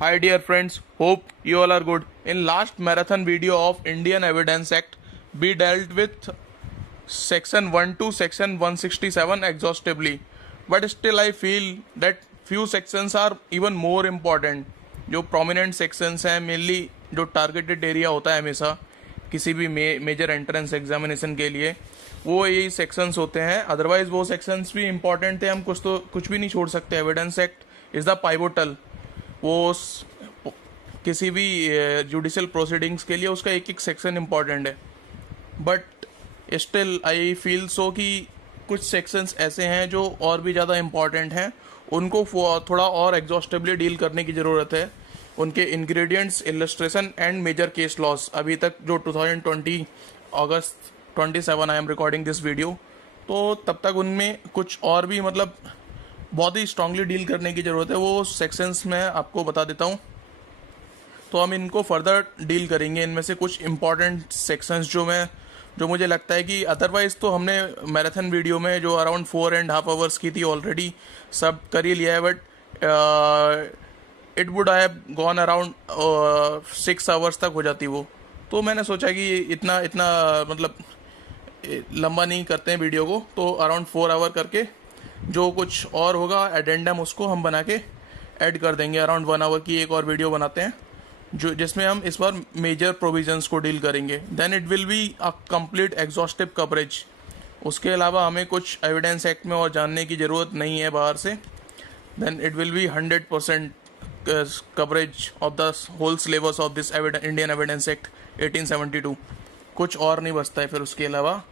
Hi dear friends, hope you all are good. In last marathon video of Indian Evidence Act, we dealt with section 1 to section 167 exhaustively. But still I feel that few sections are even more important. जो prominent sections हैं mainly जो targeted area होता है हमेशा किसी भी major entrance examination के लिए वो यही सेक्शंस होते हैं. अदरवाइज वो सेक्शंस भी इंपॉर्टेंट थे, हम कुछ भी नहीं छोड़ सकते. Evidence act is the pivotal. वो किसी भी जुडिशियल प्रोसीडिंग्स के लिए उसका एक एक सेक्शन इम्पॉर्टेंट है. But still I feel so कि कुछ सेक्शंस ऐसे हैं जो और भी ज़्यादा इम्पॉर्टेंट हैं, उनको थोड़ा और एग्जॉस्टिवली डील करने की ज़रूरत है. उनके ingredients, illustration and major case laws अभी तक जो 2020 August 27 I am recording this video, तो तब तक उनमें कुछ और भी मतलब बहुत ही स्ट्रांगली डील करने की ज़रूरत है. वो सेक्शंस मैं आपको बता देता हूँ, तो हम इनको फर्दर डील करेंगे. इनमें से कुछ इंपॉर्टेंट सेक्शंस जो मुझे लगता है कि अदरवाइज़ तो हमने मैराथन वीडियो में जो अराउंड 4.5 आवर्स की थी ऑलरेडी सब कर ही लिया है. But it would have gone around 6 hours तक हो जाती वो. तो मैंने सोचा कि इतना इतना मतलब लंबा नहीं करते हैं वीडियो को, तो अराउंड 4 आवर करके जो कुछ और होगा एडेंडम उसको हम बना के ऐड कर देंगे. अराउंड 1 आवर की एक और वीडियो बनाते हैं जो जिसमें हम इस बार मेजर प्रोविजंस को डील करेंगे. Then it will be a complete exhaustive coverage. उसके अलावा हमें कुछ एविडेंस एक्ट में और जानने की ज़रूरत नहीं है बाहर से. Then it will be 100% coverage of the whole syllabus of this Indian Evidence Act 1872. कुछ और नहीं बचता है फिर उसके अलावा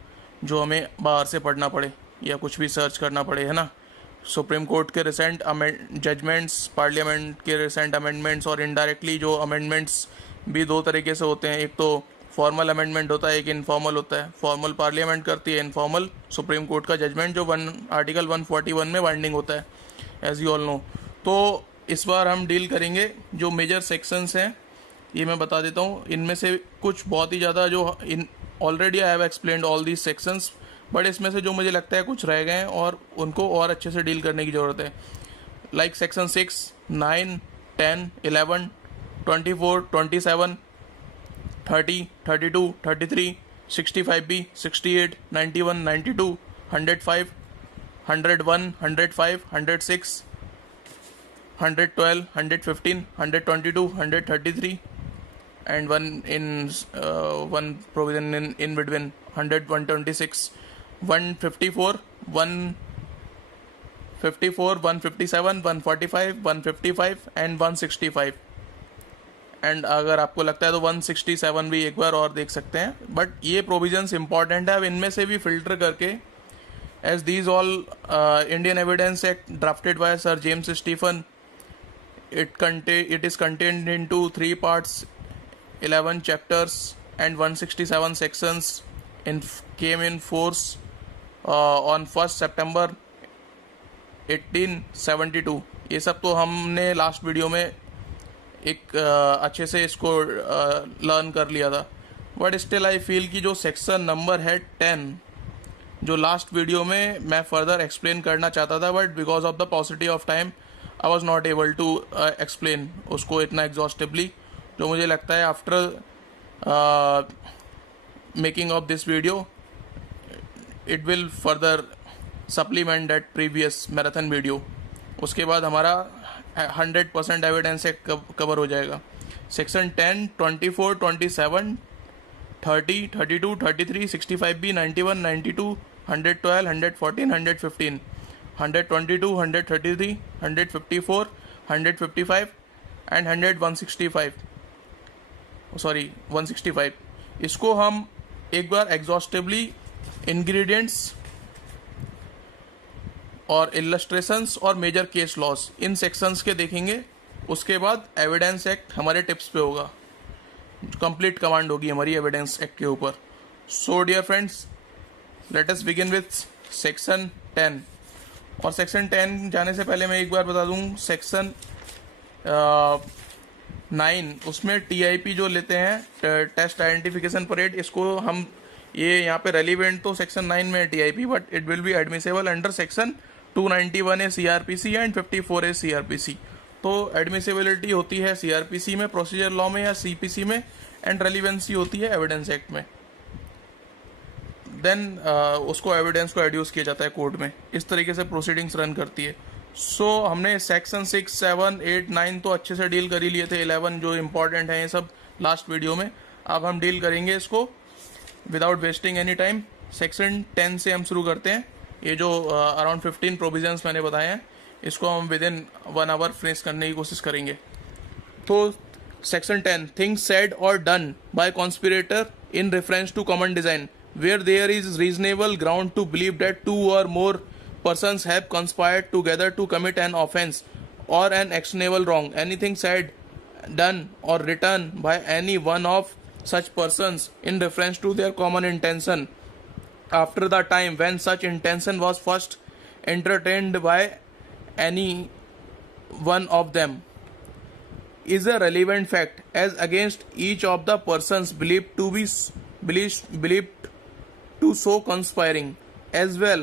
जो हमें बाहर से पढ़ना पड़े या कुछ भी सर्च करना पड़े, है ना. सुप्रीम कोर्ट के रिसेंट जजमेंट्स, पार्लियामेंट के रिसेंट अमेंडमेंट्स और इनडायरेक्टली जो अमेंडमेंट्स भी दो तरीके से होते हैं. एक तो फॉर्मल अमेंडमेंट होता है, एक इनफॉर्मल होता है. फॉर्मल पार्लियामेंट करती है, इनफॉर्मल सुप्रीम कोर्ट का जजमेंट जो आर्टिकल 141 में बाइंडिंग होता है, एज यू ऑल नो. तो इस बार हम डील करेंगे जो मेजर सेक्शंस हैं, ये मैं बता देता हूँ. इनमें से कुछ बहुत ही ज़्यादा जो already I have explained all these sections, but इसमें से जो मुझे लगता है कुछ रह गए हैं और उनको और अच्छे से डील करने की ज़रूरत है. Like section 6, 9, 10, 11, 24, 27, 30, 32, 33, 65B, 68, 91, 92, 105, 101, 105, 106, 112, 115, 122, 133, and one provision in between 100, 126, 154, 154, 157, 145, 155 and 165. And अगर आपको लगता है तो 167 भी एक बार और देख सकते हैं. बट ये प्रोविजंस इंपॉर्टेंट है. अब इनमें से भी फिल्टर करके, as these all Indian Evidence Act drafted by Sir James Stephen, it is contained into 3 parts, 11 chapters and 167 sections. Came in force on 1st September 1872. ये सब तो हमने लास्ट वीडियो में एक अच्छे से इसको लर्न कर लिया था. बट स्टिल आई फील कि जो सेक्शन नंबर है 10, जो लास्ट वीडियो में मैं फर्दर एक्सप्लेन करना चाहता था, but because of the possibility of time I was not able to explain उसको इतना एग्जॉस्टिवली. जो मुझे लगता है after making of this video it will further supplement that previous marathon video. उसके बाद हमारा 100% एविडेंस एक्ट कवर हो जाएगा. Section 10, 24, 27, 30, 32, 33, 65B, 91, 92, 112, 114, 115, 122, 133, 154, 155 and 165. सॉरी 165. इसको हम एक बार एग्जॉस्टिवली इंग्रेडिएंट्स और इलस्ट्रेशंस और मेजर केस लॉस इन सेक्शंस के देखेंगे. उसके बाद एविडेंस एक्ट हमारे टिप्स पे होगा, कंप्लीट कमांड होगी हमारी एविडेंस एक्ट के ऊपर. So dear friends, let us begin with section 10. और सेक्शन 10 जाने से पहले मैं एक बार बता दूं, सेक्शन 9 उसमें TIP जो लेते हैं, टेस्ट आइडेंटिफिकेशन परेड, इसको हम ये यहाँ पे रेलिवेंट तो सेक्शन 9 में है TIP, but it will B admissible under section 291A CRPC and 54A CRPC. तो एडमिसिबिलिटी होती है सीआरपीसी में, प्रोसीजर लॉ में या सीपीसी में, एंड रेलिवेंसी होती है एविडेंस एक्ट में। देन उसको एविडेंस को एड्यूस किया जाता है कोर्ट में। इस तरीके से प्रोसीडिंग्स रन करती है। सो हमने सेक्शन 6, 7, 8, 9 तो अच्छे से डील कर ही लिए थे, 11 जो इंपॉर्टेंट है ये सब लास्ट वीडियो में। अब हम डील करेंगे इसको without wasting any time. Section 10 से हम शुरू करते हैं। ये जो अराउंड 15 प्रोविजंस मैंने बताए हैं, इसको हम विद इन 1 आवर फिनिश करने की कोशिश करेंगे। तो सेक्शन 10, थिंग्स सेड और done by conspirator in reference to common design where there is reasonable ground to believe that 2 or more persons have conspired together to commit an offense or an actionable wrong. Anything said, done, or written by any one of such persons in reference to their common intention after the time when such intention was first entertained by any one of them is a relevant fact as against each of the persons believed to be believed to so conspiring, as well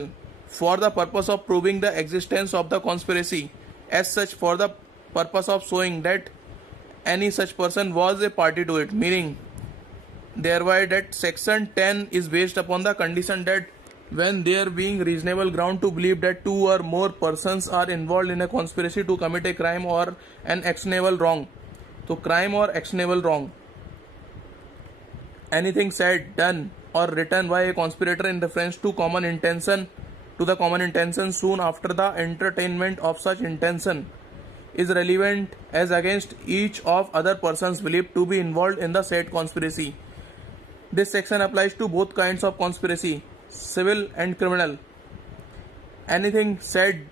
for the purpose of proving the existence of the conspiracy, as such for the purpose of showing that any such person was a party to it, meaning thereby that section 10 is based upon the condition that when there being reasonable ground to believe that 2 or more persons are involved in a conspiracy to commit a crime or an actionable wrong. So crime or actionable wrong, anything said, done, or written by a conspirator in reference to common intention soon after the entertainment of such intention is relevant as against each of other persons believed to be involved in the said conspiracy. This section applies to both kinds of conspiracy, civil and criminal. Anything said,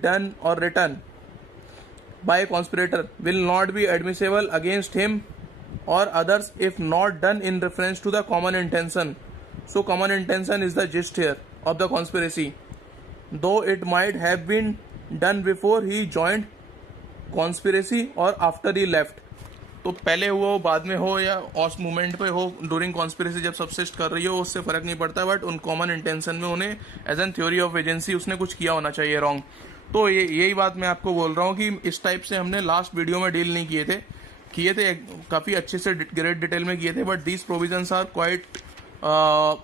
done, or written by a conspirator will not be admissible against him or others if not done in reference to the common intention. So common intention is the gist here of the conspiracy, though it might have been done before he joined conspiracy or after he left. तो पहले हुआ हो, बाद में हो, या उस moment पे हो, ड्यूरिंग कॉन्स्पिरेसी जब सबसिस्ट कर रही हो, उससे फर्क नहीं पड़ता, बट उन कॉमन इंटेंशन में उन्हें as an theory of agency उसने कुछ किया होना चाहिए रॉन्ग। तो यही बात मैं आपको बोल रहा हूँ कि इस टाइप से हमने लास्ट वीडियो में डील नहीं किए थे काफ़ी अच्छे से ग्रेट डिटेल में किए थे, but these provisions are quite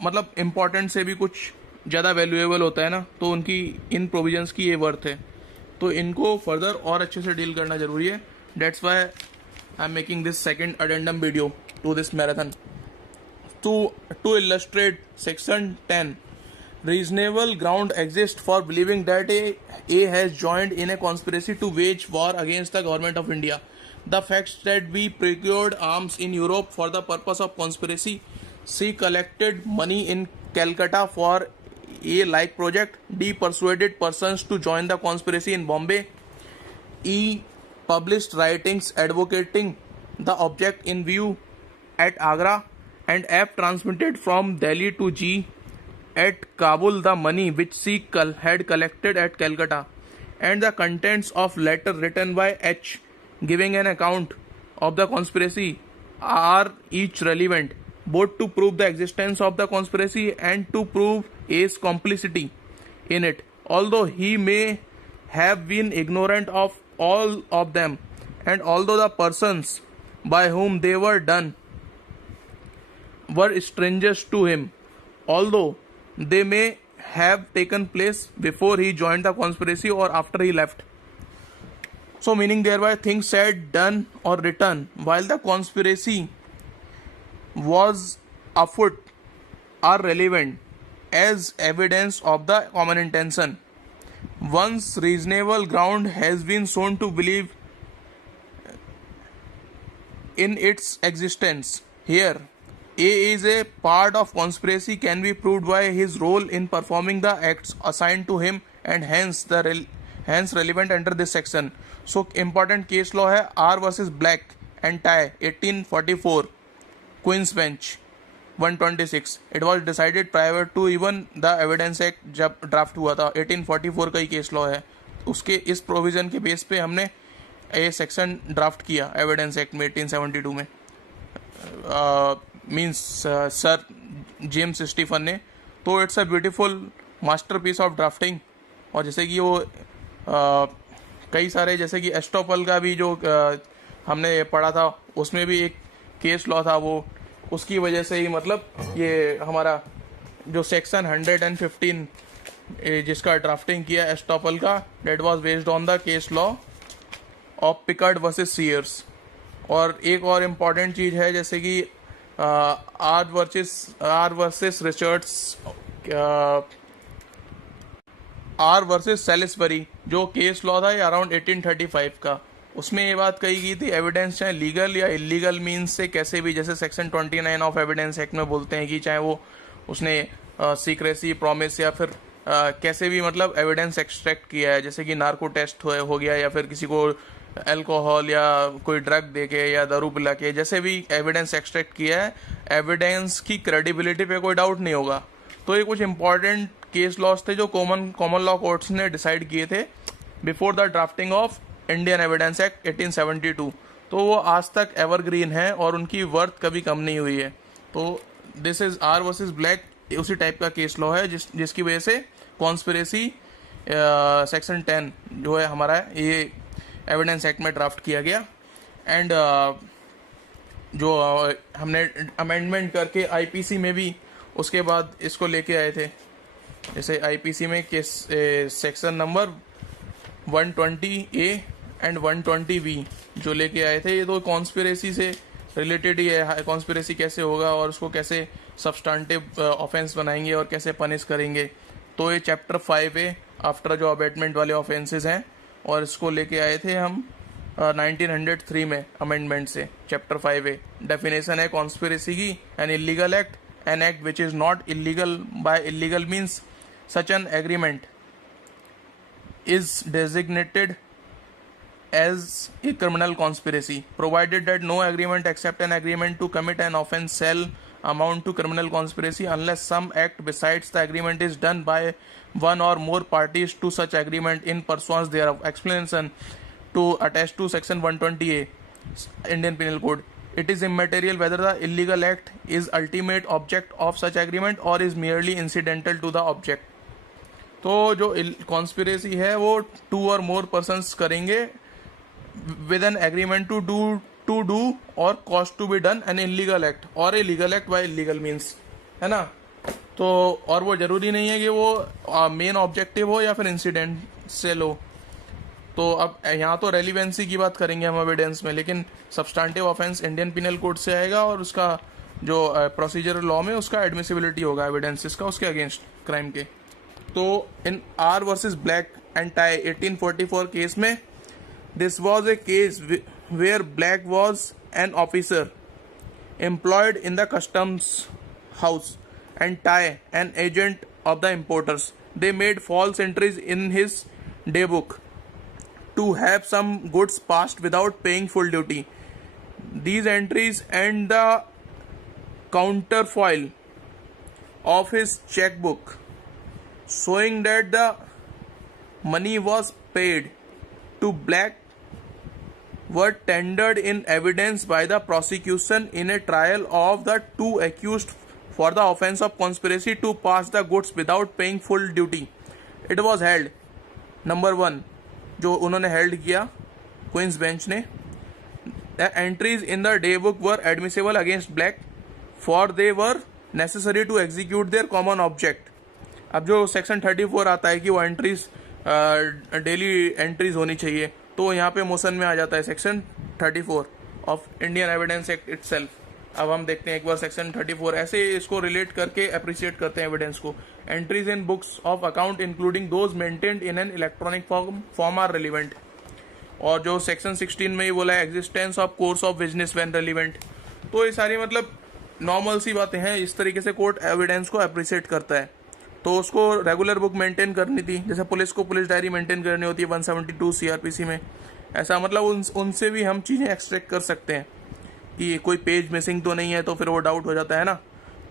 मतलब इम्पॉर्टेंट से भी कुछ ज़्यादा वैल्यूएबल होता है ना, तो उनकी इन प्रोविजंस की ये वर्थ है, तो इनको फर्दर और अच्छे से डील करना जरूरी है। That's why I am making this second addendum video to this marathon to illustrate section 10. Reasonable ground exists for believing that A has joined in a conspiracy to wage war against the government of India. The facts that B procured arms in Europe for the purpose of conspiracy, C collected money in Calcutta for a like project, D persuaded persons to join the conspiracy in Bombay, E published writings advocating the object in view at Agra, and F transmitted from Delhi to G at Kabul the money which C had collected at Calcutta, and the contents of letter written by H giving an account of the conspiracy are each relevant both to prove the existence of the conspiracy and to prove A's complicity in it, although he may have been ignorant of all of them, and although the persons by whom they were done were strangers to him, although they may have taken place before he joined the conspiracy or after he left. So meaning thereby things said, done, or written while the conspiracy was afoot are relevant as evidence of the common intention. Once reasonable ground has been shown to believe in its existence, here A is a part of conspiracy can be proved by his role in performing the acts assigned to him and hence relevant under this section. So important case law है R versus Black and Tie 1844 Queen's Bench 126. It was decided prior to even the Evidence Act जब draft हुआ था, 1844 का ही case law है। उसके इस provision के base पे हमने ये सेक्शन ड्राफ्ट किया एविडेंस एक्ट में 1872 में, मीन्स सर जेम्स स्टीफन ने। तो it's a beautiful masterpiece of drafting. और जैसे कि वो कई सारे, जैसे कि एस्टोपल का भी जो हमने पढ़ा था, उसमें भी एक केस लॉ था, वो उसकी वजह से ही मतलब ये हमारा जो सेक्शन 115 जिसका ड्राफ्टिंग किया एस्टोपल का, that was based on the case law of Pickard versus Sears. और एक और इम्पॉर्टेंट चीज़ है, जैसे कि R versus Richards, R versus Salisbury, जो केस लॉ था ये अराउंड 1835 का, उसमें ये बात कही गई थी एविडेंस चाहे लीगल या इलीगल मीन्स से कैसे भी, जैसे सेक्शन 29 ऑफ एविडेंस एक्ट में बोलते हैं कि चाहे वो उसने सीक्रेसी प्रॉमिस या फिर कैसे भी मतलब एविडेंस एक्सट्रैक्ट किया है, जैसे कि नार्को टेस्ट हो गया या फिर किसी को अल्कोहल या कोई ड्रग देके या दारू पिला के, जैसे भी एविडेंस एक्सट्रैक्ट किया है, एविडेंस की क्रेडिबिलिटी पे कोई डाउट नहीं होगा। तो ये कुछ इंपॉर्टेंट केस लॉस थे जो कॉमन लॉ कोर्ट्स ने डिसाइड किए थे before the drafting of Indian Evidence Act 1872। तो वो आज तक एवरग्रीन है और उनकी वर्थ कभी कम नहीं हुई है। तो this is are versus black, उसी टाइप का केस लॉ है जिसकी वजह से कॉन्स्पिरेसी सेक्शन 10 जो है हमारा ये एविडेंस एक्ट में ड्राफ्ट किया गया। एंड जो हमने अमेंडमेंट करके आईपीसी में भी उसके बाद इसको लेके आए थे, जैसे आईपीसी में case section number 120A and 120B जो लेके आए थे, ये तो कॉन्स्पिरेसी से रिलेटेड ही है। कॉन्स्पिरेसी कैसे होगा और उसको कैसे सब्सटेंटिव ऑफेंस बनाएंगे और कैसे पनिश करेंगे। तो ये चैप्टर 5 है आफ्टर जो अबेटमेंट वाले ऑफेंसेस हैं, और इसको लेके आए थे हम 1903 में अमेंडमेंट से। चैप्टर 5A डेफिनेशन है कॉन्स्पिरेसी की, an illegal act, an act which is not illegal. By illegal means such an agreement is designated as a criminal conspiracy, provided that no agreement except an agreement to commit an offence shall amount to criminal conspiracy unless some act besides the agreement is done by one or more parties to such agreement in pursuance thereof. Explanation to attach to section 120A Indian Penal Code. It is immaterial whether the illegal act is ultimate object of such agreement or is merely incidental to the object. तो जो conspiracy है वो 2 or more persons करेंगे with an agreement to do or cause to be done an illegal act or a legal act by illegal means, है ना। तो और वो जरूरी नहीं है कि वो मेन ऑब्जेक्टिव हो या फिर इंसिडेंट से लो। तो अब यहाँ तो रेलिवेंसी की बात करेंगे हम एविडेंस में, लेकिन substantive offence Indian penal code से आएगा और उसका जो प्रोसीजरल लॉ में उसका एडमिसिबिलिटी होगा एविडेंसेस का उसके अगेंस्ट क्राइम के। तो in R versus Black and Tye 1844 case में, this was a case where Black was an officer employed in the customs house and Tye an agent of the importers. They made false entries in his day book to have some goods passed without paying full duty. These entries and the counterfoil of his checkbook showing that the money was paid to Black were tendered in evidence by the prosecution in a trial of the two accused for the offense of conspiracy to pass the goods without paying full duty. It was held, number 1, जो उन्होंने held किया Queen's Bench ने, the entries in the day book were admissible against Blake for they were necessary to execute their common object. अब जो section 34 आता है कि वो एंट्रीज डेली एंट्रीज होनी चाहिए, तो यहाँ पे मोशन में आ जाता है section 34 of Indian Evidence act itself. अब हम देखते हैं एक बार सेक्शन 34 ऐसे इसको रिलेट करके अप्रिशिएट करते हैं एविडेंस को। Entries in books of account including those maintained in an electronic form are relevant. और जो सेक्शन 16 में ही बोला है existence of course of business when relevant. तो ये सारी मतलब नॉर्मल सी बातें हैं, इस तरीके से कोर्ट एविडेंस को अप्रिशिएट करता है। तो उसको रेगुलर बुक मेंटेन करनी थी, जैसे पुलिस को पुलिस डायरी मेंटेन करनी होती है 172 सीआरपीसी में। ऐसा मतलब उनसे भी हम चीज़ें एक्सट्रैक्ट कर सकते हैं कि कोई पेज मिसिंग तो नहीं है, तो फिर वो डाउट हो जाता है ना।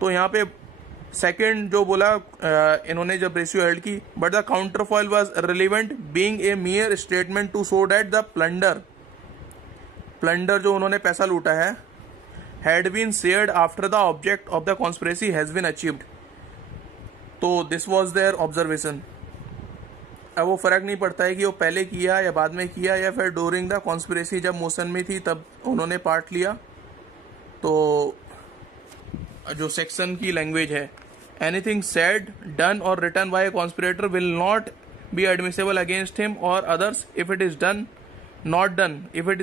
तो यहाँ पे सेकंड जो बोला इन्होंने जब रेशियो हेल्ड की, but the counterfoil was relevant being a mere statement to show that the plunder जो उन्होंने पैसा लूटा है had been shared after the object of the conspiracy has been achieved. तो दिस वॉज देयर ऑब्जर्वेशन। अब वो फ़र्क नहीं पड़ता है कि वो पहले किया या बाद में किया या फिर ड्यूरिंग द कॉन्स्पिरेसी जब मोशन में थी तब उन्होंने पार्ट लिया। तो जो सेक्शन की लैंग्वेज है, एनीथिंग सेड डन और written by a conspirator will not be admissible against him और others if it is done not done if it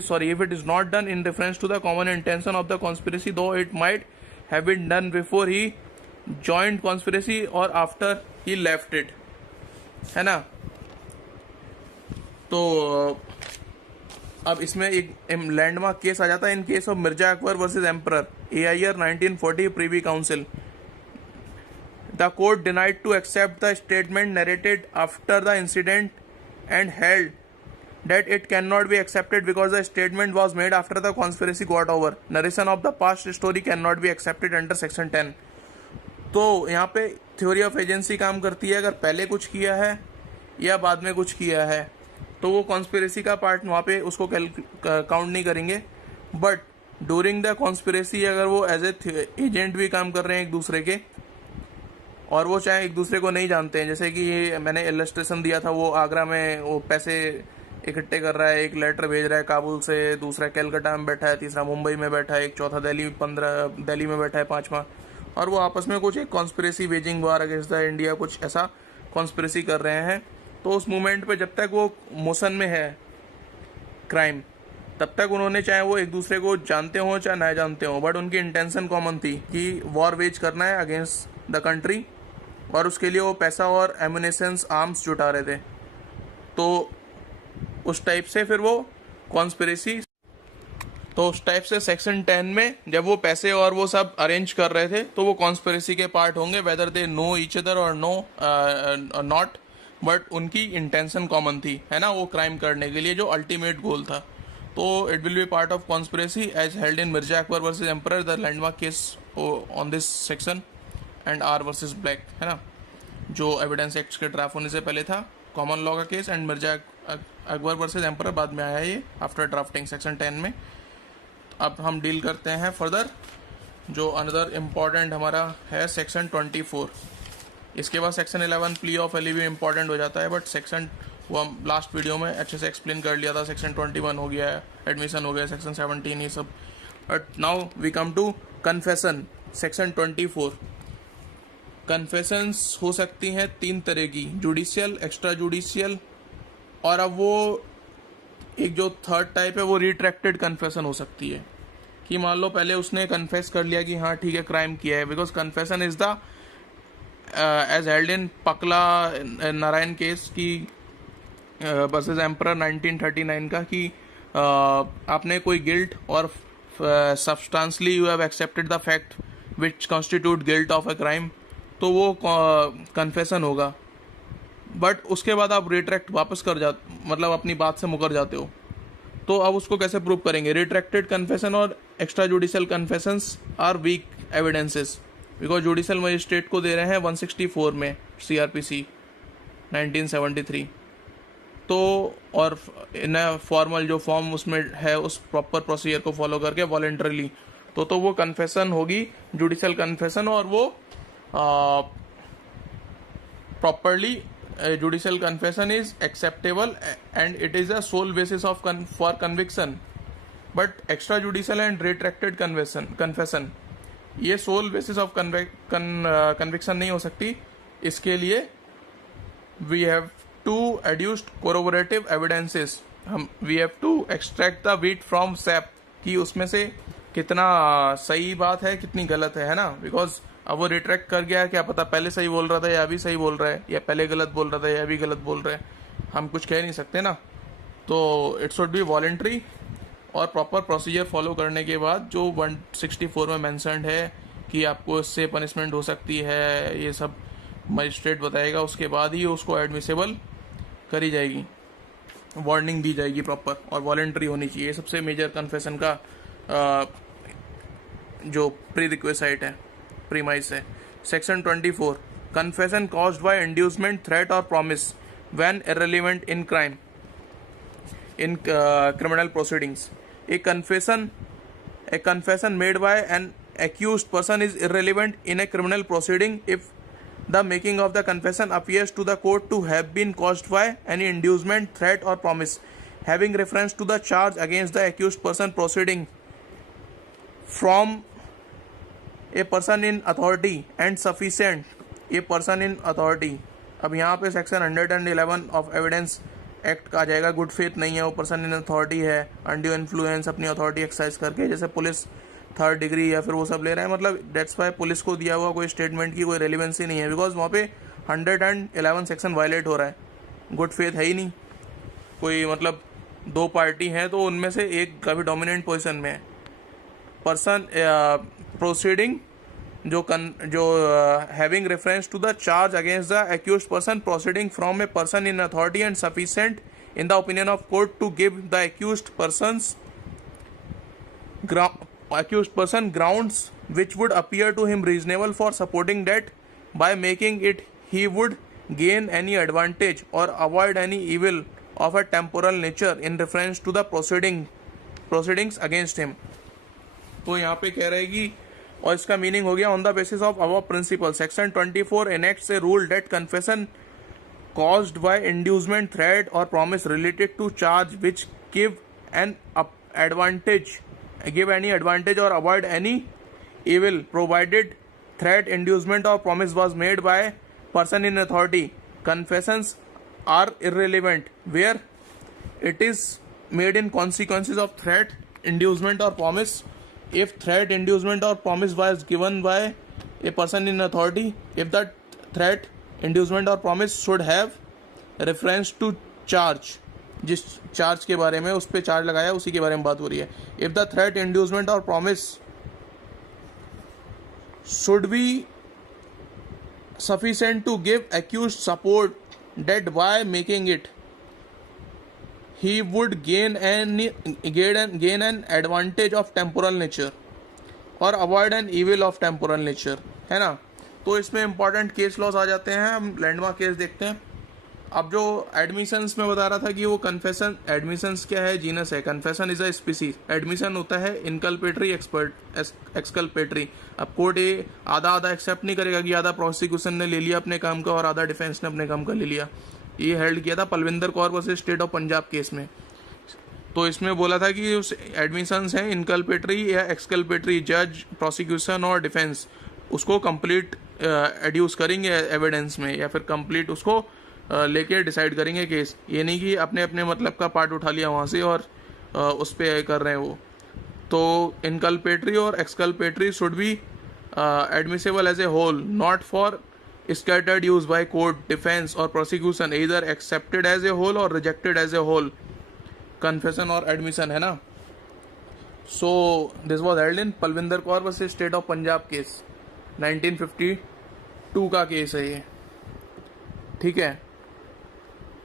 is not done in reference to the common intention of the conspiracy, though it might have been done before he joined conspiracy or after he left it, है ना। तो अब इसमें एक landmark case आ जाता है in case of Mirza Akbar versus Emperor AIR 1940 Privy Council. The court denied to accept the statement narrated after the incident and held that it cannot be accepted because the statement was made after the conspiracy got over. Narration of the past story cannot be accepted under section 10. तो यहाँ पे theory of agency काम करती है। अगर पहले कुछ किया है या बाद में कुछ किया है तो वो कॉन्स्पिरेसी का पार्ट वहाँ पे उसको काउंट नहीं करेंगे। बट ड्यूरिंग द कॉन्स्पिरेसी अगर वो एज ए एजेंट भी काम कर रहे हैं एक दूसरे के और वो चाहे एक दूसरे को नहीं जानते हैं, जैसे कि ये मैंने इलस्ट्रेशन दिया था, वो आगरा में वो पैसे इकट्ठे कर रहा है, एक लेटर भेज रहा है काबुल से, दूसरा कलकत्ता में बैठा है, तीसरा मुंबई में बैठा है, एक चौथा दिल्ली में बैठा है, पांचवा, और वो आपस में कुछ एक conspiracy waging war against the India कुछ ऐसा कॉन्स्पिरेसी कर रहे हैं। तो उस मूवमेंट पे जब तक वो मोशन में है क्राइम तब तक उन्होंने चाहे वो एक दूसरे को जानते हो चाहे ना जानते हो, बट उनकी इंटेंशन कॉमन थी कि वॉर वेज करना है अगेंस्ट द कंट्री और उसके लिए वो पैसा और एम्यूनेशंस आर्म्स जुटा रहे थे। तो उस टाइप से फिर वो कॉन्स्पिरेसी, तो उस टाइप से सेक्शन 10 में जब वो पैसे और वो सब अरेंज कर रहे थे तो वो कॉन्स्पिरेसी के पार्ट होंगे, whether they know each other और नो नॉट, बट उनकी इंटेंशन कॉमन थी, है ना, वो क्राइम करने के लिए जो अल्टीमेट गोल था। तो it will be part of conspiracy as held in Mirza Akbar versus Emperor, the landmark case on this section and R versus Blake, है ना, जो एविडेंस एक्ट के ड्राफ्ट होने से पहले था, कॉमन लॉ का case, and Mirza Akbar versus emperor बाद में आया ये आफ्टर ड्राफ्टिंग सेक्शन 10 में। अब हम डील करते हैं फर्दर जो अनदर इम्पॉर्टेंट हमारा है सेक्शन 24। इसके बाद सेक्शन 11 प्ली ऑफ एली भी इम्पॉर्टेंट हो जाता है, बट सेक्शन वो हम लास्ट वीडियो में अच्छे से एक्सप्लेन कर लिया था। सेक्शन 21 हो गया है, एडमिशन हो गया, सेक्शन 17 ये सब। But now we come to confession, section 24। Confessions हो सकती हैं 3 तरह की, जुडिशियल, एक्स्ट्रा जुडिशियल, और अब वो एक जो थर्ड टाइप है वो रिट्रैक्टेड कन्फेशन हो सकती है कि मान लो पहले उसने कन्फेस कर लिया कि हाँ ठीक है क्राइम किया है, because confession is the as held in Pakala Narayana case की वर्सेस एम्परर 1939 का कि आपने कोई गिल्ट और substantially you have accepted the fact which constitute guilt of a crime, तो वो कन्फेशन होगा। बट उसके बाद आप रिट्रैक्ट वापस कर मतलब अपनी बात से मुकर जाते हो, तो अब उसको कैसे प्रूव करेंगे? रिट्रैक्टेड कन्फेशन और extra judicial confessions are weak evidences, because judicial magistrate को दे रहे हैं 164 में CRPC 1973। तो और इन फॉर्मल जो फॉर्म उसमें है उस प्रॉपर प्रोसीजर को फॉलो करके वॉलेंटरीली, तो वो कन्फेशन होगी जुडिशियल कन्फेशन, और वो properly judicial confession is acceptable and it is a sole basis of for conviction, but extrajudicial and retracted confession ये sole basis of conviction नहीं हो सकती। इसके लिए we have to adduce corroborative evidences, हम we have to extract the wheat from sap कि उसमें से कितना सही बात है कितनी गलत है ना, बिकॉज अब वो रिट्रैक्ट कर गया, क्या पता पहले सही बोल रहा था या अभी सही बोल रहा है, या पहले गलत बोल रहा था या अभी गलत बोल रहा है, हम कुछ कह नहीं सकते ना। तो इट शुड बी वॉलेंट्री और प्रॉपर प्रोसीजर फॉलो करने के बाद जो 164 में मेंशन्ड है कि आपको इससे पनिशमेंट हो सकती है, ये सब मजिस्ट्रेट बताएगा, उसके बाद ही उसको एडमिसेबल करी जाएगी, वार्निंग दी जाएगी प्रॉपर, और वॉलेंट्री होनी चाहिए। सबसे मेजर कन्फेशन का जो प्री रिक्वेसाइट है, प्रीमाइस है। Section 24 confession caused by inducement, threat और promise when irrelevant in crime in criminal proceedings. A confession made by an accused person is irrelevant in a criminal proceeding if the making of the confession appears to the court to have been caused by any inducement, threat or promise having reference to the charge against the accused person proceeding from a person in authority and sufficient a person in authority। अब यहाँ पे section 111 of evidence act का आ जाएगा। Good faith नहीं है, वो person in authority है, undue influence अपनी अथॉरिटी एक्सरसाइज करके, जैसे पुलिस थर्ड डिग्री या फिर वो सब ले रहे हैं, मतलब डेट्स वाई पुलिस को दिया हुआ कोई स्टेटमेंट की कोई रेलिवेंसी नहीं है, बिकॉज वहाँ पे 111 सेक्शन वायलेट हो रहा है। गुड फेथ है ही नहीं कोई, मतलब दो पार्टी हैं तो उनमें से एक का भी डोमिनेंट पोजिशन में है। पर्सन प्रोसीडिंग जो having reference to the charge against the accused person proceeding from a person in authority and sufficient in the opinion of court to give the accused person grounds which would appear to him reasonable for supporting that by making it he would gain any advantage or avoid any evil of a temporal nature in reference to the proceedings against him। तो यहाँ पे कह रहे हैं कि, और इसका meaning हो गया on the basis of above principle. Section 24 enacts a rule that confession caused by inducement, threat or promise related to charge which give any advantage or avoid any evil, provided threat, inducement or promise was made by person in authority. Confessions are irrelevant where it is made in consequences of threat, inducement or promise. If threat, inducement or promise was given by a person in authority, if that threat, inducement or promise should have reference to charge, जिस charge के बारे में उस पर charge लगाया उसी के बारे में बात हो रही है। इफ द थ्रेट, इंड्यूसमेंट और promise should be sufficient to give accused support that by making it he would gain an advantage of temporal nature और avoid an evil of temporal nature, है ना। तो इसमें इंपॉर्टेंट केस लॉस आ जाते हैं। हम landmark case देखते हैं। अब जो एडमिशंस में बता रहा था कि वो कन्फेशन, एडमिशंस क्या है, जीनस है। Confession is a species, admission होता है इनकल्पेटरी, एक्सकल्पेटरी। अब कोर्ट ये आधा आधा एक्सेप्ट नहीं करेगा कि आधा प्रोसिक्यूशन ने ले लिया अपने काम का और आधा डिफेंस ने अपने काम का ले लिया। ये हेल्ड किया था Palvinder Kaur versus state of Punjab case में। तो इसमें बोला था कि उस एडमिशंस हैं इनकल्पेटरी या एक्सकल्पेटरी, जज, प्रोसिक्यूशन और डिफेंस उसको कंप्लीट एड्यूस करेंगे एविडेंस में, या फिर कंप्लीट उसको लेके डिसाइड करेंगे केस। ये नहीं कि अपने अपने मतलब का पार्ट उठा लिया वहाँ से और उस पर कर रहे हैं वो। तो इनकल्पेटरी और exculpatory should be admissible as a whole, not for scattered use by court, defense or prosecution, either accepted as a whole or rejected as a whole। confession और admission है ना। so this was held in Palvinder Kaur versus state of Punjab case, 1952 का case है ये, ठीक है।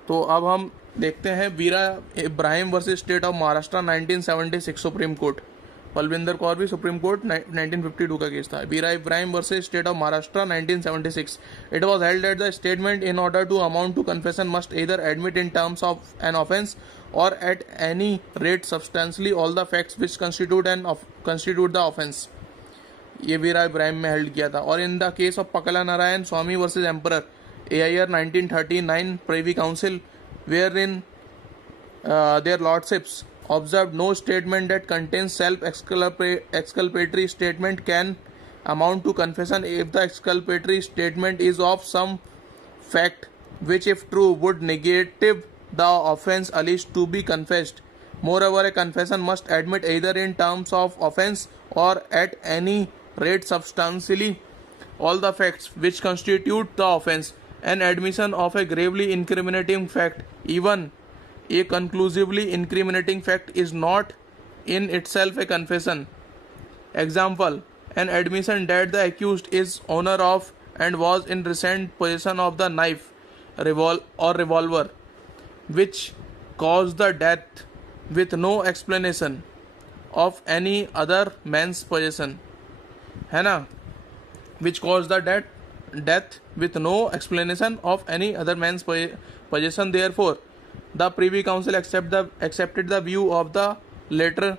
तो अब हम देखते हैं Veera Ibrahim versus state of Maharashtra 1976 supreme court. Palvinder Kaur भी सुप्रीम कोर्ट 1952 का केस था। Veera Ibrahim versus state of Maharashtra 1976। It was held that the statement in order to amount to confession must either admit in terms of an offence और at any rate substantially all the facts which constitute the offence. ये वीरा इब्राहिम में held किया था। और इन the case of पकला नारायण स्वामी versus emperor AIR 1939 Privy Council, wherein their lordships observed no statement that contains self-exculpatory statement can amount to confession if the exculpatory statement is of some fact which, if true, would negative the offence alleged to be confessed. Moreover, a confession must admit either in terms of offence or at any rate substantially all the facts which constitute the offence. An admission of a gravely incriminating fact, even a conclusively incriminating fact, is not in itself a confession. Example: an admission that the accused is owner of and was in recent possession of the knife or revolver which caused the death with no explanation of any other man's possession, है ना, which caused the death with no explanation of any other man's possession. Therefore, the Privy Council accepted the view of the later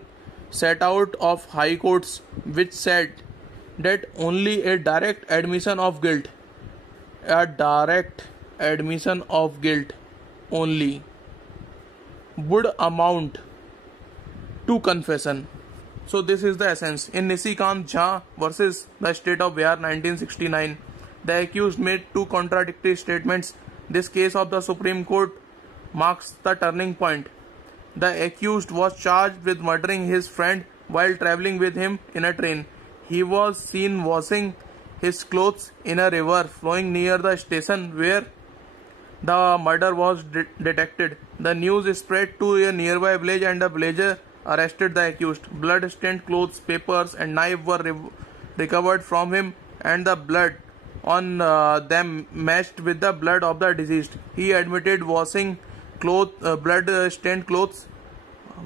set out of high courts, which said that only a direct admission of guilt a direct admission of guilt only would amount to confession. So this is the essence. In Nisikant Jha versus the State of Bihar 1969, the accused made two contradictory statements. This case of the Supreme Court marks the turning point. The accused was charged with murdering his friend while traveling with him in a train. He was seen washing his clothes in a river flowing near the station where the murder was detected. The news spread to a nearby village and the villager arrested the accused. Blood-stained clothes, papers and knife were recovered from him and the blood on them matched with the blood of the deceased. He admitted washing blood-stained clothes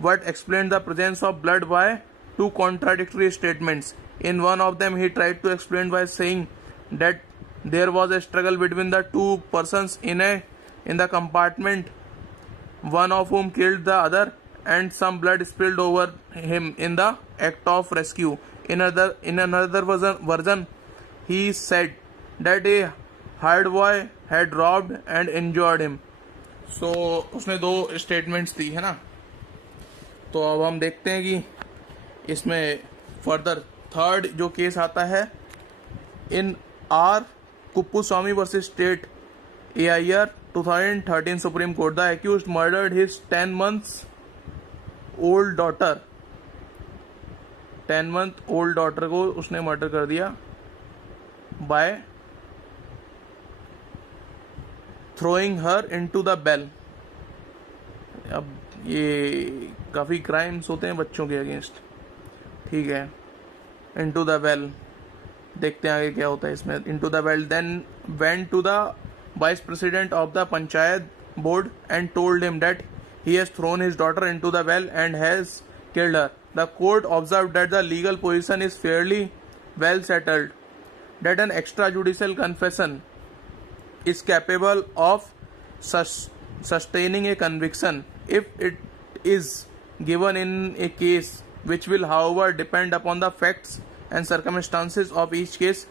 but explained the presence of blood by two contradictory statements. In one of them, he tried to explain by saying that there was a struggle between the two persons in the compartment, one of whom killed the other, and some blood spilled over him in the act of rescue. In another version, he said that a hired boy had robbed and injured him. So उसने दो statements दी है ना. तो अब हम देखते हैं कि इसमें फर्दर थर्ड जो केस आता है in R Kuppuswamy versus state AIR 2013 Supreme court. The accused murdered his 10 months old daughter. 10 month old daughter को उसने मर्डर कर दिया by throwing her into the well. अब ये काफ़ी क्राइम्स होते हैं बच्चों के अगेंस्ट. ठीक है. इनटू द वेल, देखते हैं आगे क्या होता है इसमें. Into the well, then went to the vice president of the panchayat board and told him that he has thrown his daughter into the well and has killed her. The court observed that the legal position is fairly well settled, that an extrajudicial confession is capable of sustaining a conviction if it is given in a case which will however depend upon the facts and circumstances of each case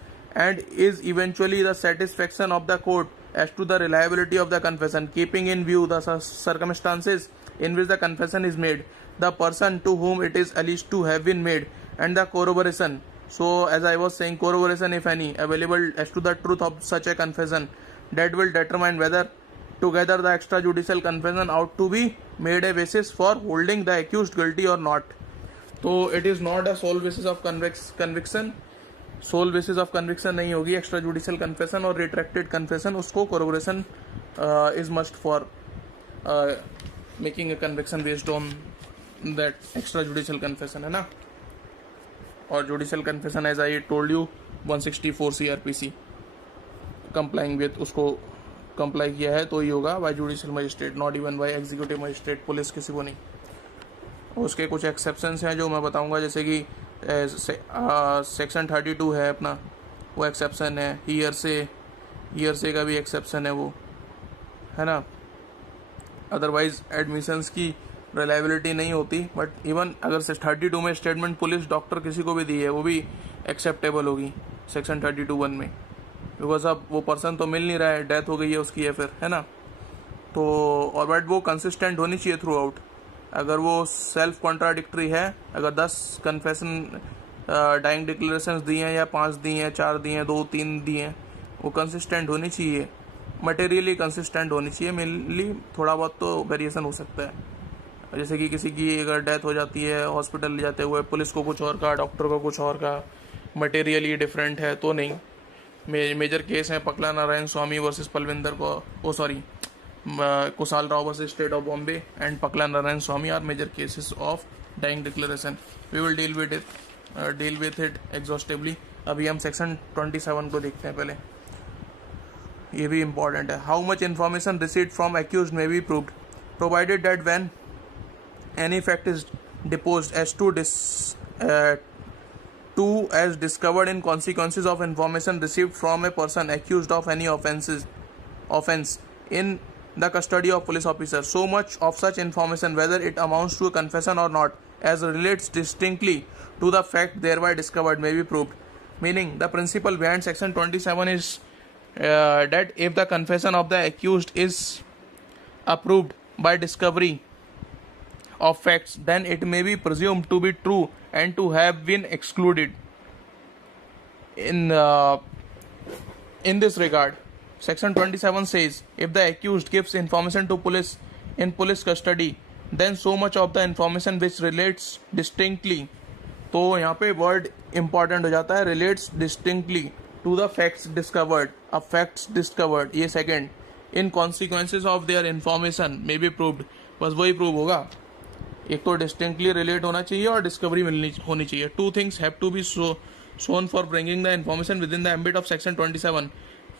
and is eventually the satisfaction of the court as to the reliability of the confession, keeping in view the circumstances in which the confession is made, the person to whom it is alleged to have been made, and the corroboration. So as I was saying, corroboration if any available as to the truth of such a confession, that will determine whether together the extrajudicial confession ought to be made a basis for holding the accused guilty or not. So it is not a sole basis of conviction. Sole basis of conviction नहीं होगी extra judicial confession और retracted confession. उसको corroboration is must for making a conviction based on that extra judicial confession है ना. और judicial confession as I told you 164 CRPC complying with, उसको comply किया है तो ही होगा by judicial magistrate, not even by executive magistrate, police किसी को नहीं. उसके कुछ एक्सेप्शंस हैं जो मैं बताऊंगा, जैसे कि सेक्शन 32 है अपना, वो एक्सेप्शन है. ईयर से का भी एक्सेप्शन है वो, है ना. अदरवाइज एडमिशन्स की रिलायबिलिटी नहीं होती. बट इवन अगर 32 में स्टेटमेंट पुलिस डॉक्टर किसी को भी दी है वो भी एक्सेप्टेबल होगी सेक्शन 32(1) में, बिकॉज अब वो पर्सन तो मिल नहीं रहा है, डेथ हो गई है उसकी या फिर, है ना. तो और बट वो कंसिस्टेंट होनी चाहिए थ्रू आउट. अगर वो सेल्फ कॉन्ट्राडिक्टरी है, अगर 10 कन्फेशन डाइंग डिक्लेरेशंस दी हैं या 5 दी हैं, 4 दी हैं, 2 3 दी हैं, वो कंसिस्टेंट होनी चाहिए, मटेरियली कंसिस्टेंट होनी चाहिए. मेनली थोड़ा बहुत तो वेरिएशन हो सकता है, जैसे कि किसी की अगर डेथ हो जाती है हॉस्पिटल ले जाते हुए, पुलिस को कुछ और का, डॉक्टर को कुछ और का, मटेरियली डिफरेंट है तो नहीं. मेजर केस हैं पकला नारायण स्वामी वर्सेस पलविंदर को, Kushal Rao versus state of Bombay and Pakala Narayana Swami are major cases of dying declaration. We will deal with it exhaustively. अभी हम सेक्शन 27 को देखते हैं पहले, ये भी इम्पॉर्टेंट है. How much information received from accused may be proved provided that when any fact is deposed as discovered in consequences of information received from a person accused of any offense in the custody of police officer, so much of such information, whether it amounts to a confession or not, as relates distinctly to the fact thereby discovered, may be proved. Meaning the principle behind section 27 is that if the confession of the accused is approved by discovery of facts, then it may be presumed to be true and to have been excluded. In this regard, Section 27 says, if the accused gives information to police in police custody, then so much of the information which relates distinctly, तो यहाँ पे word important हो जाता है, relates distinctly to the facts discovered, facts discovered, ये second, in consequences of their information may be proved, बस वही prove होगा, एक तो डिस्टिंक्टली रिलेट होना चाहिए और डिस्कवरी होनी चाहिए. Two things have to be shown for bringing the information within the ambit of section 27.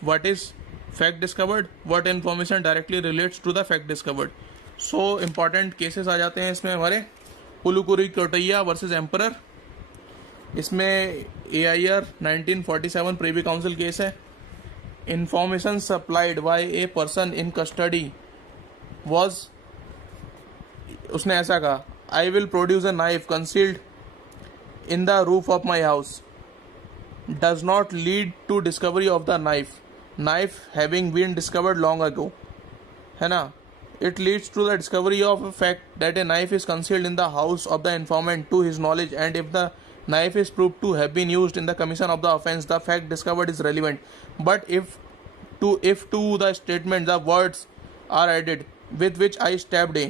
What is fact discovered? What information directly relates to the fact discovered? So important cases आ जाते हैं इसमें हमारे. पुलुकुरी Kotaiah versus emperor, इसमें AIR 1947 Privi council case है. Information supplied by A person in custody was, उसने ऐसा कहा, I will produce a knife concealed in the roof of my house, does not lead to discovery of the knife having been discovered long ago, है ना. It leads to the discovery of a fact that a knife is concealed in the house of the informant to his knowledge, and if the knife is proved to have been used in the commission of the offence, the fact discovered is relevant. But if to the statement the words are added, with which I stabbed a,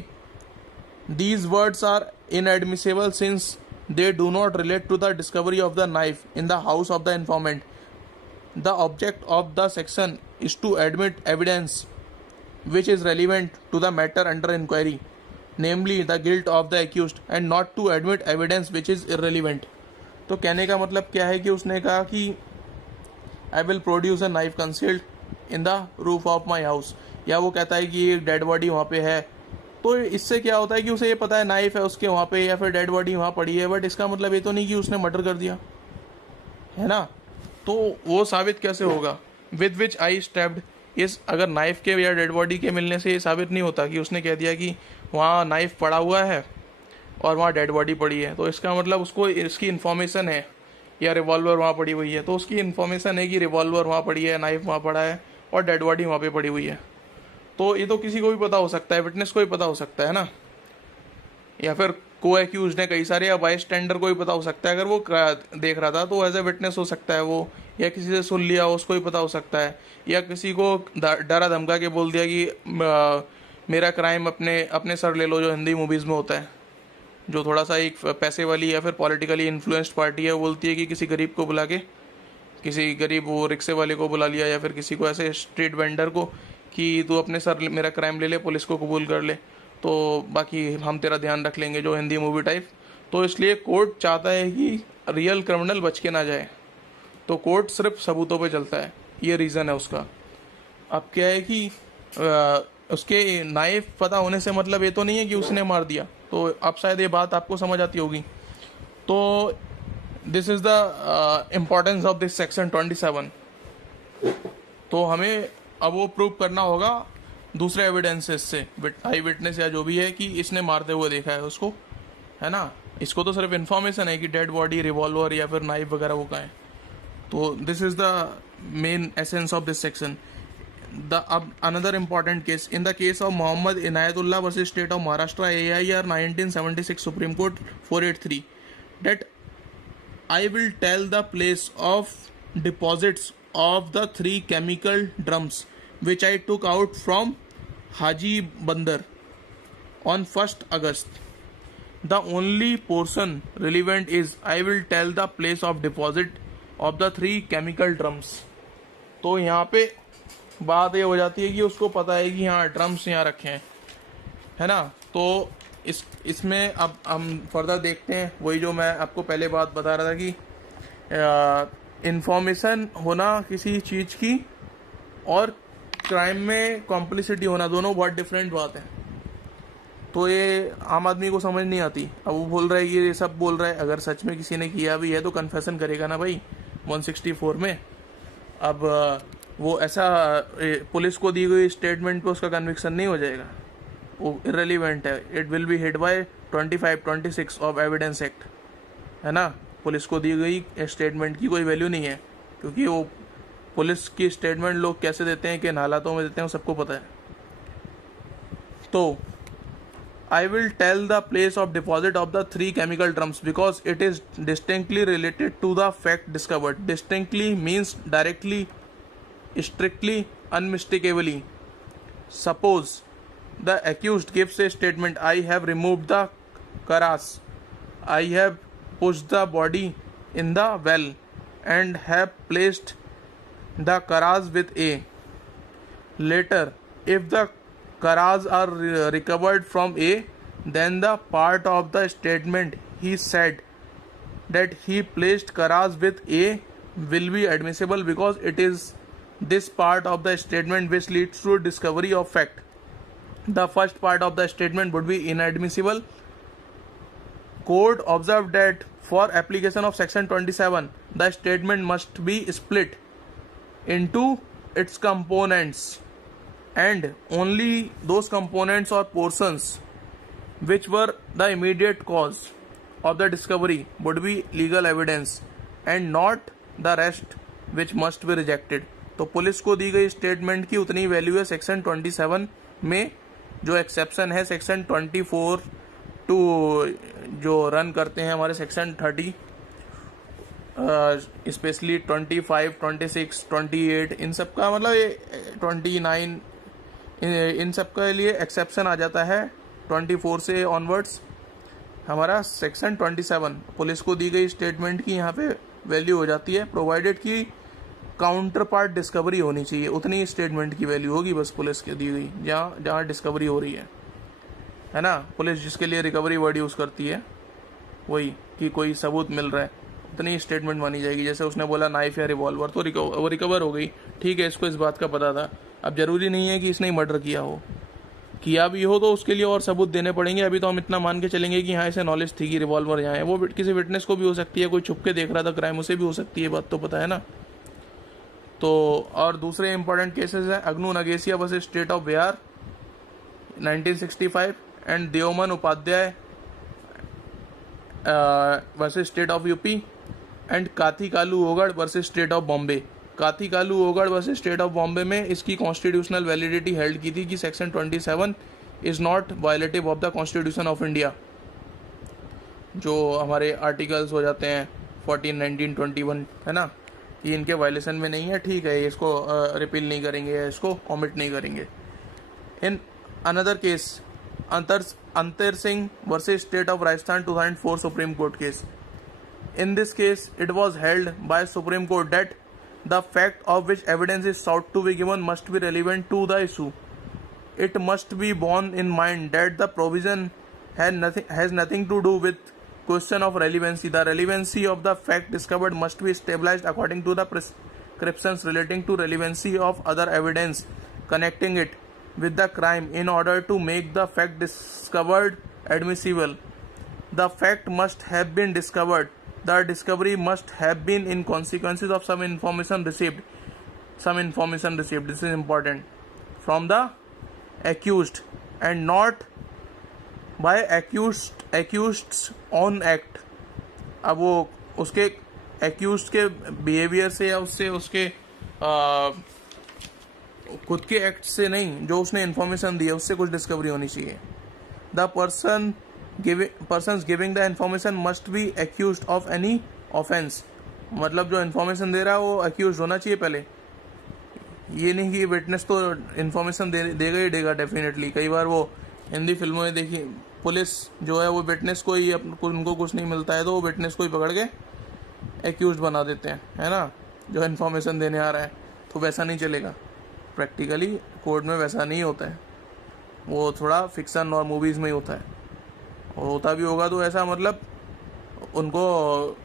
these words are inadmissible since they do not relate to the discovery of the knife in the house of the informant. The object of the section is to admit evidence which is relevant to the matter under inquiry, namely the guilt of the accused, and not to admit evidence which is irrelevant. तो कहने का मतलब क्या है कि उसने कहा कि I will produce a knife concealed in the roof of my house, या वो कहता है कि एक डेड बॉडी वहाँ पे है, तो इससे क्या होता है कि उसे ये पता है नाइफ है उसके वहाँ पे या फिर डेड बॉडी वहाँ पड़ी है, बट इसका मतलब ये तो नहीं कि उसने मर्डर कर दिया, है ना. तो वो साबित कैसे होगा? विद विच आई स्टैब्ड, इस अगर नाइफ के या डेड बॉडी के मिलने से ये साबित नहीं होता कि उसने कह दिया कि वहाँ नाइफ पड़ा हुआ है और वहाँ डेड बॉडी पड़ी है, तो इसका मतलब उसको इसकी इन्फॉर्मेशन है, या रिवॉल्वर वहाँ पड़ी हुई है, तो उसकी इन्फॉर्मेशन है कि रिवॉल्वर वहाँ पड़ी है, नाइफ वहाँ पड़ा है और डेड बॉडी वहाँ पे पड़ी हुई है. तो ये तो किसी को भी पता हो सकता है, विटनेस को भी पता हो सकता है ना, या फिर को एक्यूज ने कई सारे, या बाई स्टैंडर को भी पता हो सकता है, अगर वो देख रहा था तो एज ए विटनेस हो सकता है वो, या किसी से सुन लिया उसको भी पता हो सकता है, या किसी को डरा धमका के बोल दिया कि मेरा क्राइम अपने सर ले लो, जो हिंदी मूवीज़ में होता है, जो थोड़ा सा एक पैसे वाली या फिर पॉलिटिकली इन्फ्लुएंस्ड पार्टी है, वो बोलती है कि किसी गरीब को बुला के, किसी गरीब वो रिक्शे वाले को बुला लिया या फिर किसी को ऐसे स्ट्रीट वेंडर को कि तू अपने सर मेरा क्राइम ले ले, पुलिस को कबूल कर ले, तो बाकी हम तेरा ध्यान रख लेंगे, जो हिंदी मूवी टाइप. तो इसलिए कोर्ट चाहता है कि रियल क्रिमिनल बच के ना जाए, तो कोर्ट सिर्फ सबूतों पे चलता है, ये रीज़न है उसका. अब क्या है कि उसके नाइफ पता होने से मतलब ये तो नहीं है कि उसने मार दिया, तो अब शायद ये बात आपको समझ आती होगी. तो this is the importance of this section 27. तो हमें अब वो प्रूव करना होगा दूसरे एविडेंसेस से, आई विटनेस या जो भी है, कि इसने मारते हुए देखा है उसको, है ना. इसको तो सिर्फ इन्फॉर्मेशन है कि डेड बॉडी, रिवॉल्वर या फिर नाइफ वगैरह वो कहाँ है. तो this is the main essence of this section. The another important case, in the case of Mohammad Inayatullah versus state of Maharashtra, AIR 1976 supreme Court 483, that I will tell the place of deposits of the 3 chemical drums which I took out from Haji Bandar on 1st August. The only portion relevant is I will tell the place of deposit of the 3 chemical drums. तो यहाँ पे बात ये हो जाती है कि उसको पता है कि हाँ ड्रम्स यहाँ रखे हैं, है ना. तो इसमें अब हम फर्दर देखते हैं, वही जो मैं आपको पहले बात बता रहा था कि इंफॉर्मेशन होना किसी चीज़ की और क्राइम में कॉम्प्लिसिटी होना, दोनों बहुत डिफरेंट बात है. तो ये आम आदमी को समझ नहीं आती. अब वो बोल रहा है, ये सब बोल रहा है, अगर सच में किसी ने किया भी है तो कन्फेशन करेगा ना भाई 164 में. अब वो ऐसा पुलिस को दी गई स्टेटमेंट पे उसका कन्विक्शन नहीं हो जाएगा, वो इररिलेवेंट है. It will be hit by 25-26 of evidence act, है ना. पुलिस को दी गई स्टेटमेंट की कोई वैल्यू नहीं है, क्योंकि वो पुलिस की स्टेटमेंट लोग कैसे देते हैं, किन हालातों में देते हैं, वो सबको पता है। तो I will tell the place of deposit of the three chemical drums because it is distinctly related to the fact discovered. Distinctly means directly, strictly, unmistakably. Suppose the accused gives a statement, I have removed the karas, I have pushed the body in the well and have placed the karas with A. Later, if the karas are recovered from A, then the part of the statement he said that he placed karas with A will be admissible because it is this part of the statement which leads to discovery of fact. The first part of the statement would be inadmissible. Court observed that for application of section 27, the statement must be split into its components, and only those components or portions which were the immediate cause of the discovery would be legal evidence and not the rest which must be rejected. तो police को दी गई statement की उतनी value है section 27 में। जो exception है section 24 to जो रन करते हैं हमारे सेक्शन 30, स्पेशली 25, 26, 28, इन सब का मतलब ये 29, इन सब के लिए एक्सेप्शन आ जाता है 24 से ऑनवर्ड्स हमारा सेक्शन 27। पुलिस को दी गई स्टेटमेंट की यहाँ पे वैल्यू हो जाती है, प्रोवाइडेड की काउंटर पार्ट डिस्कवरी होनी चाहिए, उतनी स्टेटमेंट की वैल्यू होगी बस पुलिस की दी गई जहाँ डिस्कवरी हो रही है ना। पुलिस जिसके लिए रिकवरी वर्ड यूज़ करती है वही कि कोई सबूत मिल रहा है, उतनी स्टेटमेंट मानी जाएगी। जैसे उसने बोला नाइफ या रिवॉल्वर, तो वो रिकवर हो गई, ठीक है, इसको इस बात का पता था। अब जरूरी नहीं है कि इसने मर्डर किया भी हो तो उसके लिए और सबूत देने पड़ेंगे। अभी तो हम इतना मान के चलेंगे कि हाँ इसे नॉलेज थी कि रिवॉल्वर यहाँ है। वो किसी विटनेस को भी हो सकती है, कोई छुप के देख रहा था क्राइम, उसे भी हो सकती है, बात तो पता है ना। तो और दूसरे इंपॉर्टेंट केसेस हैं Agnu Nagesia versus state of Bihar 1965 and Devman Upadhyay versus state of UP and Kathi Kalu Oghad versus state of Bombay. Kathi Kalu Oghad versus state of Bombay में इसकी कॉन्स्टिट्यूशनल वैलिडिटी हेल्ड की थी कि section 27 is not violative of the constitution of India. जो हमारे आर्टिकल्स हो जाते हैं 14, 19, 21 है ना, ये इनके वायलेशन में नहीं है, ठीक है, इसको रिपील नहीं करेंगे, इसको कॉमिट नहीं करेंगे। इन अनदर केस अंतर Singh versus state of Rajasthan 2004 supreme court case. In this case, it was held by Supreme Court that the fact of which evidence is sought to be given must be relevant to the issue. It must be borne in mind that the provision has nothing to do with question of relevancy. The relevancy of the fact discovered must be established according to the prescriptions relating to relevancy of other evidence connecting it with the crime in order to make the fact discovered admissible. The fact must have been discovered. The discovery must have been in consequences of some information received. This is important. From the accused and not by accused's own act. अब वो उसके accused के behavior से या उससे उसके खुद के एक्ट से नहीं, जो उसने इन्फॉर्मेशन दी है उससे कुछ डिस्कवरी होनी चाहिए। The persons giving the information must be accused of any offense. मतलब जो इन्फॉर्मेशन दे रहा है वो अक्यूज होना चाहिए पहले। ये नहीं कि विटनेस तो इन्फॉर्मेशन देगा ही देगा डेफिनेटली। कई बार वो हिंदी फिल्मों में देखी, पुलिस जो है वो विटनेस को ही उनको कुछ नहीं मिलता है तो वो विटनेस को ही पकड़ के एक्यूज बना देते हैं, है ना, जो इन्फॉर्मेशन देने आ रहा है। तो वैसा नहीं चलेगा, प्रैक्टिकली कोर्ट में वैसा नहीं होता है, वो थोड़ा फिक्सन और मूवीज़ में ही होता है। और होता भी होगा तो ऐसा मतलब उनको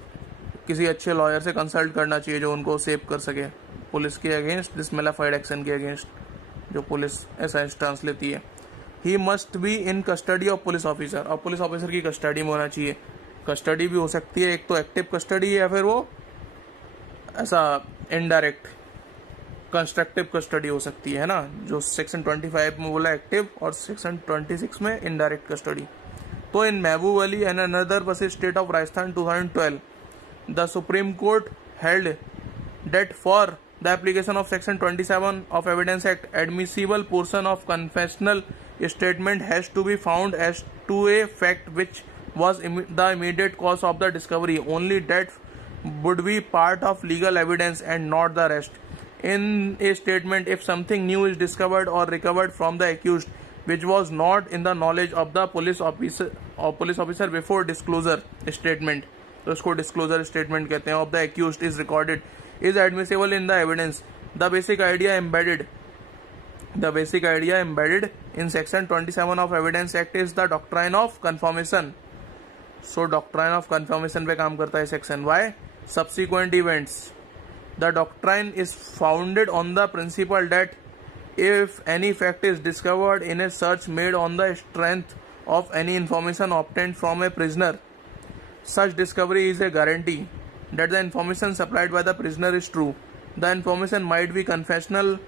किसी अच्छे लॉयर से कंसल्ट करना चाहिए जो उनको सेव कर सके पुलिस के अगेंस्ट, डिसक्वालिफाइड एक्शन के अगेंस्ट जो पुलिस ऐसा इंस्टांस लेती है। He must be in custody of police officer, और पुलिस ऑफिसर की कस्टडी में होना चाहिए। कस्टडी भी हो सकती है, एक तो एक्टिव कस्टडी है या फिर वो ऐसा इनडायरेक्ट कंस्ट्रक्टिव कस्टडी हो सकती है ना, जो सेक्शन 25 में बोला एक्टिव और सेक्शन 26 में इनडायरेक्ट कस्टडी। तो इन महबूब Ali and another versus state of Rajasthan 2012 the Supreme Court held that for The application of Section 27 of Evidence Act, admissible portion of confessional statement has to be found as to a fact which was the immediate cause of the discovery. Only that would be part of legal evidence and not the rest. In a statement, if something new is discovered or recovered from the accused which was not in the knowledge of the police officer before disclosure statement, तो इसको disclosure statement कहते हैं, of the accused is recorded, is admissible in the evidence. The basic idea embedded in Section 27 of Evidence Act is the doctrine of confirmation. So doctrine of confirmation पे काम करता है section. Why? Subsequent events. The doctrine is founded on the principle that if any fact is discovered in a search made on the strength of any information obtained from a prisoner, such discovery is a guarantee that the information supplied by the prisoner is true. The information might be confessional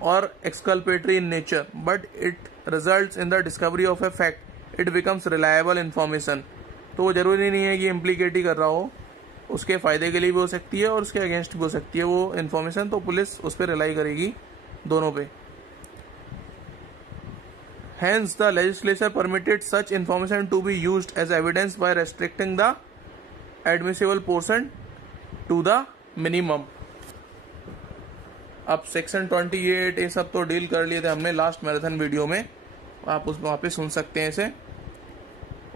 or exculpatory in nature, but it results in the discovery of a fact. It becomes reliable information. तो वो जरूरी नहीं है कि implicate ही कर रहा हो, उसके फ़ायदे के लिए भी हो सकती है और उसके अगेंस्ट भी हो सकती है वो इन्फॉर्मेशन, तो पुलिस उस पर रिलाई करेगी दोनों पे. Hence, the legislature permitted such information to be used as evidence by restricting the admissible portion to the minimum. अब सेक्शन 28 ये सब तो डील कर लिए थे हमने लास्ट मैराथन वीडियो में, आप उस वहाँ पे सुन सकते हैं इसे.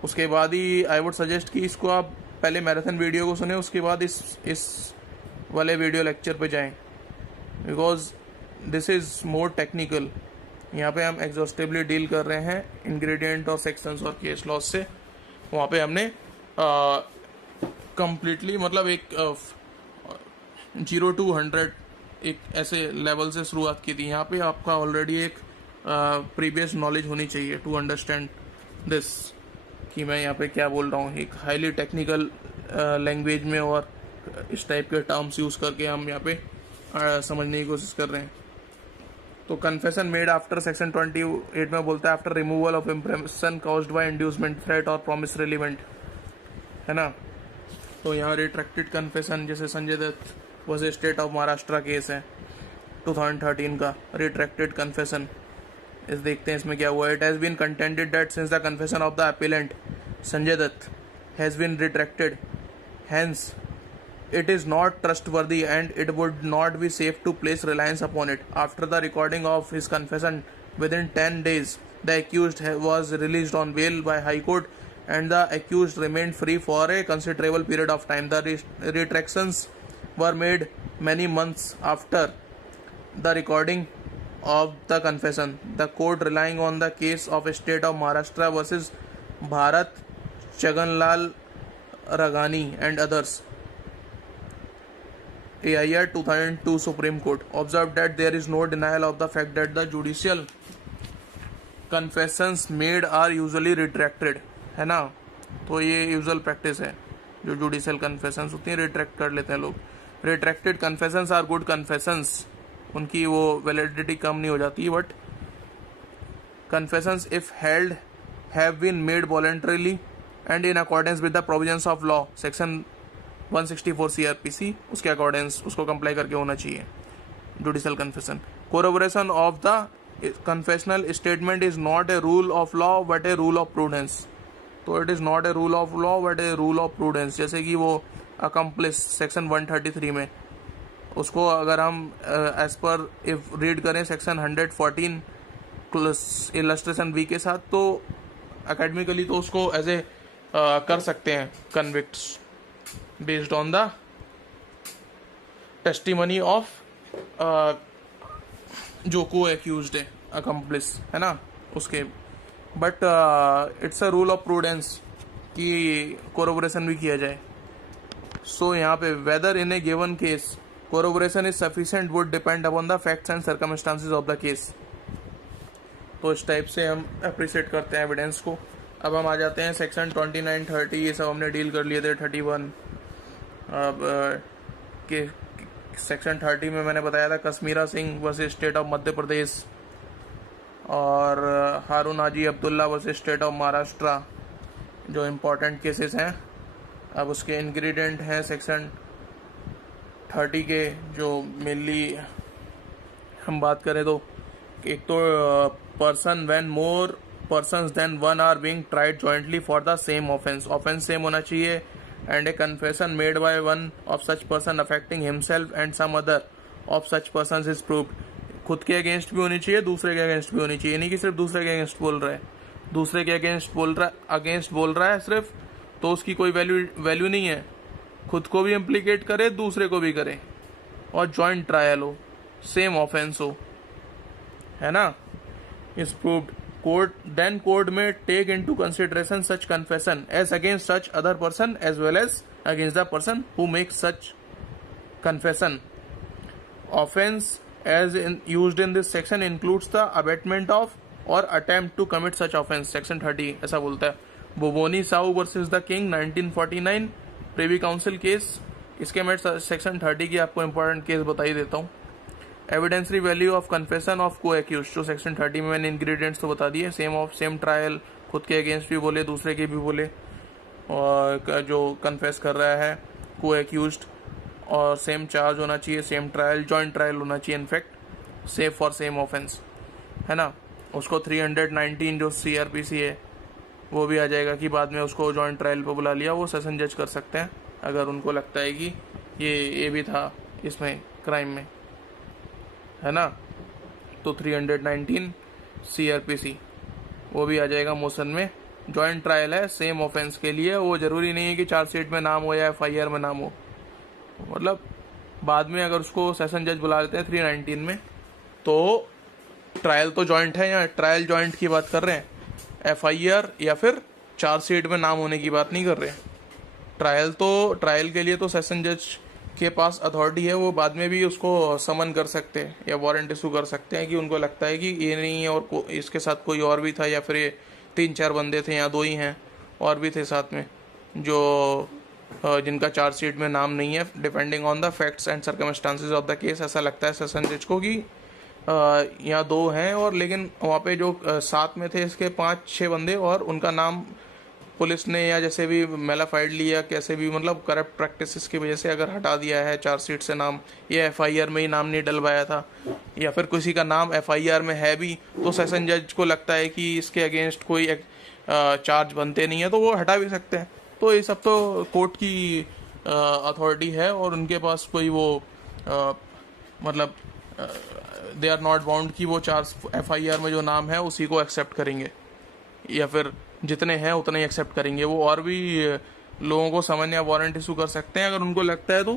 उसके बाद ही आई वुड सजेस्ट कि इसको आप पहले मैराथन वीडियो को सुने, उसके बाद इस वाले वीडियो लेक्चर पे जाएं, because this is more technical. यहाँ पे हम एग्जॉस्टिवली डील कर रहे हैं इंग्रेडिएंट और सेक्शंस और केस लॉस से. वहाँ पे हमने कंप्लीटली मतलब एक 0 to 100 एक ऐसे लेवल से शुरुआत की थी. यहाँ पे आपका ऑलरेडी एक प्रीवियस नॉलेज होनी चाहिए टू अंडरस्टैंड दिस, कि मैं यहाँ पे क्या बोल रहा हूँ. एक हाईली टेक्निकल लैंग्वेज में और इस टाइप के टर्म्स यूज़ करके हम यहाँ पे समझने की कोशिश कर रहे हैं. तो कन्फेशन मेड आफ्टर सेक्शन 28 में बोलता है after removal of impression caused by inducement, threat और प्रॉमिसरी इवेंट, है ना. तो यहाँ रिट्रैक्टेड कन्फेशन, जैसे Sanjay Dutt was state of Maharashtra case है 2013 का, रिट्रैक्टेड कन्फेशन. इस देखते हैं इसमें क्या हुआ. It has been contended that since the confession of the appellant Sanjay Dutt has been retracted, hence it is not trustworthy and it would not be safe to place reliance upon it. After the recording of his confession within 10 days, the accused was released on bail by High Court and the accused remained free for a considerable period of time. The retractions were made many months after the recording of the confession. The court, relying on the case of State of Maharashtra versus Bharat Chaganlal Raghani and others, AIR 2002 Supreme Court, observed that there is no denial of the fact that the judicial confessions made are usually retracted, है ना. तो ये usual practice है, जो judicial confessions होती हैं retract कर लेते हैं लोग. Retracted confessions are good confessions, उनकी वो वैलिडिटी कम नहीं हो जाती. But confessions if held have been made voluntarily and in accordance with the provisions of law, section 164 CRPC, उसके अकॉर्डेंस उसको कंप्लाई करके होना चाहिए judicial confession. Corroboration of the confessional statement is not a rule of law but a rule of prudence. तो it is not a rule of law but a rule of prudence. जैसे कि वो accomplish section 133 में, उसको अगर हम as per if read करें section 114 illustration B के साथ, तो अकेडमिकली तो उसको एज ए कर सकते हैं convicts based on the testimony of जो को accused है, accomplice है ना उसके. But it's a rule of prudence कि कोरोबोरेशन भी किया जाए. सो यहाँ पे whether in a given case corroboration is sufficient would depend upon the facts and circumstances of the case. तो इस टाइप से हम अप्रिशिएट करते हैं एविडेंस को. अब हम आ जाते हैं सेक्शन 29, 30, ये सब हमने डील कर लिए थे. 31 अब के सेक्शन 30 में मैंने बताया था Kashmira Singh versus state of Madhya Pradesh और Haroon Haji Abdullah versus state of Maharashtra, जो इम्पोर्टेंट केसेस हैं. अब उसके इंग्रेडिएंट हैं सेक्शन 30 के जो मेनली हम बात करें तो एक तो person when more persons than one are being tried jointly for the same offense same होना चाहिए and a confession made by one of such person affecting himself and some other of such persons is proved। खुद के against भी होनी चाहिए, दूसरे के against भी होनी चाहिए, नहीं कि सिर्फ दूसरे के अगेंस्ट बोल रहा है, दूसरे के अगेंस्ट बोल रहा है सिर्फ, तो उसकी कोई वैल्यू नहीं है। खुद को भी इम्प्लीकेट करे, दूसरे को भी करे, और जॉइंट ट्रायल हो, सेम ऑफेंस हो, है ना, इज प्रूव्ड। कोर्ट में take into consideration such confession as against such other person as well as against the person who make such confession. Offence as used in this section includes the abatement of or attempt to commit such offense। Section 30 ऐसा बोलता है। Bhuboni Sahu versus the King 1949 Privy Council case. इसके मैं section 30 की आपको important case बता ही देता हूँ। एविडेंसरी value of confession of co accused, जो सेक्शन 30 में मैंने इंग्रेडिएंट्स तो बता दिए, सेम ट्रायल, खुद के अगेंस्ट भी बोले, दूसरे के भी बोले, और जो कन्फेस कर रहा है को एक्यूज्ड, और सेम चार्ज होना चाहिए, सेम ट्रायल, जॉइंट ट्रायल होना चाहिए, in fact same for same offence, है ना। उसको 319 जो CRPC है वो भी आ जाएगा कि बाद में उसको जॉइंट ट्रायल पे बुला लिया, वो सेशन जज कर सकते हैं अगर उनको लगता है कि ये भी था इसमें क्राइम में, है ना। तो 319 CRPC वो भी आ जाएगा मोशन में। जॉइंट ट्रायल है सेम ऑफेंस के लिए, वो ज़रूरी नहीं है कि चार्जशीट में नाम हो या FIR में नाम हो, मतलब बाद में अगर उसको सेशन जज बुला लेते हैं 319 में, तो ट्रायल तो जॉइंट है, या ट्रायल जॉइंट की बात कर रहे हैं, FIR या फिर चार्जशीट में नाम होने की बात नहीं कर रहे। ट्रायल के लिए तो सेशन जज के पास अथॉरिटी है, वो बाद में भी उसको समन कर सकते हैं या वारंट इशू कर सकते हैं कि उनको लगता है कि ये नहीं है और इसके साथ कोई और भी था, या फिर ये 3-4 बंदे थे या 2 ही हैं और भी थे साथ में जो जिनका चार्जशीट में नाम नहीं है, depending on the facts and circumstances of the case. ऐसा लगता है सेशन जज को कि यहाँ 2 हैं, और लेकिन वहाँ पे जो साथ में थे इसके 5-6 बंदे, और उनका नाम पुलिस ने या जैसे भी मेलाफाइड लिया, कैसे भी मतलब करप्ट प्रैक्टिसेस की वजह से अगर हटा दिया है चार्जशीट से नाम, या FIR में ही नाम नहीं डलवाया था, या फिर किसी का नाम FIR में है भी, तो सेशन जज को लगता है कि इसके अगेंस्ट कोई चार्ज बनते नहीं है, तो वो हटा भी सकते हैं। तो ये सब तो कोर्ट की अथॉरिटी है, और उनके पास कोई वो मतलब दे आर नॉट बाउंड कि वो चार्ज FIR में जो नाम है उसी को एक्सेप्ट करेंगे, या फिर जितने हैं उतने ही एक्सेप्ट करेंगे। वो और भी लोगों को समन या वारंट इशू कर सकते हैं अगर उनको लगता है तो,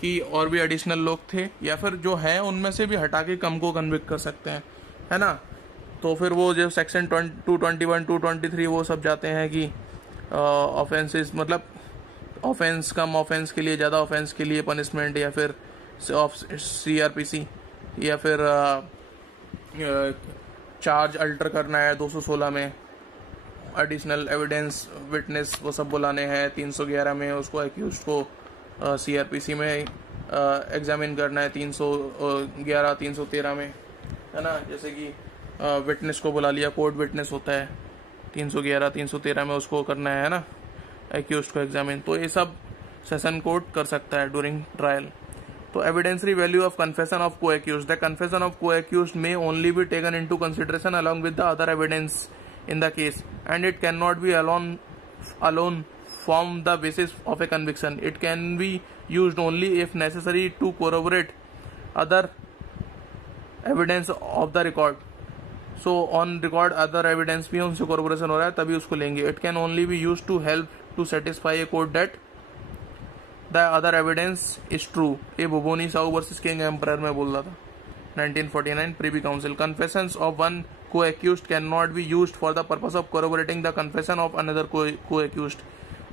कि और भी एडिशनल लोग थे, या फिर जो हैं उनमें से भी हटा के कम को कन्विक्ट कर सकते हैं, है ना। तो फिर वो जो सेक्शन 221, 223 वो सब जाते हैं कि ऑफेंसेस, मतलब ऑफेंस, कम ऑफेंस के लिए ज़्यादा ऑफेंस के लिए पनिशमेंट, या फिर CRPC, या फिर चार्ज अल्टर करना है 216 में, एडिशनल एविडेंस विटनेस वो सब बुलाने हैं 311 में, उसको एक्यूज को CRPC में एग्जामिन करना है 311, 313 में, है ना। जैसे कि विटनेस को बुला लिया, कोर्ट विटनेस होता है 311, 313 में, उसको करना है ना एक्यूज को एग्जामिन। तो ये सब सेशन कोर्ट कर सकता है ड्यूरिंग ट्रायल। तो evidentiary value of confession of co accused, the confession of co accused may only be taken into consideration along with the other evidence in the case, and it cannot be alone form the basis of a conviction. It can be used only if necessary to corroborate other evidence of the record. So on record other evidence भी उनसे corroboration हो रहा है तभी उसको लेंगे. It can only be used to help to satisfy a court that the other evidence is true. ये बोबोनी Sahu versus king emperor में बोल रहा था 1949 Privi council. Confessions of one co-accused cannot be used for the purpose of corroborating the confession of another co-accused।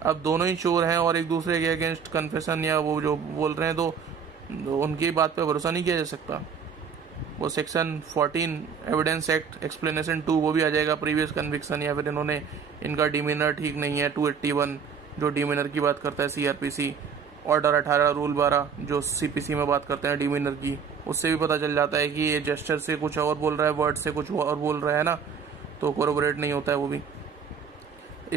अब दोनों ही चोर हैं और एक दूसरे के अगेंस्ट कन्फेशन या वो जो बोल रहे हैं, तो उनकी बात पे भरोसा नहीं किया जा सकता। वो सेक्शन 14 एविडेंस एक्ट एक्सप्लेनेशन 2 वो भी आ जाएगा, प्रीवियस कन्विक्शन, या फिर इन्होंने इनका डिमीनर ठीक नहीं है 281 जो डिमीनर की बात करता है CRPC, ऑर्डर 18 रूल 12 जो CPC में बात करते हैं डिमीनर की, उससे भी पता चल जाता है कि ये जेस्चर से कुछ और बोल रहा है, वर्ड से कुछ और बोल रहा है ना, तो कोरोबोरेट नहीं होता है वो भी।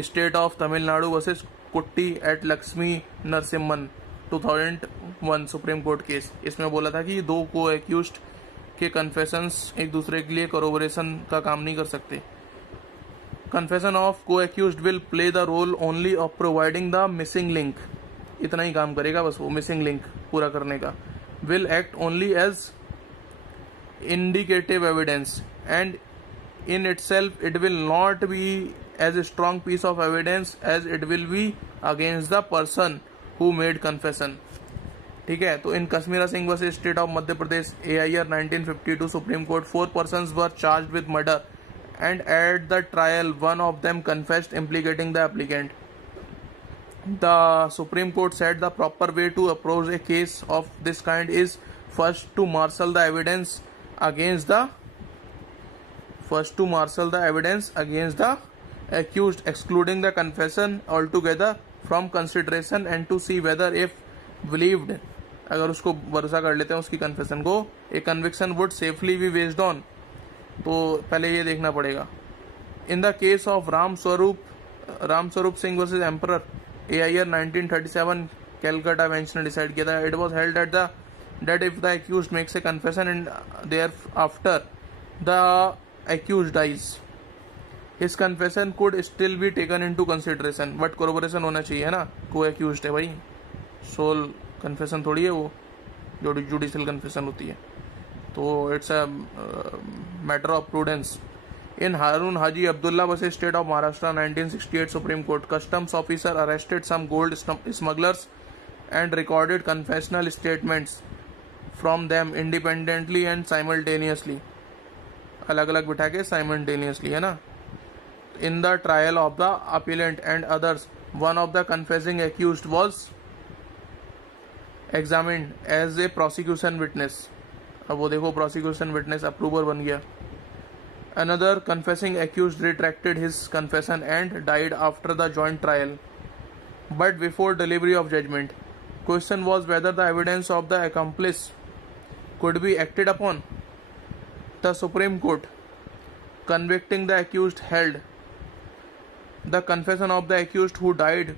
State of Tamil Nadu versus Kutty at Lakshmi Narasimhan 2001 supreme court case, इसमें बोला था कि दो को एक्यूज्ड के कन्फेशंस एक दूसरे के लिए कोरोबोरेशन का काम नहीं कर सकते. Confession of co accused will play the role only of providing the missing link. इतना ही काम करेगा बस वो, मिसिंग लिंक पूरा करने का. Will act only as indicative evidence and in itself it will not be as a strong piece of evidence as it will be against the person who made confession. ठीक है. तो in Kashmira Singh versus state of Madhya Pradesh AIR 1952 Supreme Court 4 persons were charged with murder and at the trial one of them confessed implicating the applicant. The Supreme Court said the proper way to approach a case of this kind is first to marshal the evidence against the accused, excluding the confession altogether from consideration and to see whether if believed, अगर उसको भरोसा कर लेते हैं उसकी confession को, a conviction would safely be based on. तो पहले ये देखना पड़ेगा. In the case of Ram Swaroop Singh versus Emperor AIR 1937 Calcutta bench ने डिसाइड किया था. It was held that if the accused makes a confession and thereafter the accused dies, his confession could still be taken into consideration. But corroboration होना चाहिए है ना, को accused है भाई, सोल confession थोड़ी है वो जो जुडिशियल confession होती है. तो it's a matter of prudence. In Harun Haji Abdullah versus State of Maharashtra 1968 Supreme Court, customs officer arrested some gold smugglers and recorded confessional statements from them independently and simultaneously. अलग अलग बिठा के simultaneously है ना. In the trial of the appellant and others, one of the confessing accused was examined as a prosecution witness. अब वो देखो prosecution witness approver बन गया. Another confessing accused retracted his confession and died after the joint trial, but before delivery of judgment. Question was whether the evidence of the accomplice could be acted upon. The Supreme Court, convicting the accused, held the confession of the accused who died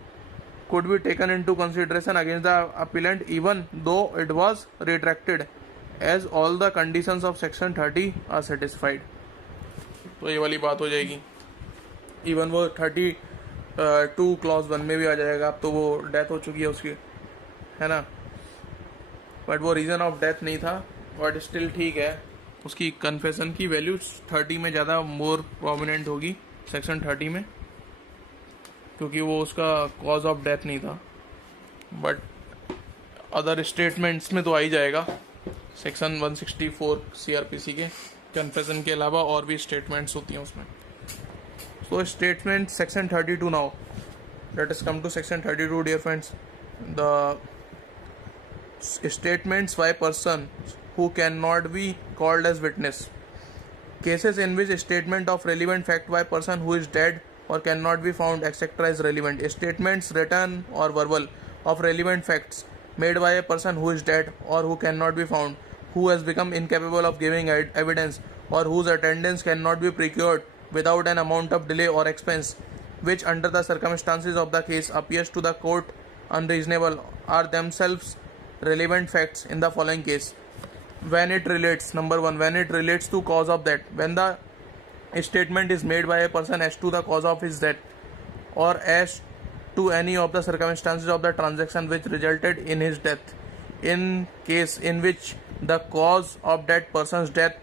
could be taken into consideration against the appellant even though it was retracted, as all the conditions of section 30 are satisfied. तो ये वाली बात हो जाएगी. Even वो 32 clause 1 में भी आ जाएगा. अब तो वो डेथ हो चुकी है उसकी, है ना, बट वो रीज़न ऑफ डेथ नहीं था. बट स्टिल ठीक है, उसकी कन्फेशन की वैल्यू 30 में ज़्यादा मोर प्रोमिनेंट होगी, सेक्शन 30 में, क्योंकि वो उसका कॉज ऑफ डेथ नहीं था. बट अदर स्टेटमेंट्स में तो आ ही जाएगा. सेक्शन 164 CRPC के कन्फेशन के अलावा और भी स्टेटमेंट्स होती हैं उसमें. So statement section 32 now. Let us come to section 32 dear friends. The statements by persons who cannot be called as witness. Cases in which statement of relevant fact by person who is dead or cannot be found etc. is relevant. Statements written or verbal of relevant facts made by a person who is dead or who cannot be found, who has become incapable of giving evidence or whose attendance cannot be procured without an amount of delay or expense, which under the circumstances of the case appears to the court unreasonable, are themselves relevant facts in the following case. When it relates, number 1, when it relates to cause of death, when the statement is made by a person as to the cause of his death or as to any of the circumstances of the transaction which resulted in his death, in case in which the cause of that person's death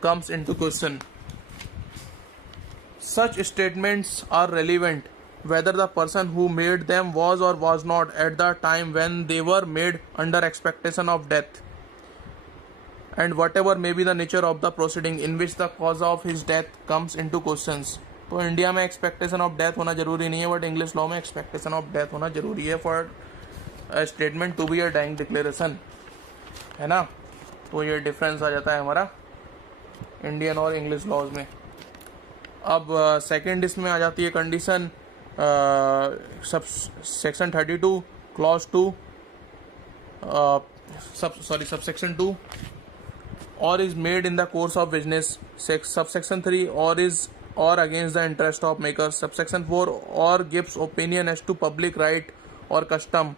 comes into question. Such statements are relevant whether the person who made them was or was not at the time when they were made under expectation of death, and whatever may be the nature of the proceeding in which the cause of his death comes into questions. तो India में expectation of death होना जरूरी नहीं है, but English law में expectation of death होना जरूरी है for statement to be a dying declaration, है ना. तो ये डिफरेंस आ जाता है हमारा इंडियन और इंग्लिश लॉज में. अब सेकेंड इसमें आ जाती है condition sub section 32 clause 2 subsection 2 or is made in the course of business. Subsection 3 or is or against the interest of makers. Subsection 4 or gives opinion as to public right or custom.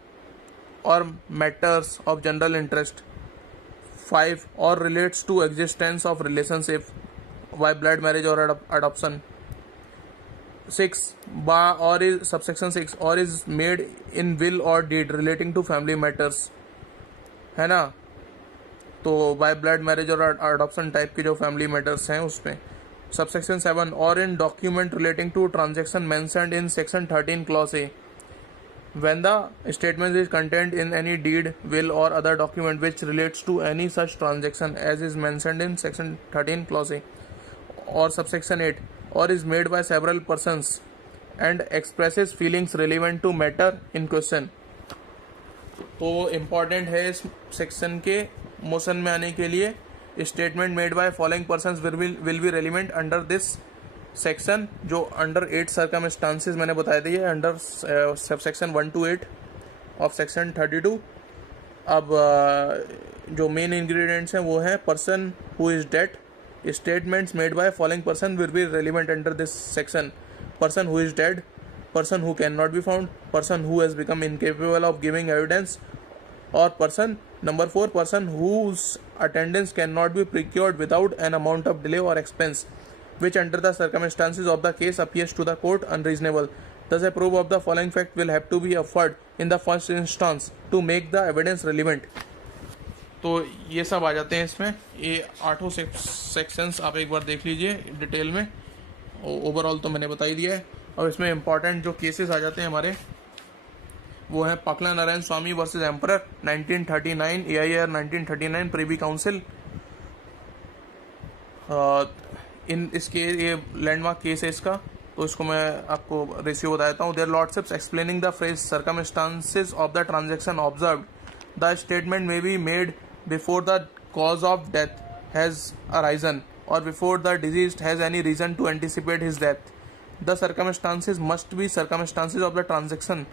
or matters of general interest. 5 or relates to existence of relationship by blood marriage or adoption. 6 or is subsection 6 or is made in will or deed relating to family matters, है ना। तो by blood marriage और adoption type के जो family matters हैं उसमें। Subsection 7 और in document relating to transaction mentioned in section 13 clause A, when the statement is contained in any deed, will or other document which relates to any such transaction as is mentioned in section 13 clause A, or subsection 8 or is made by several persons and expresses feelings relevant to matter in question। तो important है इस section के motion में आने के लिए, statement made by following persons will be relevant under this section, जो under 8 circumstances मैंने बताए थे, ये under sub section 1 to 8 of section 32। अब जो मेन इंग्रेडिएंट्स हैं वो हैं person who is dead, statements made by following person will be relevant under this section. Person who is dead, person who cannot be found, person who has become incapable of giving evidence, or person number 4, person whose attendance cannot be procured without an amount of delay or expense which under the circumstances of the case appears to the court unreasonable. Thus a proof of the following fact will have to be offered in the first instance to make the evidence relevant। तो ये सब आ जाते हैं इसमें, ये 8 sections आप एक बार देख लीजिए डिटेल में, ओवरऑल तो मैंने बता ही दिया है। और इसमें इंपॉर्टेंट जो केसेस आ जाते हैं हमारे वो हैं Pakala Narayana Swami versus emperor 1939, AIR 1939, privy council. इन इसके ये लैंडमार्क केस है इसका, तो इसको मैं आपको रेशियो बता देता हूँ। Their lordships explaining the phrase circumstances of the transaction observed, the statement may be made before the cause of death has arisen और before the deceased has any reason to anticipate his death. The circumstances must be circumstances of the transaction,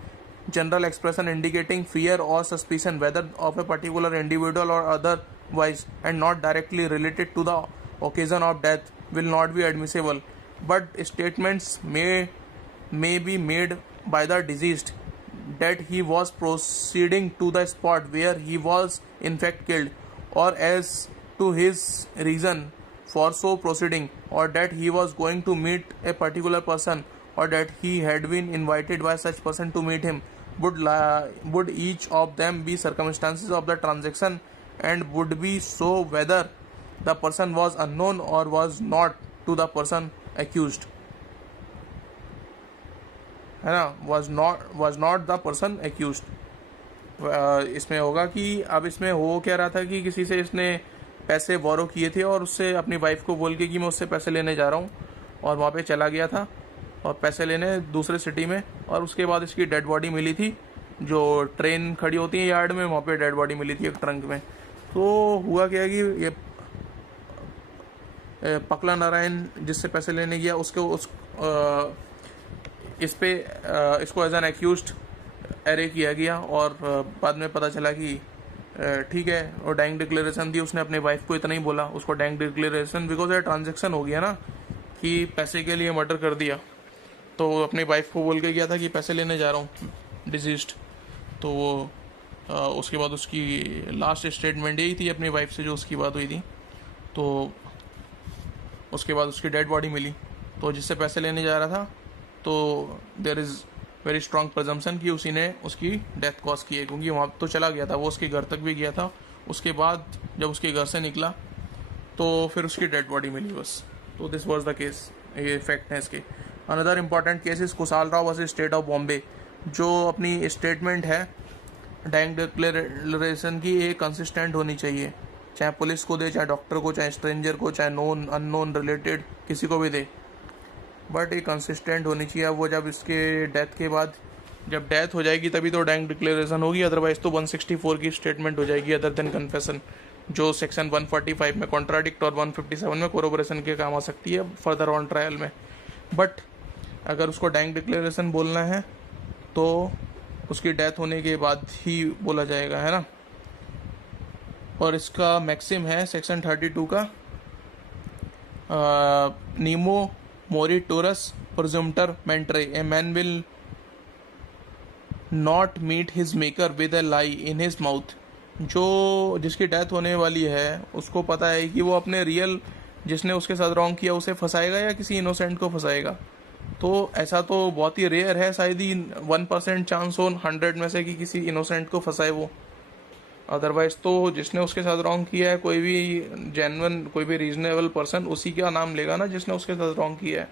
general expression indicating fear or suspicion whether of a particular individual or otherwise, and not directly related to the occasion of death will not be admissible. But statements may be made by the deceased that he was proceeding to the spot where he was in fact killed, or as to his reason for so proceeding, or that he was going to meet a particular person, or that he had been invited by such person to meet him, would each of them be circumstances of the transaction, and would be so whether the person was unknown or was not to the person accused, है ना, was not the person accused। इसमें होगा कि अब इसमें हो क्या रहा था कि किसी से इसने पैसे बोरो किए थे और उससे अपनी वाइफ को बोल के कि मैं उससे पैसे लेने जा रहा हूँ, और वहाँ पे चला गया था और पैसे लेने दूसरे सिटी में, और उसके बाद इसकी डेड बॉडी मिली थी, जो ट्रेन खड़ी होती है यार्ड में, वहाँ पे डेड बॉडी मिली थी एक ट्रंक में। तो हुआ क्या कि ये पकला नारायण जिससे पैसे लेने गया उसको इसको एज एन एक्यूज्ड एरे किया गया, और बाद में पता चला कि ठीक है, और डाइंग डिक्लेरेशन दी उसने अपने वाइफ को, इतना ही बोला उसको डाइंग डिक्लेरेशन, बिकॉज ये ट्रांजेक्शन हो गया ना कि पैसे के लिए मर्डर कर दिया, तो वो अपनी वाइफ को बोल के गया था कि पैसे लेने जा रहा हूँ डिजीज्ड। तो वो उसके बाद उसकी लास्ट स्टेटमेंट यही थी अपनी वाइफ से जो उसकी बात हुई थी। तो उसके बाद उसकी डेड बॉडी मिली, तो जिससे पैसे लेने जा रहा था, तो there is very strong presumption कि उसी ने उसकी डेथ कॉज की है, क्योंकि वहाँ तो चला गया था, वो उसके घर तक भी गया था, उसके बाद जब उसके घर से निकला तो फिर उसकी डेड बॉडी मिली बस। तो दिस वाज द केस, ये फैक्ट है इसके। Another important case is Kushal Rao versus state of Bombay, जो अपनी स्टेटमेंट है डाइंग डिक्लेरेशन की ये कंसिस्टेंट होनी चाहिए, चाहे पुलिस को दे, चाहे डॉक्टर को, चाहे स्ट्रेंजर को, चाहे नोन अननोन रिलेटेड किसी को भी दे, बट ये कंसिस्टेंट होनी चाहिए। वो जब इसके डेथ के बाद, जब डेथ हो जाएगी तभी तो डाइंग डिक्लेरेशन होगी, अदरवाइज तो 164 की स्टेटमेंट हो जाएगी अदर देन कन्फेशन, जो सेक्शन 145 में कॉन्ट्राडिक्ट और 157 में कोरोबोरेशन के काम आ सकती है फर्दर ऑन ट्रायल में। बट अगर उसको डाइंग डिक्लेरेशन बोलना है तो उसकी डेथ होने के बाद ही बोला जाएगा, है ना। और इसका मैक्सिम है सेक्शन 32 का नीमो मोरिटोरस प्रोजुम्टर मेंट्रे, a man will not meet his maker with a lie in his mouth. जो जिसकी डेथ होने वाली है उसको पता है कि वो अपने रियल जिसने उसके साथ रॉन्ग किया उसे फंसाएगा या किसी इनोसेंट को फंसाएगा। तो ऐसा तो बहुत ही रेयर है, शायद ही 1% चांस हो 100 में से कि किसी इनोसेंट को फंसाए वो। अदरवाइज तो जिसने उसके साथ रॉन्ग किया है, कोई भी जेन्युइन कोई भी रीजनेबल पर्सन उसी का नाम लेगा ना जिसने उसके साथ रॉन्ग किया है,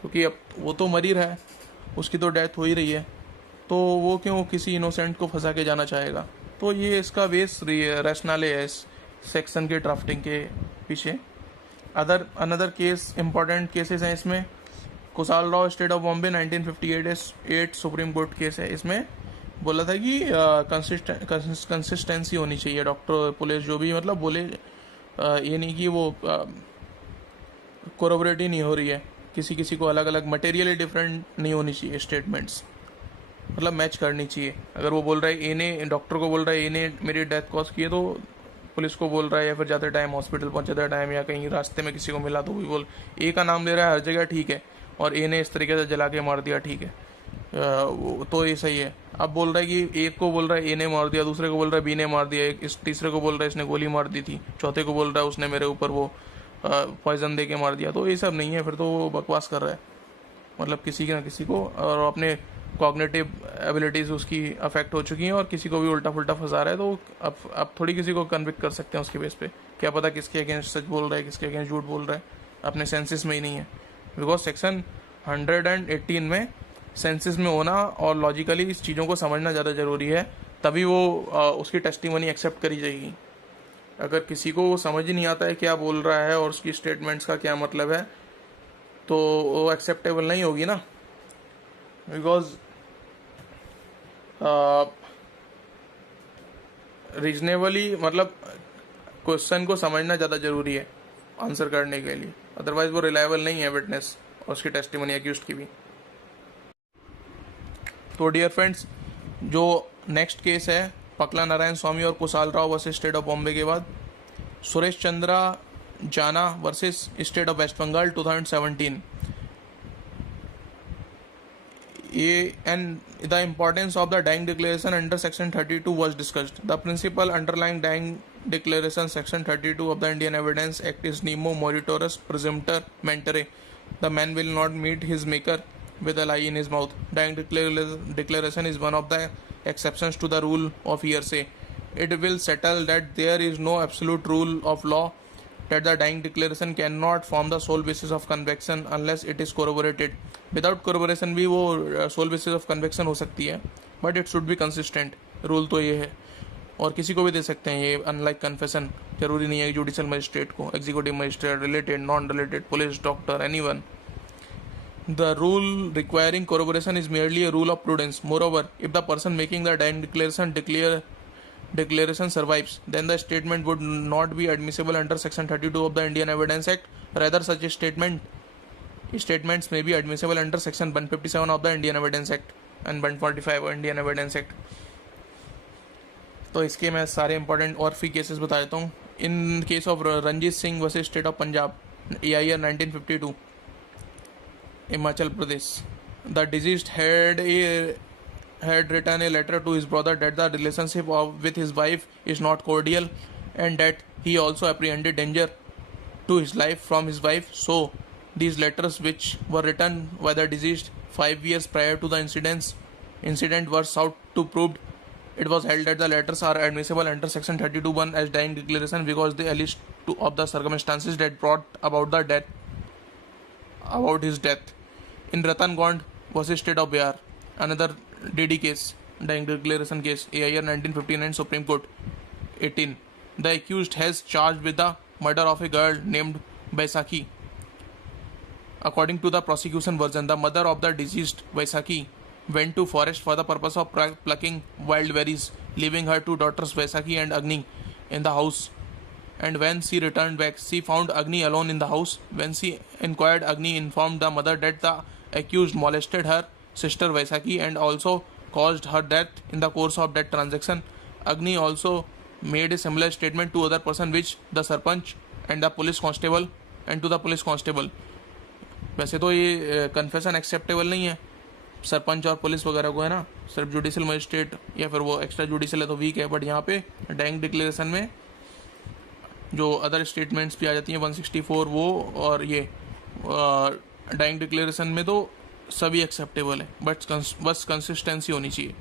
क्योंकि अब वो तो मर ही रहा है, उसकी तो डेथ हो ही रही है, तो वो क्यों किसी इनोसेंट को फंसा के जाना चाहेगा। तो ये इसका बेस रैशनले है इस सेक्शन के ड्राफ्टिंग के पीछे। अनदर केस इंपॉर्टेंट केसेस हैं इसमें। Kushal Rao state of Bombay 1958 supreme court case है। इसमें बोला था कि कंसिस्टेंसी होनी चाहिए, डॉक्टर पुलिस जो भी मतलब बोले, ये नहीं कि वो कोरोबरेट ही नहीं हो रही है, किसी किसी को अलग अलग मटेरियली डिफरेंट नहीं होनी चाहिए स्टेटमेंट्स, मतलब मैच करनी चाहिए। अगर वो बोल रहा है ए ने, डॉक्टर को बोल रहा है ए ने मेरी डेथ कॉज की है, तो पुलिस को बोल रहा है या फिर जाते टाइम हॉस्पिटल पहुंचते टाइम या कहीं रास्ते में किसी को मिला तो भी बोल ए का नाम ले रहा है हर जगह, ठीक है, और ए ने इस तरीके से जला के मार दिया, ठीक है, तो ये सही है। अब बोल रहा है कि एक को बोल रहा है ए ने मार दिया, दूसरे को बोल रहा है बी ने मार दिया, एक इस तीसरे को बोल रहा है इसने गोली मार दी थी, चौथे को बोल रहा है उसने मेरे ऊपर वो पॉइजन दे के मार दिया। तो ये सब नहीं है, फिर तो वो बकवास कर रहा है, मतलब किसी ना किसी को, और अपने कॉग्निटिव एबिलिटीज़ उसकी अफेक्ट हो चुकी हैं और किसी को भी उल्टा फुल्टा फंसा रहा है। तो अब थोड़ी किसी को कन्विक्ट कर सकते हैं उसके बेस पे, क्या पता किसके अगेंस्ट सच बोल रहा है किसके अगेंस्ट झूठ बोल रहा है, अपने सेंसेस में ही नहीं है। बिकॉज सेक्शन 118 में सेंसेस में होना और लॉजिकली इस चीज़ों को समझना ज़्यादा ज़रूरी है, तभी वो उसकी टेस्टिमनी एक्सेप्ट करी जाएगी। अगर किसी को समझ ही नहीं आता है क्या बोल रहा है और उसकी स्टेटमेंट्स का क्या मतलब है, तो वो एक्सेप्टेबल नहीं होगी ना। बिकॉज रीजनेबली मतलब क्वेश्चन को समझना ज़्यादा ज़रूरी है आंसर करने के लिए, अदरवाइज वो रिलायबल नहीं है विटनेस और उसकी टेस्टिमनी एक्यूज्ड की भी। तो डियर फ्रेंड्स, जो नेक्स्ट केस है पकला नारायण स्वामी और Kushal Rao versus state of Bombay के बाद Suresh Chandra Jana versus state of West Bengal 2017। And the importance of the dying declaration under section 32 was discussed. The principle underlying dying declaration section 32 of the Indian Evidence Act is nemo meritorius presumptor mentere. The man will not meet his maker with a lie in his mouth. Dying declaration is one of the exceptions to the rule of hearsay. It will settle that there is no absolute rule of law that the dying declaration cannot form the sole basis of conviction unless it is corroborated. Without corroboration भी वो sole basis of conviction हो सकती है, but it should be consistent. Rule तो ये है, और किसी को भी दे सकते हैं ये, अनलाइक कन्फेशन जरूरी नहीं है जुडिशियल मजिस्ट्रेट को, executive magistrate, related, non related, police, doctor, anyone. The rule requiring corroboration is merely a rule of prudence. Moreover, if the person making the dying declaration survives, then the statement would not be admissible under section 32 of the Indian Evidence Act. Rather, such statements may be admissible under section 157 of the Indian Evidence Act and 145 of Indian Evidence Act. तो इसके मैं सारे important और फी cases बता देता हूँ. In case of Ranjit Singh versus state of Punjab, AIR 1952, Himachal Pradesh. The deceased had written a letter to his brother that the relationship with his wife is not cordial and that he also apprehended danger to his life from his wife. So, these letters, which were written by the deceased 5 years prior to the incident, were sought to proved. It was held that the letters are admissible under section 32(1) as dying declaration because they allege of the circumstances that brought about his death. In Ratan Gond versus State of Bihar, another DD case, dying declaration case, AIR 1959, Supreme Court 18. The accused has charged with the murder of a girl named Baisakhi. According to the prosecution version, the mother of the deceased Baisakhi went to forest for the purpose of plucking wild berries, leaving her two daughters Baisakhi and Agni in the house. And when she returned back, she found Agni alone in the house. When she inquired, Agni informed the mother that the accused molested her sister Vaisakhi and also caused her death in the course of that transaction. Agni also made a similar statement to other person which the sarpanch and the police constable and to the police constable. वैसे तो ये confession acceptable नहीं है, सरपंच और police वगैरह को है ना, सिर्फ जुडिशियल मजिस्ट्रेट या फिर वो एक्स्ट्रा जुडिशियल है तो वीक है, बट यहाँ पे डाइंग डिक्लेरेशन में जो अदर स्टेटमेंट्स भी आ जाती हैं 164 वो, और ये डाइंग डिक्लेरेशन में तो सभी एक्सेप्टेबल है, बट बस कंसिस्टेंसी होनी चाहिए.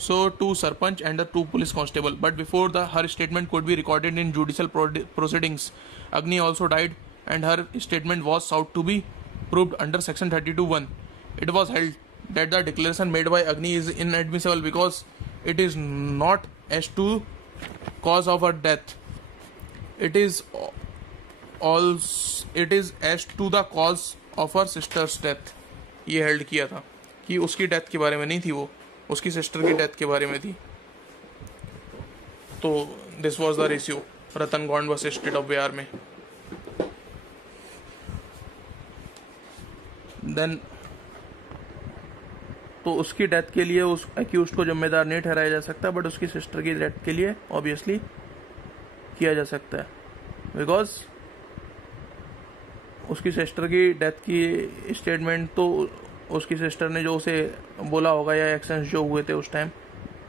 So two sarpanch and the two police constable, but before her statement could be recorded in judicial proceedings, Agni also died, and her statement was sought to be proved under section 32(1). It was held that the declaration made by Agni is inadmissible because it is not as to cause of her death. It is as to the cause of her sister's death. ये held किया था कि उसकी death के बारे में नहीं थी, वो उसकी सिस्टर की डेथ के बारे में थी. तो this was the ratio Ratan Gond versus state of Bihar में. देन तो उसकी डेथ के लिए उस एक्यूज्ड को जिम्मेदार नहीं ठहराया जा सकता, बट उसकी सिस्टर की डेथ के लिए ऑब्वियसली किया जा सकता है, बिकॉज उसकी सिस्टर की डेथ की स्टेटमेंट तो उसकी सिस्टर ने जो उसे बोला होगा या एक्शंस जो हुए थे उस टाइम,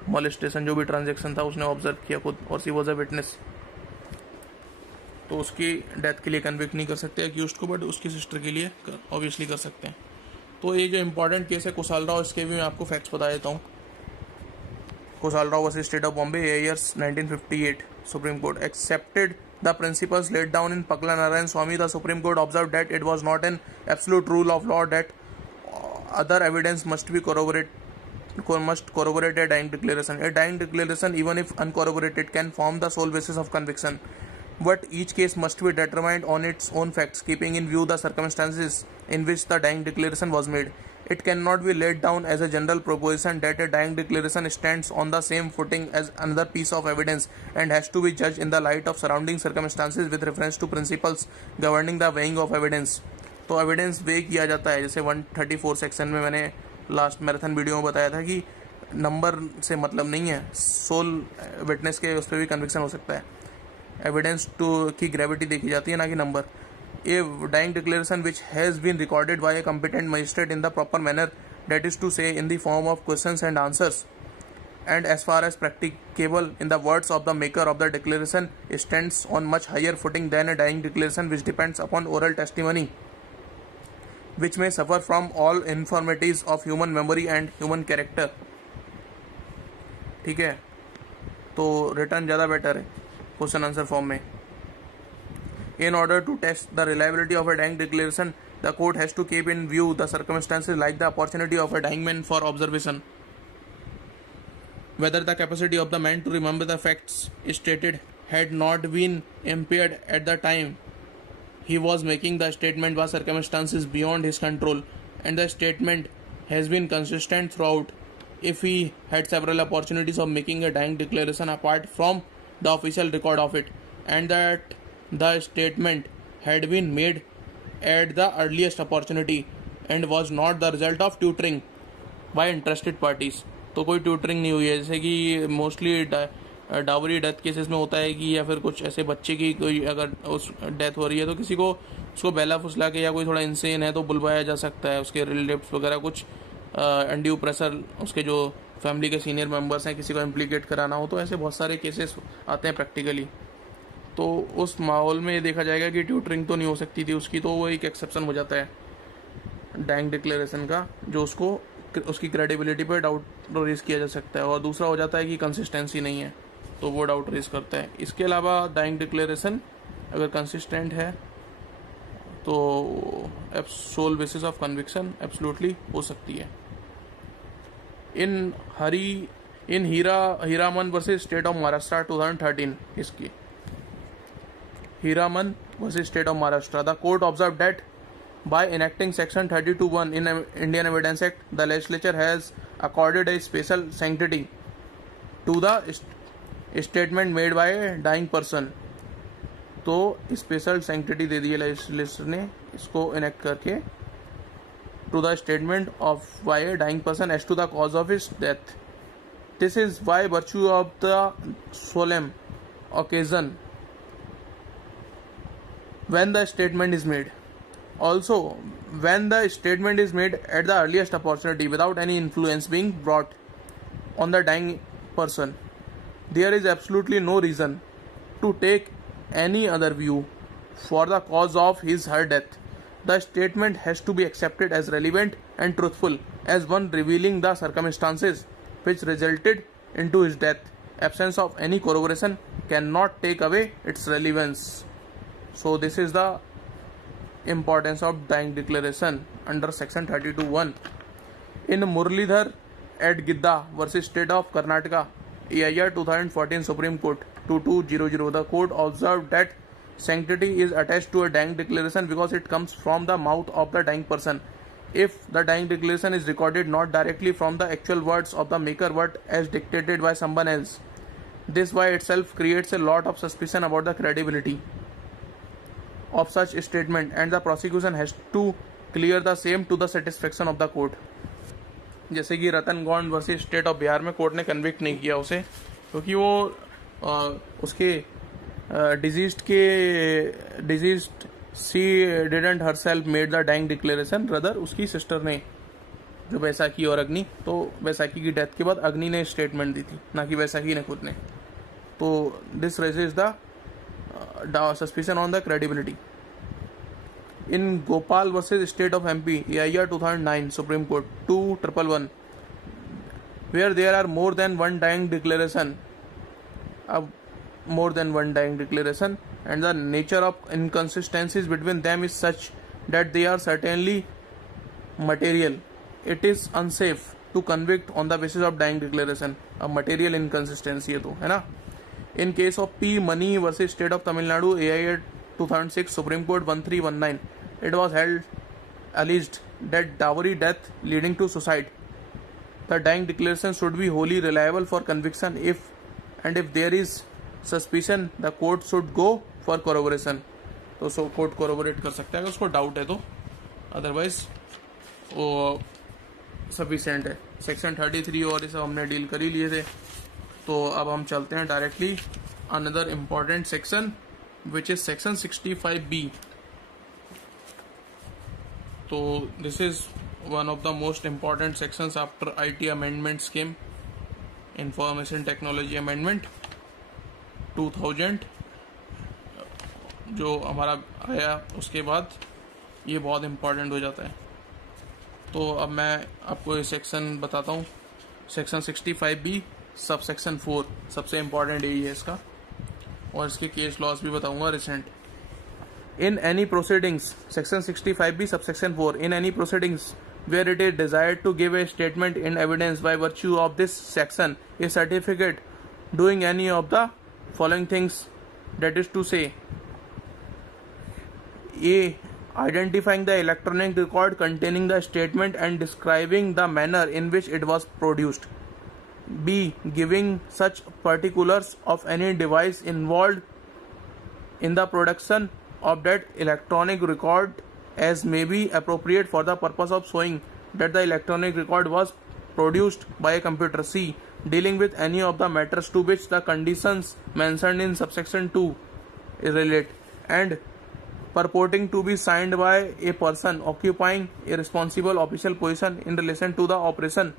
मॉलेस्टेशन जो भी ट्रांजैक्शन था उसने ऑब्जर्व किया खुद, और सी वॉज अ विटनेस. तो उसकी डेथ के लिए कन्विक्ट नहीं कर सकते एक्यूज्ड को, बट उसकी सिस्टर के लिए ऑब्वियसली कर सकते हैं. तो ये जो इंपॉर्टेंट केस है कुशाल राव, इसके भी मैं आपको फैक्ट्स बता देता हूँ. Kushal Rao versus state of Bombay, years 1958. Supreme court accepted the principles laid down in Pakla Narayan Swamy. The Supreme Court observed that it was not an absolute rule of law that other evidence must corroborate a dying declaration. A dying declaration, even if uncorroborated, can form the sole basis of conviction. But each case must be determined on its own facts, keeping in view the circumstances in which the dying declaration was made. It cannot be laid down as a general proposition that a dying declaration stands on the same footing as another piece of evidence and has to be judged in the light of surrounding circumstances with reference to principles governing the weighing of evidence. तो evidence वे किया जाता है, जैसे 134 section में मैंने last marathon video में बताया था कि नंबर से मतलब नहीं है, सोल विटनेस के उस पर भी कन्विक्शन हो सकता है. एविडेंस टू की ग्रेविटी देखी जाती है, ना कि number. A dying declaration which has been recorded by a competent magistrate in the proper manner, that is to say in the form of questions and answers, and as far as practicable in the words of the maker of the declaration, stands on much higher footing than a dying declaration which depends upon oral testimony, which may suffer from all infirmities of human memory and human character. ठीक है, तो return ज़्यादा better है question answer form में. In order to test the reliability of a dying declaration, the court has to keep in view the circumstances like the opportunity of a dying man for observation, whether the capacity of the man to remember the facts stated had not been impaired at the time he was making the statement by circumstances beyond his control, and the statement has been consistent throughout. If he had several opportunities of making a dying declaration apart from the official record of it, and that the statement had been made at the earliest opportunity and was not the result of tutoring by interested parties. तो कोई tutoring नहीं हुई है, जैसे कि mostly dowry death cases में होता है कि या फिर कुछ ऐसे बच्चे की कोई अगर उस डेथ हो रही है तो किसी को उसको बहला फुसला के या कोई थोड़ा इंसेन है तो बुलवाया जा सकता है, उसके रिलेटिव्स वगैरह कुछ अनड्यू प्रेशर, उसके जो फैमिली के सीनियर मेम्बर्स हैं किसी को इम्प्लीकेट कराना हो, तो ऐसे बहुत सारे केसेस आते हैं प्रैक्टिकली. तो उस माहौल में देखा जाएगा कि ट्यूटरिंग तो नहीं हो सकती थी उसकी, तो वो एक एक्सेप्शन हो जाता है डाइंग डिक्लेरेशन का, जो उसको उसकी क्रेडिबिलिटी पर डाउट रेज किया जा सकता है. और दूसरा हो जाता है कि कंसिस्टेंसी नहीं है, तो वो डाउट रेज करता है. इसके अलावा डाइंग डिक्लेरेशन अगर कंसिस्टेंट है तो sole basis of conviction absolutely हो सकती है. In Hiraman versus state of Maharashtra 2013, इसकी Hiraman versus State of Maharashtra, the court observed that by enacting section 32(1) in Indian Evidence Act, the legislature has accorded a special sanctity to the statement made by a dying person. तो special sanctity दे दी है legislature ने इसको enact करके, to the statement of by a dying person as to the cause of his death. This is by virtue of the solemn occasion when the statement is made. Also, when the statement is made at the earliest opportunity without any influence being brought on the dying person, there is absolutely no reason to take any other view for the cause of his her death. The statement has to be accepted as relevant and truthful as one revealing the circumstances which resulted into his death. Absence of any corroboration cannot take away its relevance. So this is the importance of dying declaration under section 32(1). In Muralidhar et Gidda versus State of Karnataka, AIR 2014 Supreme Court 2200, the court observed that sanctity is attached to a dying declaration because it comes from the mouth of the dying person. If the dying declaration is recorded not directly from the actual words of the maker but as dictated by someone else, this by itself creates a lot of suspicion about the credibility of such statement, and the prosecution has to clear the same to the satisfaction of the court. जैसे कि Ratan Gond versus state of Bihar में court ने convict नहीं किया उसे, क्योंकि वो उसके deceased she didn't herself made the dying declaration, brother उसकी सिस्टर ने, जो बैसाखी और अग्नि, तो बैसाखी की डेथ के बाद अग्नि ने स्टेटमेंट दी थी, ना कि बैसाखी ने खुद ने. तो this raises the suspicion on the credibility. In Gopal versus State of MP, AIR 2009 Supreme Court 2111, where there are more than one dying declaration, and the nature of inconsistencies between them is such that they are certainly material, it is unsafe to convict on the basis of dying declaration. A material inconsistency है तो, है ना. In case of P Money versus State of Tamil Nadu, AIR 2006 Supreme Court 1319, it was alleged that dowry death leading to suicide, the dying declaration should be wholly reliable for conviction. If there is suspicion, the court should go for corroboration. तो सो court corroborate कर सकता है अगर उसको doubt है तो, otherwise वो sufficient है. सेक्शन 33 और ये सब हमने डील कर ही लिए थे. तो अब हम चलते हैं directly another important section which is section 65B. तो this is one of the most important sections after IT amendment scheme, information technology amendment 2000 जो हमारा आया, उसके बाद ये बहुत इम्पॉर्टेंट हो जाता है. तो अब मैं आपको ये सेक्शन बताता हूँ. सेक्शन 65B सब सेक्शन 4 सबसे इम्पॉर्टेंट यही है इसका, और इसके केस लॉस भी बताऊंगा recent. In any proceedings, section 65B subsection 4, in any proceedings where it is desired to give a statement in evidence by virtue of this section, a certificate doing any of the following things, that is to say, A. Identifying the electronic record containing the statement and describing the manner in which it was produced. B. Giving such particulars of any device involved in the production of that electronic record as may be appropriate for the purpose of showing that the electronic record was produced by a computer. C. Dealing with any of the matters to which the conditions mentioned in subsection 2 relate and purporting to be signed by a person occupying a responsible official position in relation to the operation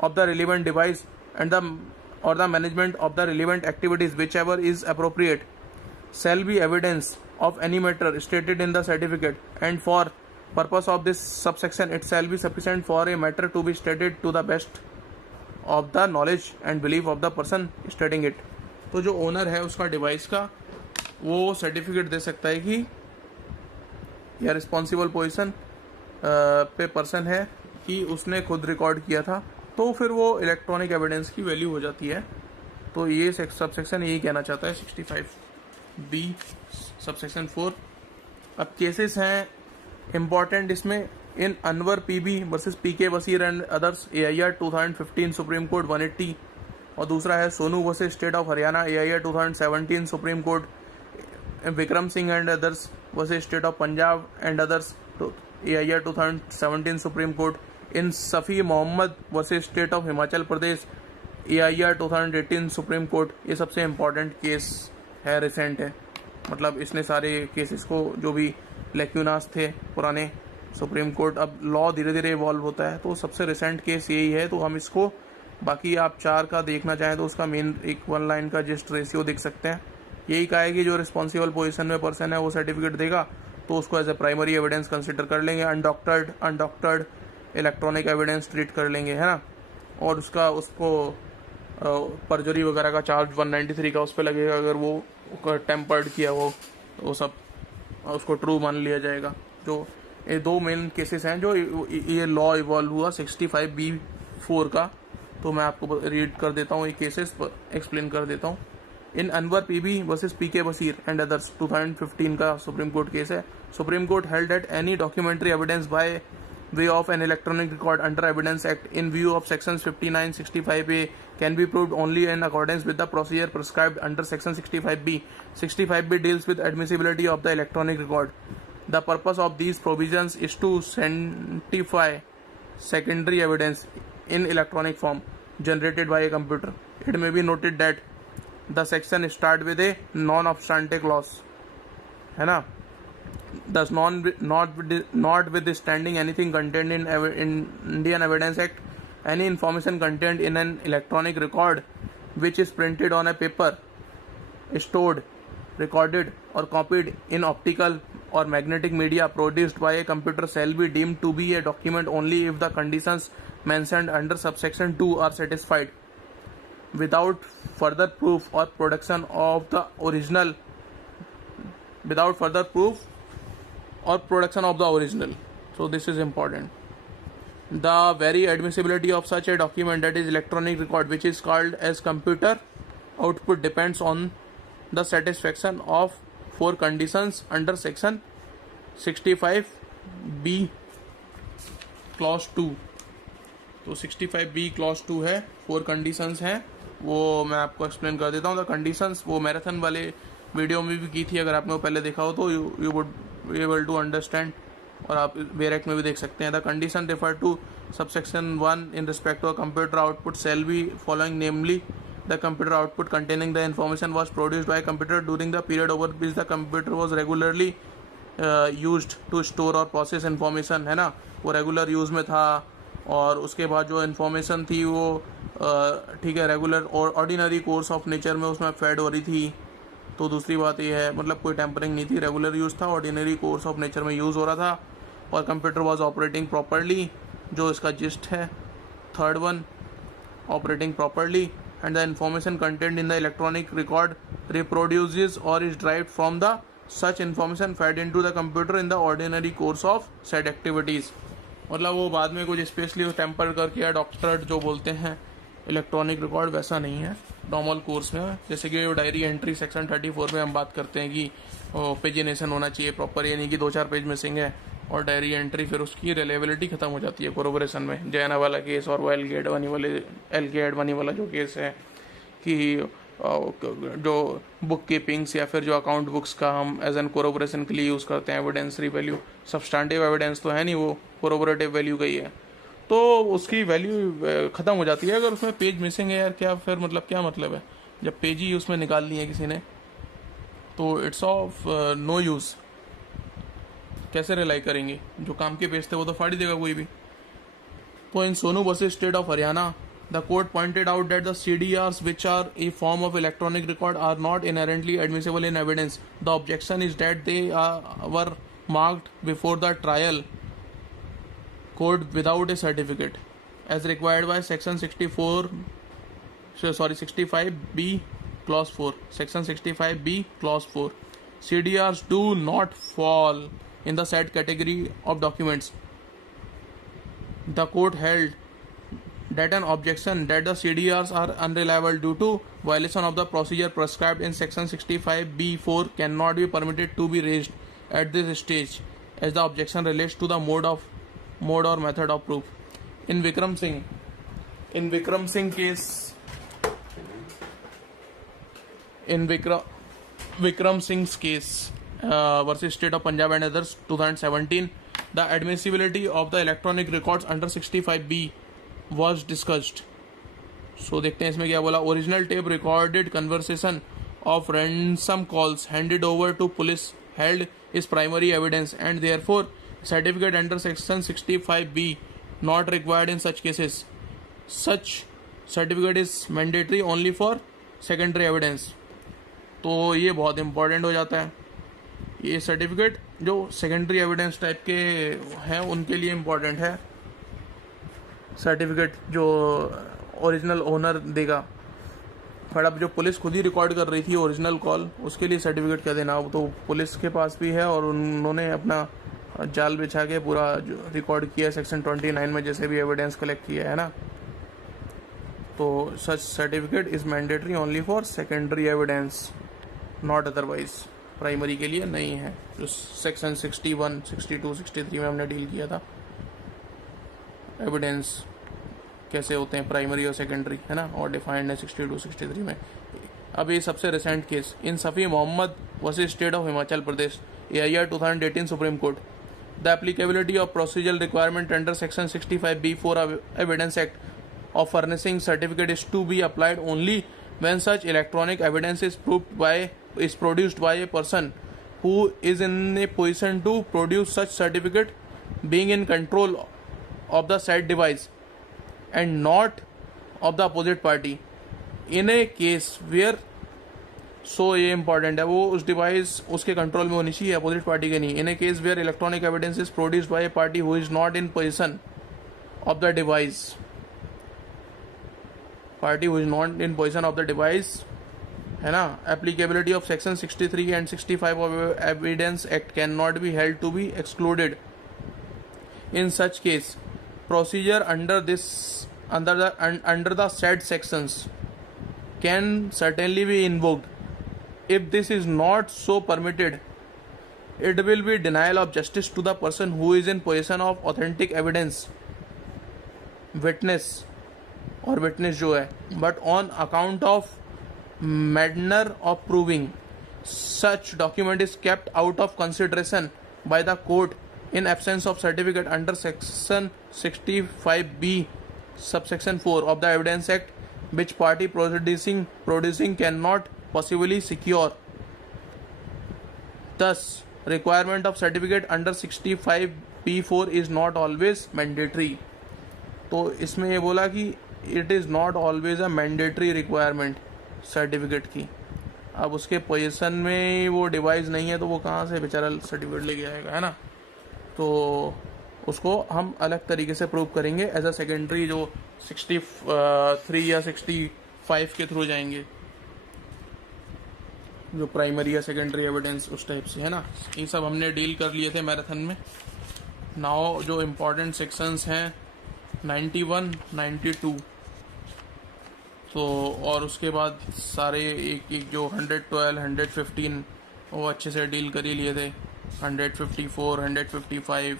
of the relevant device and the management of the relevant activities, whichever is appropriate, shall be evidence of any matter stated in the certificate, and for purpose of this subsection it shall be sufficient for a matter to be stated to the best of the knowledge and belief of the person stating it. तो जो owner है उसका device का, वो certificate दे सकता है कि या रिस्पॉन्सिबल पोजीशन पे पर्सन है कि उसने खुद रिकॉर्ड किया था, तो फिर वो इलेक्ट्रॉनिक एविडेंस की वैल्यू हो जाती है. तो ये सबसेक्शन यही कहना चाहता है 65B सबसेक्शन 4. अब केसेस हैं इम्पॉर्टेंट इसमें. In Anwar PB versus PK Basheer and others, AIR 2015 Supreme Court 180, और दूसरा है Sonu versus state of Haryana, AIR 2017 Supreme Court. Vikram Singh and others versus state of Punjab and others, AIR 2017 Supreme Court. In Safi Mohammad versus state of Himachal Pradesh, AIR 2018 supreme Court. ये सबसे important case है, recent है, मतलब इसने सारे केसेस को जो भी लेक्यूनास थे पुराने सुप्रीम कोर्ट। अब लॉ धीरे धीरे इवॉल्व होता है, तो सबसे रिसेंट केस यही है। तो हम इसको, बाकी आप 4 का देखना चाहें तो उसका मेन एक 1 लाइन का जस्ट रेशियो देख सकते हैं। यही कहा है कि जो रिस्पॉन्सिबल पोजीशन में पर्सन है वो सर्टिफिकेट देगा तो उसको as a primary evidence consider कर लेंगे, अनडॉक्टर्ड इलेक्ट्रॉनिक एविडेंस ट्रीट कर लेंगे, है ना। और उसको परजरी वगैरह का चार्ज 193 का उस पर लगेगा, अगर वो टेम्पर्ड किया वो सब उसको ट्रू मान लिया जाएगा। जो ये 2 मेन केसेस हैं जो ये लॉ इवॉल्व हुआ 65B4 का। तो मैं आपको रीड कर देता हूँ, ये केसेस एक्सप्लेन कर देता हूँ। In Anwar PB versus PK Basheer and others 2015 का सुप्रीम कोर्ट केस है। Supreme Court held that any documentary evidence by way of an electronic record under Evidence Act in view of sections 59, 65A can be proved only in accordance with the procedure prescribed under section 65B. 65B deals with admissibility of the electronic record. The purpose of these provisions is to sanctify secondary evidence in electronic form generated by a computer. It may be noted that the section start with a non-obstante clause, है ना। Thus, notwithstanding anything contained in Indian Evidence Act, any information contained in an electronic record which is printed on a paper, stored, recorded, or copied in optical or magnetic media produced by a computer shall be deemed to be a document only if the conditions mentioned under subsection 2 are satisfied, without further proof or production of the original. So this is important. The very admissibility of such a document, that is electronic record, which is called as computer output, depends on the satisfaction of 4 conditions under section 65B clause 2. तो 65B clause 2 है, 4 conditions हैं, वो मैं आपको explain कर देता हूँ। The conditions वो मैराथन वाले वीडियो में भी की थी, अगर आपने वो पहले देखा हो तो you would be able to understand, और आप वेरेक्ट में भी देख सकते हैं। The condition refer to subsection 1 in respect to a computer output shall be following, namely the computer output containing the information was produced by computer during the period over which the computer was regularly used to store और process information, है ना। वो regular use में था, और उसके बाद जो इन्फॉर्मेशन थी वो ठीक है रेगुलर और ऑर्डिनरी कोर्स ऑफ नेचर में उसमें फेड हो रही थी। तो दूसरी बात ये है, मतलब कोई टेम्परिंग नहीं थी, रेगुलर यूज़ था, ऑर्डिनरी कोर्स ऑफ नेचर में यूज़ हो रहा था, और कंप्यूटर वाज ऑपरेटिंग प्रॉपरली, जो इसका जिस्ट है। Third one, operating properly, and the information content in the electronic record reproduces और is derived from the such information fed into the computer in the ordinary course of said activities. मतलब वो बाद में कुछ specially temper करके या doctorate जो बोलते हैं इलेक्ट्रॉनिक रिकॉर्ड, वैसा नहीं है नॉर्मल कोर्स में। जैसे कि डायरी एंट्री सेक्शन 34 में हम बात करते हैं कि पेजिनेशन होना चाहिए प्रॉपर, ये नहीं कि 2-4 पेज मिसिंग है और डायरी एंट्री, फिर उसकी रिलेबिलिटी खत्म हो जाती है कोरोबोरेशन में। जैना वाला केस और वो एल के एडवानी वाला जो केस है कि जो बुक कीपिंग्स या फिर जो अकाउंट बुक्स का हम एज एन कोरोबोरेशन के लिए यूज़ करते हैं एविडेंसरी वैल्यू, सब्सटैंटिव एविडेंस तो है नहीं, वो कोरोबोरेटिव वैल्यू का ही है, तो उसकी वैल्यू ख़त्म हो जाती है अगर उसमें पेज मिसिंग है। यार क्या फिर मतलब क्या मतलब है, जब पेज ही उसमें निकाल ली है किसी ने तो इट्स ऑफ नो यूज़। कैसे रिलाई करेंगे, जो काम के पेज थे वो तो फाड़ ही देगा कोई भी। तो in Sonu versus state of Haryana, the court pointed out that the CDRs, which are a form of electronic record, are not inherently admissible in evidence. The objection is that they were marked before the trial court without a certificate, as required by section 65B clause 4. Section 65B clause 4. CDRs do not fall in the said category of documents. The court held that an objection that the CDRs are unreliable due to violation of the procedure prescribed in section 65B4 cannot be permitted to be raised at this stage, as the objection relates to the mode or method of proof. In Vikram Singh's case versus State of Punjab and others 2017, the admissibility of the electronic records under 65B was discussed. So देखते हैं इसमें क्या बोला। Original tape recorded conversation of ransom calls handed over to police held is primary evidence and therefore certificate under section 65B not required in such cases. Such certificate is mandatory only for secondary evidence. तो ये बहुत important हो जाता है. ये certificate जो secondary evidence type के हैं उनके लिए इम्पोर्टेंट है. सर्टिफिकेट जो ओरिजिनल ओनर देगा, पर अब जो पुलिस खुद ही रिकॉर्ड कर रही थी ओरिजिनल कॉल, उसके लिए सर्टिफिकेट क्या देना. अब तो पुलिस के पास भी है और उन्होंने अपना जाल बिछा के पूरा जो रिकॉर्ड किया सेक्शन 29 में जैसे भी एविडेंस कलेक्ट किया है ना. तो such certificate is mandatory only for secondary evidence, not otherwise. Primary के लिए नहीं है. जो सेक्शन 61, 62, 63 में हमने डील किया था एविडेंस कैसे होते हैं प्राइमरी और सेकेंडरी, है ना, और डिफाइंड है 62, 63 में. अब ये सबसे recent case in Safi Mohammad versus state of Himachal Pradesh, AIR 2018 supreme court. The applicability of procedural requirement under section 65B4 evidence act of furnishing certificate is to be applied only when such electronic evidence is produced by a person who is in a position to produce such certificate, being in control of the said device and not of the opposite party. In a case where, so ये important है, वो उस device उसके control में होनी चाहिए, opposite party के नहीं. In a case where electronic evidence is produced by a party who is not in possession of the device, party who is not in possession of the device, है ना, applicability of section 63 and 65 of evidence act cannot be held to be excluded. In such case, procedure under the said sections can certainly be invoked. If this is not so permitted, it will be denial of justice to the person who is in possession of authentic evidence, witness और witness जो है, but on account of manner of proving such document is kept out of consideration by the court in absence of certificate under section 65B subsection 4 of the evidence act, which party producing can not possibly secure. thus requirement of certificate under 65B4 is not always mandatory. तो इसमें ये बोला कि it is not always a mandatory requirement certificate की. अब उसके position में वो डिवाइस नहीं है तो वो कहाँ से बेचारा सर्टिफिकेट लेके आएगा, है ना. तो उसको हम अलग तरीके से प्रूव करेंगे एज अ सेकेंडरी, जो 63 या 65 के थ्रू जाएंगे, जो प्राइमरी या सेकेंडरी एविडेंस उस टाइप से, है ना. ये सब हमने डील कर लिए थे मैराथन में. नाउ जो इम्पोर्टेंट सेक्शंस हैं 91, 92, तो और उसके बाद सारे एक एक जो 112, 115 वो अच्छे से डील कर ही लिए थे. 154, 155,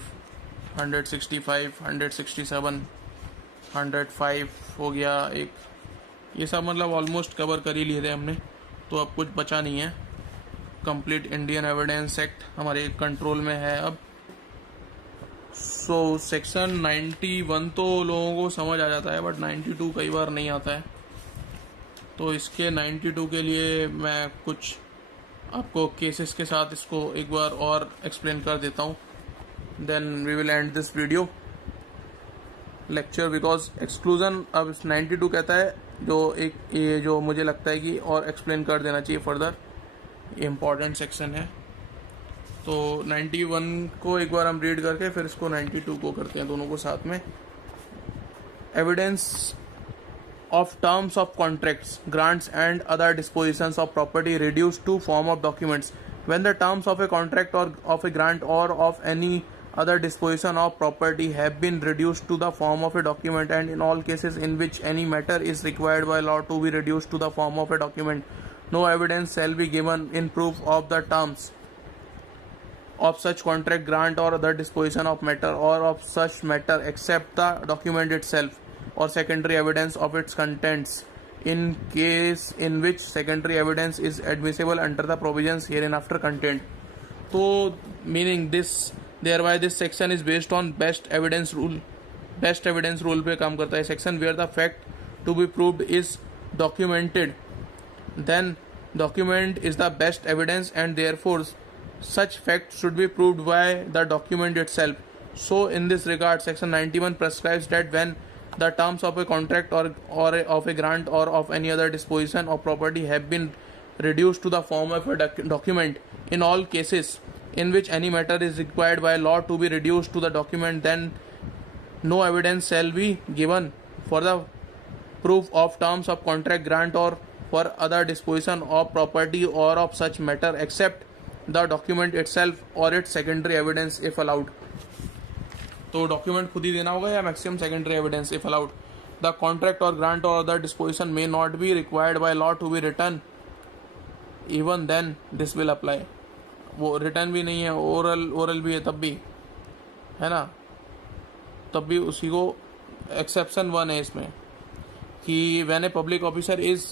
165, 167, 105 हो गया एक. ये सब मतलब ऑलमोस्ट कवर कर ही लिए थे हमने, तो अब कुछ बचा नहीं है. कंप्लीट इंडियन एविडेंस एक्ट हमारे कंट्रोल में है अब. सो सेक्शन 91 तो लोगों को समझ आ जाता है, बट 92 कई बार नहीं आता है. तो इसके 92 के लिए मैं कुछ आपको केसेस के साथ इसको एक बार और एक्सप्लेन कर देता हूँ. Then we will end this video lecture, because exclusion अब 92 कहता है, जो एक ये जो मुझे लगता है कि और एक्सप्लेन कर देना चाहिए फर्दर, इम्पॉर्टेंट सेक्शन है. तो 91 को एक बार हम रीड करके फिर इसको 92 को करते हैं दोनों को साथ में. Evidence of terms of contracts, grants and other dispositions of property reduced to form of documents. When the terms of a contract or of a grant or of any other disposition of property have been reduced to the form of a document, and in all cases in which any matter is required by law to be reduced to the form of a document, no evidence shall be given in proof of the terms of such contract, grant or other disposition of matter or of such matter except the document itself or secondary evidence of its contents, in case in which secondary evidence is admissible under the provisions hereinafter contained. So meaning this, thereby this section is based on best evidence rule पे काम करता है. section where the fact to be proved is documented, then document is the best evidence and therefore such facts should be proved by the document itself. So, in this regard, Section 91 prescribes that when the terms of a contract or of a grant or of any other disposition of property have been reduced to the form of a document, in all cases in which any matter is required by law to be reduced to the document, then no evidence shall be given for the proof of terms of contract, grant or for other disposition of property or of such matter except the document itself or its secondary evidence if allowed. तो document खुद ही देना होगा या maximum secondary evidence if allowed. The contract और grant और other disposition may not be required by law to be return, even then this will apply. वो return भी नहीं है, ओरल भी है तब भी, है ना, तब भी उसी को एक्सेप्शन 1 है इसमें कि when a public officer is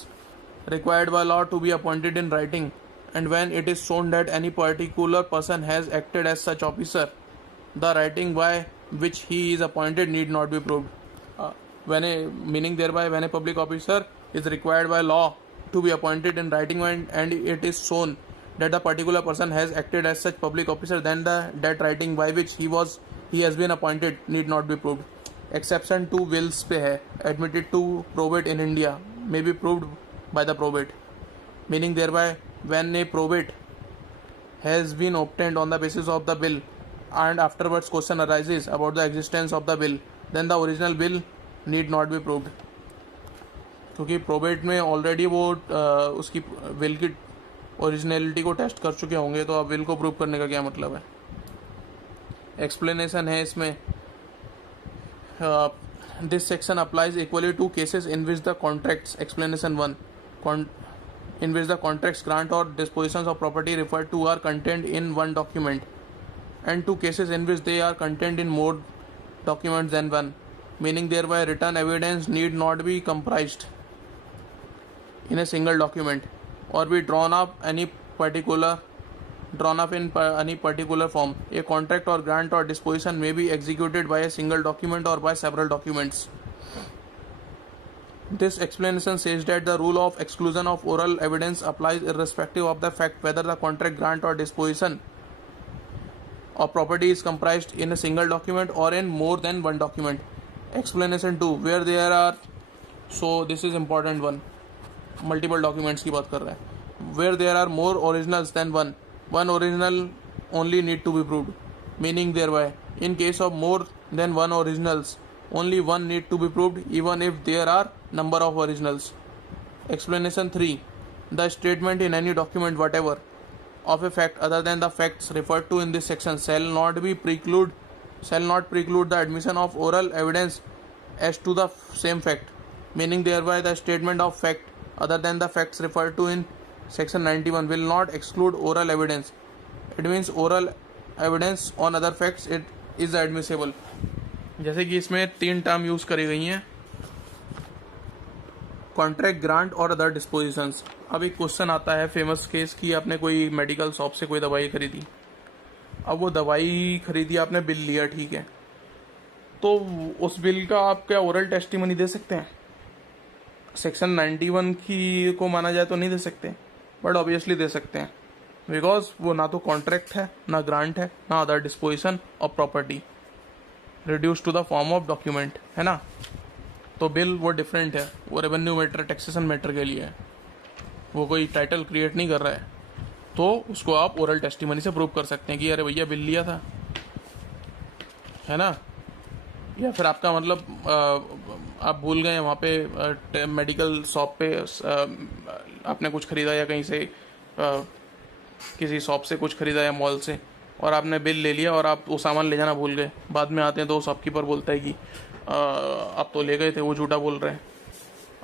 required by law to be appointed in writing, and when it is shown that any particular person has acted as such officer, the writing by which he is appointed need not be proved. Meaning thereby, when a public officer is required by law to be appointed in writing and it is shown that the particular person has acted as such public officer, then that writing by which he has been appointed need not be proved. Exception to wills पे है, admitted to probate in India may be proved by the probate. Meaning thereby, when a probate has been obtained on the basis of the bill and afterwards question arises about the existence of the bill, then the original bill need not be proved. क्योंकि probate में already वो उसकी will की originality को test कर चुके होंगे, तो अब विल को प्रूव करने का क्या मतलब है. एक्सप्लेनेशन है इसमें, this section applies equally to cases in which the contracts, explanation 1, in which the contracts, grant or dispositions of property referred to are contained in one document, and to cases in which they are contained in more documents than one, meaning thereby written evidence need not be comprised in a single document or be drawn up in any particular form. A contract or grant or disposition may be executed by a single document or by several documents. This explanation says that the rule of exclusion of oral evidence applies irrespective of the fact whether the contract, grant or disposition of property is comprised in a single document or in more than one document. Explanation 2, where there are, so this is important one, multiple documents की बात कर रहा है. Where there are more originals than one original only need to be proved. Meaning thereby, in case of more than one originals, only one need to be proved even if there are number of originals. Explanation 3, the statement in any document whatever of a fact other than the facts referred to in this section shall not preclude the admission of oral evidence as to the same fact. Meaning thereby, the statement of fact other than the facts referred to in section 91 will not exclude oral evidence. It means oral evidence on other facts it is admissible. जैसे कि इसमें 3 term use करी गई हैं, contract, grant और other डिस्पोजिशंस. अब एक question आता है फेमस केस कि आपने कोई मेडिकल शॉप से कोई दवाई खरीदी. अब वो दवाई खरीदी आपने, बिल लिया, ठीक है, तो उस बिल का आप क्या ओरल टेस्टिमनी दे सकते हैं? सेक्शन 91 की को माना जाए तो नहीं दे सकते, बट ऑब्वियसली दे सकते हैं, बिकॉज वो ना तो कॉन्ट्रैक्ट है, ना ग्रांट है, ना other disposition of property reduce to the form of document, है ना. तो बिल वो डिफरेंट है, वो रेवेन्यू मैटर, टैक्सेशन मैटर के लिए है, वो कोई टाइटल क्रिएट नहीं कर रहा है. तो उसको आप ओरल टेस्टिमनी से प्रूव कर सकते हैं कि अरे भैया बिल लिया था, है ना. या फिर आपका मतलब आप भूल गए वहाँ पे मेडिकल शॉप पे आपने कुछ खरीदा या कहीं से किसी शॉप से कुछ खरीदा या मॉल से, और आपने बिल ले लिया और आप वो सामान ले जाना भूल गए. बाद में आते हैं तो शॉपकीपर बोलता है कि आप तो ले गए थे, वो झूठा बोल रहे हैं,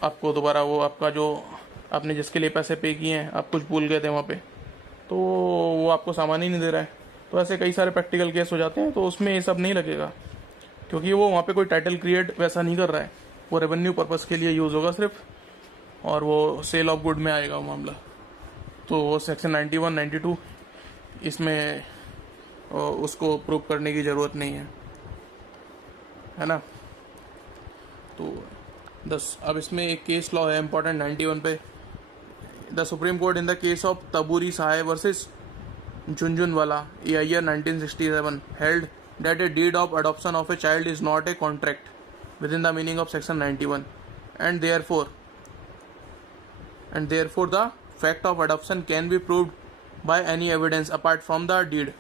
आपको दोबारा वो आपका जो आपने जिसके लिए पैसे पे किए हैं आप कुछ भूल गए थे वहाँ पे, तो वो आपको सामान ही नहीं दे रहा है. तो ऐसे कई सारे प्रैक्टिकल केस हो जाते हैं, तो उसमें ये सब नहीं लगेगा, क्योंकि वो वहाँ पे कोई टाइटल क्रिएट वैसा नहीं कर रहा है, वो रेवेन्यू पर्पज़ के लिए यूज़ होगा सिर्फ, और वो सेल ऑफ गुड में आएगा वो मामला. तो वो सेक्शन 91, 92 इसमें उसको प्रूव करने की ज़रूरत नहीं है ना. तो 10, अब इसमें एक केस लॉ है इंपॉर्टेंट 91 पे. The Supreme Court in the case of Taburi Sahay versus Junjunwala, year 1967, held that a deed of adoption of a child is not a contract within the meaning of section 91, and therefore the fact of adoption can be proved by any evidence apart from the deed.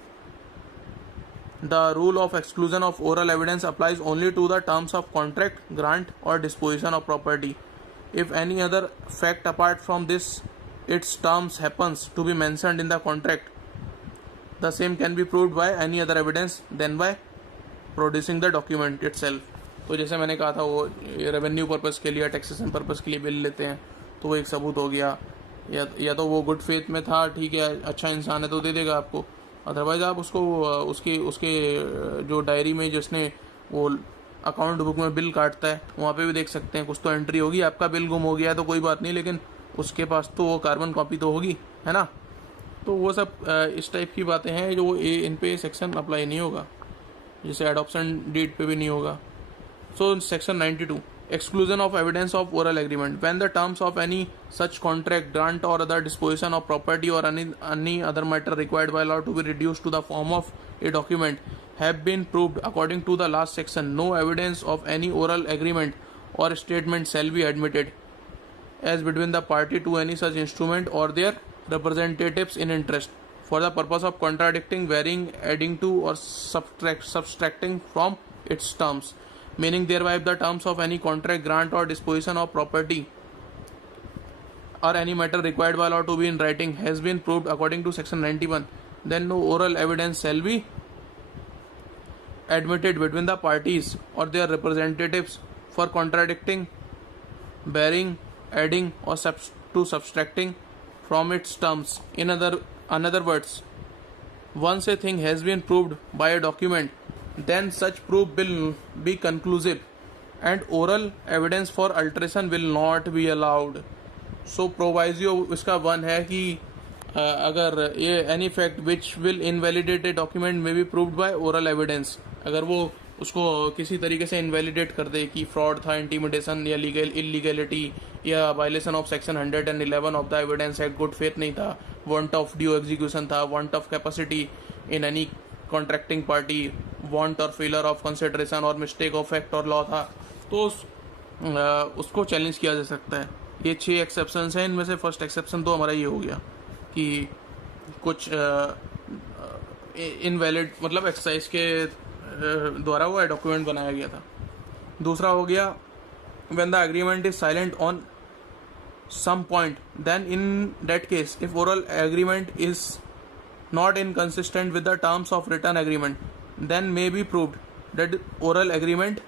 The rule of exclusion of oral evidence applies only to the terms of contract, grant or disposition of property. If any other fact apart from this its terms happens to be mentioned in the contract, the same can be proved by any other evidence than by producing the document itself. तो जैसे मैंने कहा था वो revenue purpose के लिए, taxation purpose के लिए बिल लेते हैं तो वो एक सबूत हो गया, या तो वो गुड फेथ में था, ठीक है, अच्छा इंसान है तो दे देगा आपको, अदरवाइज आप उसको उसके जो डायरी में जिसने वो अकाउंट बुक में बिल काटता है वहाँ पे भी देख सकते हैं, कुछ तो एंट्री होगी, आपका बिल गुम हो गया है तो कोई बात नहीं, लेकिन उसके पास तो वो कार्बन कॉपी तो होगी, है ना। तो वो सब इस टाइप की बातें हैं जो इन पे सेक्शन अप्लाई नहीं होगा, जैसे एडॉप्शन डीड पे भी नहीं होगा। So section 92, exclusion of evidence of oral agreement. When the terms of any such contract, grant or other disposition of property or any other matter required by law to be reduced to the form of a document have been proved according to the last section, no evidence of any oral agreement or statement shall be admitted as between the party to any such instrument or their representatives in interest for the purpose of contradicting, varying, adding to or subtracting from its terms, meaning thereby if the terms of any contract, grant or disposition of property or any matter required by law to be in writing has been proved according to section 91, then no oral evidence shall be admitted between the parties or their representatives for contradicting, varying, adding or subtracting from its terms. In other words, once a thing has been proved by a document, then such proof will be conclusive and oral evidence for alteration will not be allowed. So proviso इसका one है कि अगर ये any fact which will invalidate a document may be proved by oral evidence, अगर वो उसको किसी तरीके से इनवैलिडेट कर दे कि फ्रॉड था, इंटिमिडेशन या लीगल इलीगैलिटी या violation of section 111 of the evidence act, good faith नहीं था, वांट ऑफ ड्यू एग्जीक्यूशन था, want of capacity in any contracting party, want और फेलर ऑफ कंसिडरेशन और मिस्टेक ऑफ फैक्ट और law था, तो उसको चैलेंज किया जा सकता है। ये 6 एक्सेप्शंस हैं, इनमें से फर्स्ट एक्सेप्शन तो हमारा ये हो गया कि कुछ इनवैलिड मतलब एक्सरसाइज के द्वारा वो डॉक्यूमेंट बनाया गया था। दूसरा हो गया when the agreement is silent on some point, then in that case if oral agreement is not inconsistent with the terms of written agreement, then may be proved that oral agreement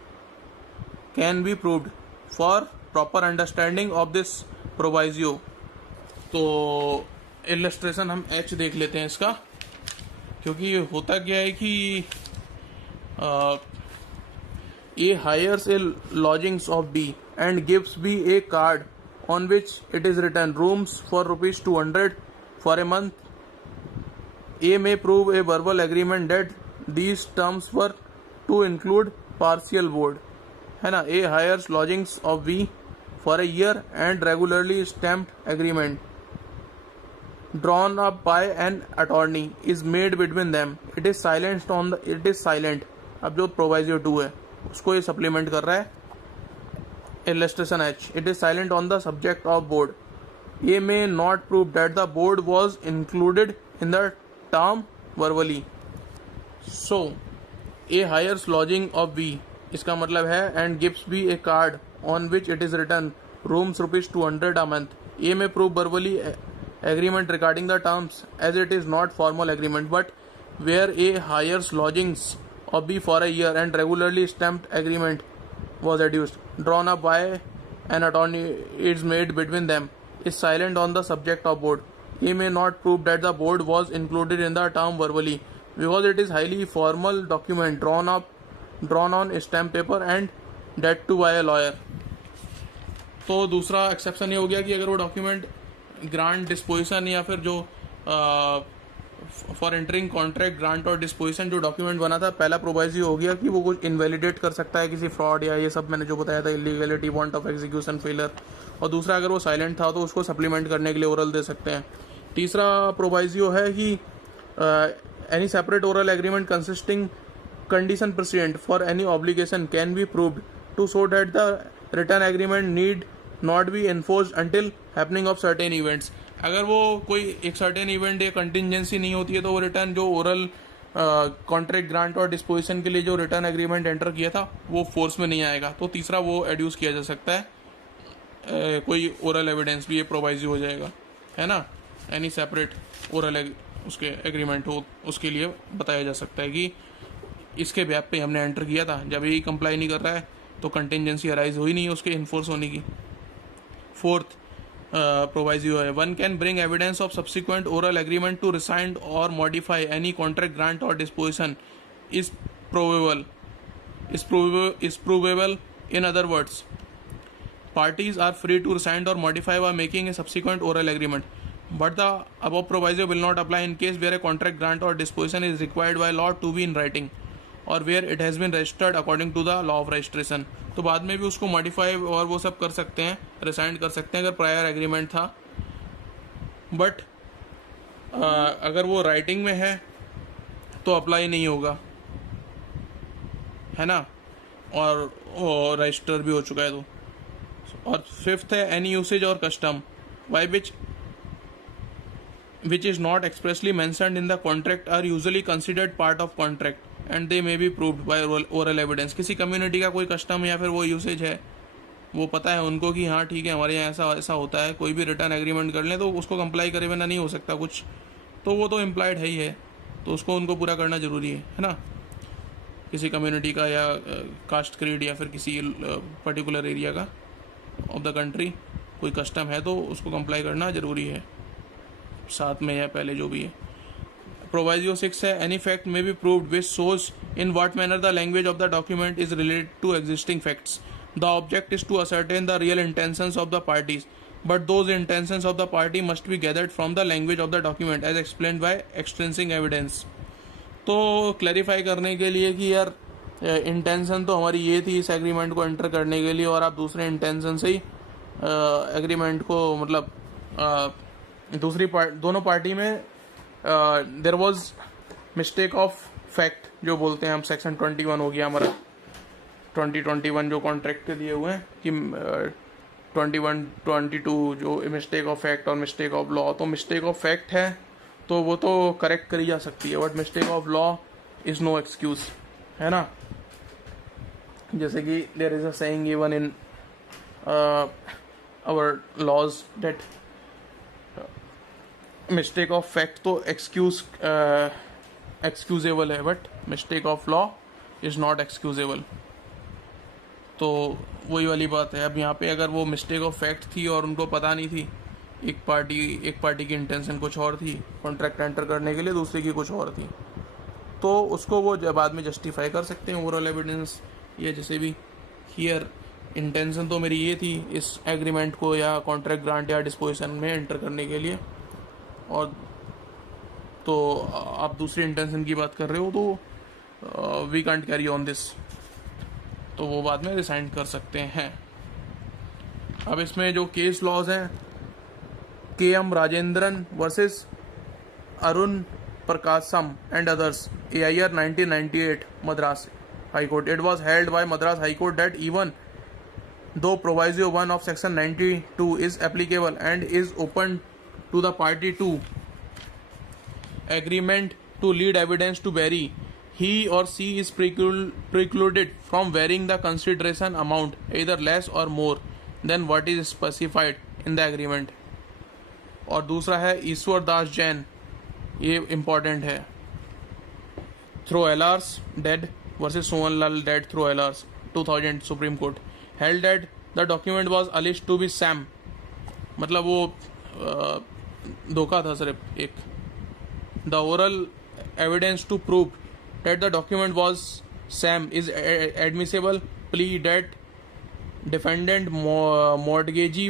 can be proved for proper understanding of this proviso. तो illustration हम H देख लेते हैं इसका, क्योंकि होता क्या है कि A hires a lodgings of B and gives B a card on which it is written rooms for rupees 200 for a month. A may prove a verbal agreement that these terms were to include partial board, है ना। A hires lodgings of B for a year and regularly stamped agreement drawn up by an attorney is made between them. It is silent. अब जो proviso 2 है उसको ये supplement कर रहा है illustration H. It is silent on the subject of board. A may not prove that the board was included in the term verbally. So A hires lodging of B, इसका मतलब है and gives B a card on which it is return rooms rupees 200 a month. A may prove verbally agreement regarding the terms as it is not formal agreement, but where A hires lodgings of B for a year and regularly stamped agreement was adduced, drawn up by an attorney is made between them, is silent on the subject of board. A may not prove that the board was included in the term verbally because it is highly formal document drawn on stamp paper and that too by a lawyer. तो दूसरा exception ये हो गया कि अगर वो document grant disposition या फिर जो फॉर एंटरिंग कॉन्ट्रैक्ट ग्रांट और डिस्पोजिशन जो डॉक्यूमेंट बना था, पहला प्रोवाइजो हो गया कि वो कुछ इनवैलिडेट कर सकता है किसी फ्रॉड या ये सब मैंने जो बताया था, illegality, want of execution, failure, और दूसरा अगर वो साइलेंट था तो उसको सप्लीमेंट करने के लिए ओरल दे सकते हैं। तीसरा प्रोवाइजो है कि any separate oral agreement consisting condition precedent for any obligation can be proved to show that the written agreement need not be enforced until happening of certain events. अगर वो कोई एक सर्टेन इवेंट या contingency नहीं होती है तो वो रिटर्न जो ओरल कॉन्ट्रैक्ट ग्रांट और डिस्पोजिशन के लिए जो रिटर्न एग्रीमेंट एंटर किया था वो फोर्स में नहीं आएगा. तो तीसरा वो एड्यूस किया जा सकता है कोई ओरल एविडेंस भी ये प्रोवाइजियो हो जाएगा, है ना. एनी सेपरेट ओरल उसके एग्रीमेंट हो उसके लिए बताया जा सकता है कि इसके ब्याप पे हमने एंटर किया था, जब यही कंप्लाई नहीं कर रहा है तो कंटिजेंसी अराइज हुई नहीं है उसके इन्फोर्स होने की. फोर्थ प्रोवाइजियो है, one can bring evidence of subsequent oral agreement to rescind और मॉडिफाई एनी कॉन्ट्रैक्ट ग्रांट और disposition is provable. In other words, parties are free to rescind or modify by making a subsequent oral agreement, but the above proviso will not apply in case where a contract grant or disposition is required by law to be in writing or where it has been registered according to the law of registration. तो बाद में भी उसको modify और वो सब कर सकते हैं, रिसाइंड कर सकते हैं अगर प्रायर एग्रीमेंट था, बट अगर वो राइटिंग में है तो अप्लाई नहीं होगा, है ना, और रजिस्टर भी हो चुका है तो. और फिफ्थ है एनी यूसेज और custom by which is not expressly mentioned in the contract are usually considered part of contract and they may be proved by oral evidence. किसी कम्युनिटी का कोई कस्टम या फिर वो यूसेज है, वो पता है उनको कि हाँ ठीक है हमारे यहाँ ऐसा ऐसा होता है, कोई भी रिटर्न एग्रीमेंट कर लें तो उसको कंप्लाई करे बिना नहीं हो सकता कुछ, तो वो तो इम्प्लाइड है ही है, तो उसको उनको पूरा करना ज़रूरी है ना. किसी कम्युनिटी का या कास्ट क्रीड या फिर किसी पर्टिकुलर एरिया का ऑफ द कंट्री कोई कस्टम है तो उसको कंप्लाई करना ज़रूरी है, साथ में या पहले जो भी है. प्रोवाइजियो 6 है, any fact may be proved which shows in what manner the language of the document is related to existing facts. The object is to ascertain the real intentions of the parties, but those intentions of the party must be gathered from the language of the document as explained by extrinsic evidence. तो clarify करने के लिए कि यार intention तो हमारी ये थी इस एग्रीमेंट को एंटर करने के लिए और आप दूसरे इंटेंशन से ही एग्रीमेंट को मतलब दूसरी दोनों पार्टी में there was mistake of fact जो बोलते हैं हम. सेक्शन 21 हो गया हमारा 2021 जो कॉन्ट्रैक्ट के दिए हुए हैं कि 21 22 जो मिस्टेक ऑफ फैक्ट और मिस्टेक ऑफ लॉ. तो मिस्टेक ऑफ फैक्ट है तो वो तो करेक्ट करी जा सकती है, but mistake of law is no excuse, है ना. जैसे कि there is a saying even in our laws that mistake of fact तो एक्सक्यूजेबल है, but mistake of law is not excusable. तो वही वाली बात है. अब यहाँ पे अगर वो मिस्टेक ऑफ फैक्ट थी और उनको पता नहीं थी, एक पार्टी की इंटेंशन कुछ और थी कॉन्ट्रैक्ट एंटर करने के लिए, दूसरे की कुछ और थी, तो उसको वो बाद में जस्टिफाई कर सकते हैं ओरल एविडेंस या जैसे भी. हियर इंटेंशन तो मेरी ये थी इस एग्रीमेंट को या कॉन्ट्रैक्ट ग्रांट या डिस्पोजिशन में एंटर करने के लिए, और तो आप दूसरी इंटेंशन की बात कर रहे हो तो we can't carry on this, तो वो बाद में रिसाइन कर सकते हैं. अब इसमें जो केस लॉज हैं, KM Rajendran versus Arun Prakasam and others, AIR 1998 Madras High Court. It was held by Madras High Court that even though Proviso 1 of Section 92 is applicable and is open to the party to agreement to lead evidence to vary, he or she is precluded from varying the consideration amount either less or more than what is specified in the agreement. और दूसरा है ईश्वर दास जैन, ये important है, through LRs dead versus Sohan Lal dead through LRs 2000 Supreme Court held that the document was alleged to be sham, मतलब वो धोखा था सिर्फ एक. The oral evidence to prove that the document was sham is admissible plea that defendant mortgagee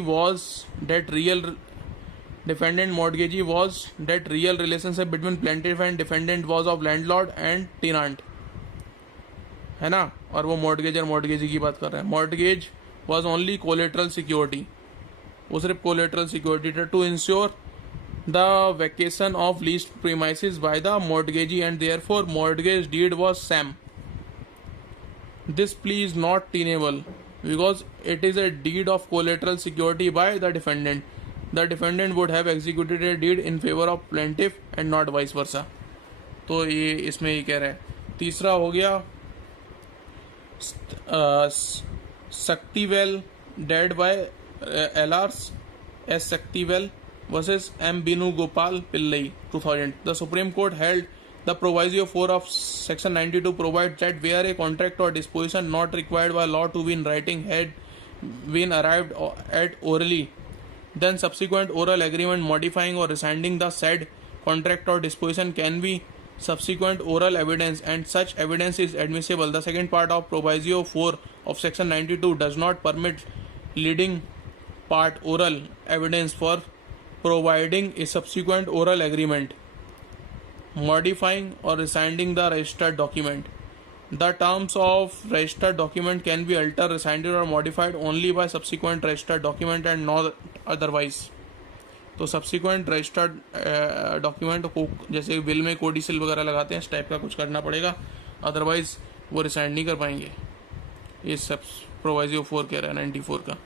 was that real relationship between plaintiff and defendant was of landlord and tenant, है ना. और वो mortgage और mortgagee की बात कर रहे हैं. mortgage was only collateral security, वो सिर्फ collateral security था to ensure the vacation of leased premises by the mortgagee and therefore mortgage deed was sham. This plea is not tenable because it is a deed of collateral security by the defendant. The defendant would have executed a deed in favor of plaintiff and not vice versa. तो ये इसमें ये कह रहा है. तीसरा हो गया Saktivel dead by L.R.'s S. Saktivel versus M. Binu Gopal Pillai 2000. The Supreme Court held the proviso 4 of section 92 provides that where a contract or disposition not required by law to be in writing had been arrived at orally, then subsequent oral agreement modifying or rescinding the said contract or disposition can be subsequent oral evidence and such evidence is admissible. The second part of proviso 4 of section 92 does not permit leading part oral evidence for providing a subsequent oral agreement modifying or rescinding the registered document. The terms of registered document can be altered, rescinded or modified only by subsequent registered document and not otherwise. तो subsequent registered document को जैसे will में कोडिसिल वगैरह लगाते हैं इस type का कुछ करना पड़ेगा, अदरवाइज वो रिसाइंड नहीं कर पाएंगे. ये सब प्रोवाइजो 4 कह रहा है 94 का.